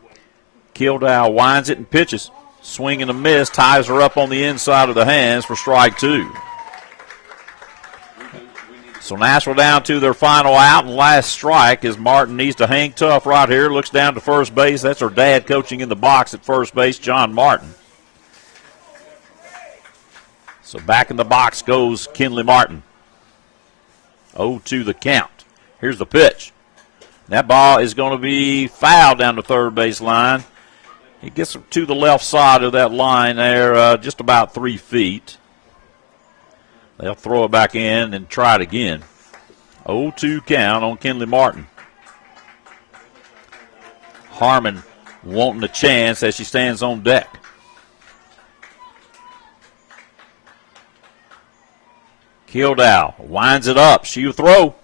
Kildare winds it and pitches. Swing and a miss, ties her up on the inside of the hands for strike 2. So Nashville down to their final out and last strike as Martin needs to hang tough right here. Looks down to first base. That's her dad coaching in the box at first base, John Martin. So back in the box goes Kinley Martin. 0-2 the count. Here's the pitch. That ball is going to be fouled down the third base line. He gets to the left side of that line there, just about 3 feet. They'll throw it back in and try it again. 0-2 count on Kinley Martin. Harmon wanting a chance as she stands on deck. Kildare winds it up. She'll throw.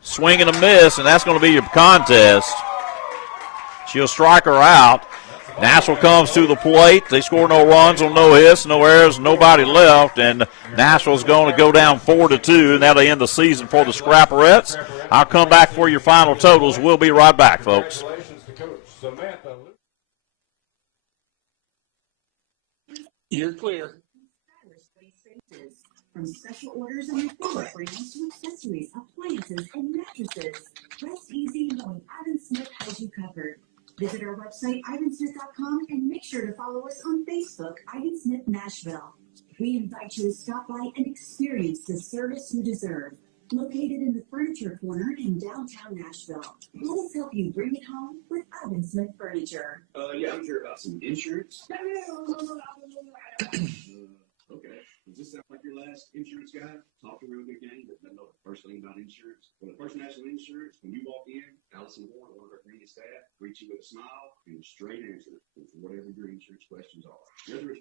Swing and a miss, and that's going to be your contest. She'll strike her out. Nashville comes to the plate. They score no runs on no hits, no errors, nobody left, and Nashville's going to go down 4-2, and that'll end the season for the Scrapperettes. I'll come back for your final totals. We'll be right back, folks. Congratulations to Coach Samantha. You're clear. From special orders and refill brands to accessories, appliances, and mattresses, rest easy knowing Ivan Smith has you covered. Visit our website, ivansmith.com, and make sure to follow us on Facebook, Ivan Smith Nashville. We invite you to stop by and experience the service you deserve. Located in the Furniture Corner in downtown Nashville. Let us help you bring it home with Ivan Smith Furniture. Yeah, I'm sure about some insurance. Okay. Does this sound like your last insurance guy? Talked a real good game, but doesn't know the first thing about insurance. Well, at First National Insurance, when you walk in, Allison Horn, one of our community staff, greets you with a smile and a straight answer for whatever your insurance questions are.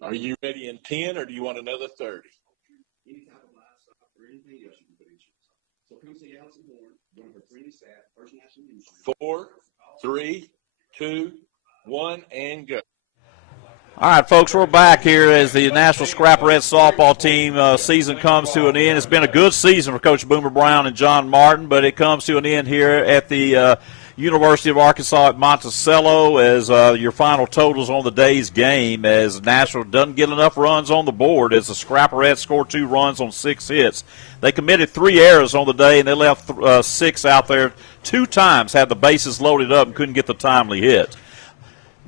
Are you ready in 10, or do you want another 30? Any type of livestock or anything else you can put insurance on. So come see Allison Horn, one of our community staff, First National Insurance. 4, 3, 2, 1, and go. All right, folks, we're back here as the Nashville Scrapperettes softball team season comes to an end. It's been a good season for Coach Boomer Brown and John Martin, but it comes to an end here at the University of Arkansas at Monticello as your final totals on the day's game, as Nashville doesn't get enough runs on the board as the Scrapperettes scored 2 runs on 6 hits. They committed 3 errors on the day, and they left 6 out there 2 times, had the bases loaded up and couldn't get the timely hit.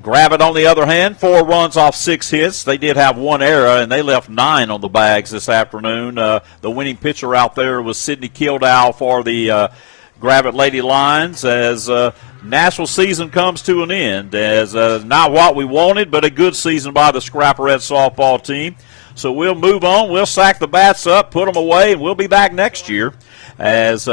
Gravett, on the other hand, 4 runs off 6 hits. They did have 1 error, and they left 9 on the bags this afternoon. The winning pitcher out there was Sydney Kildare for the Gravett Lady Lions as Nashville season comes to an end. As not what we wanted, but a good season by the Scrapperettes softball team. So we'll move on. We'll sack the bats up, put them away, and we'll be back next year as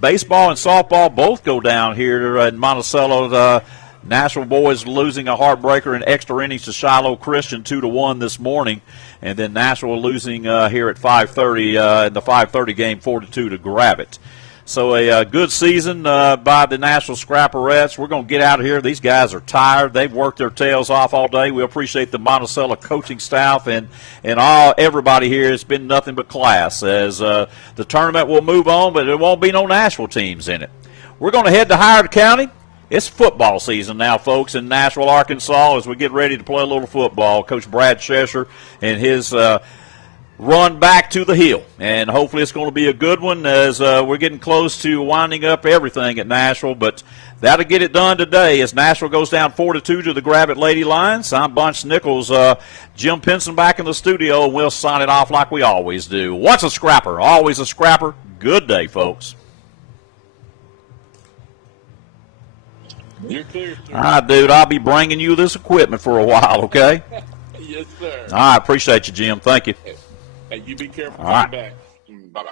baseball and softball both go down here in Monticello. Nashville boys losing a heartbreaker in extra innings to Shiloh Christian 2-1 this morning, and then Nashville losing here at 5:30 in the 5:30 game 4-2 to Gravett. So a good season by the Nashville Scrapperettes. We're going to get out of here. These guys are tired. They've worked their tails off all day. We appreciate the Monticello coaching staff and everybody here. It's been nothing but class as the tournament will move on, but there won't be no Nashville teams in it. We're going to head to Howard County. It's football season now, folks, in Nashville, Arkansas, as we get ready to play a little football. Coach Brad Cheshire and his run back to the hill. And hopefully it's going to be a good one as we're getting close to winding up everything at Nashville. But that'll get it done today as Nashville goes down 4-2 to the Gravette Lady Lions. I'm Bunch Nichols, Jim Pinson back in the studio, and we'll sign it off like we always do. Once a scrapper, always a scrapper. Good day, folks. You're clear, sir. All right, dude, I'll be bringing you this equipment for a while, okay? Yes, sir. All right, appreciate you, Jim. Thank you. Hey, you be careful All right. coming back. Bye-bye.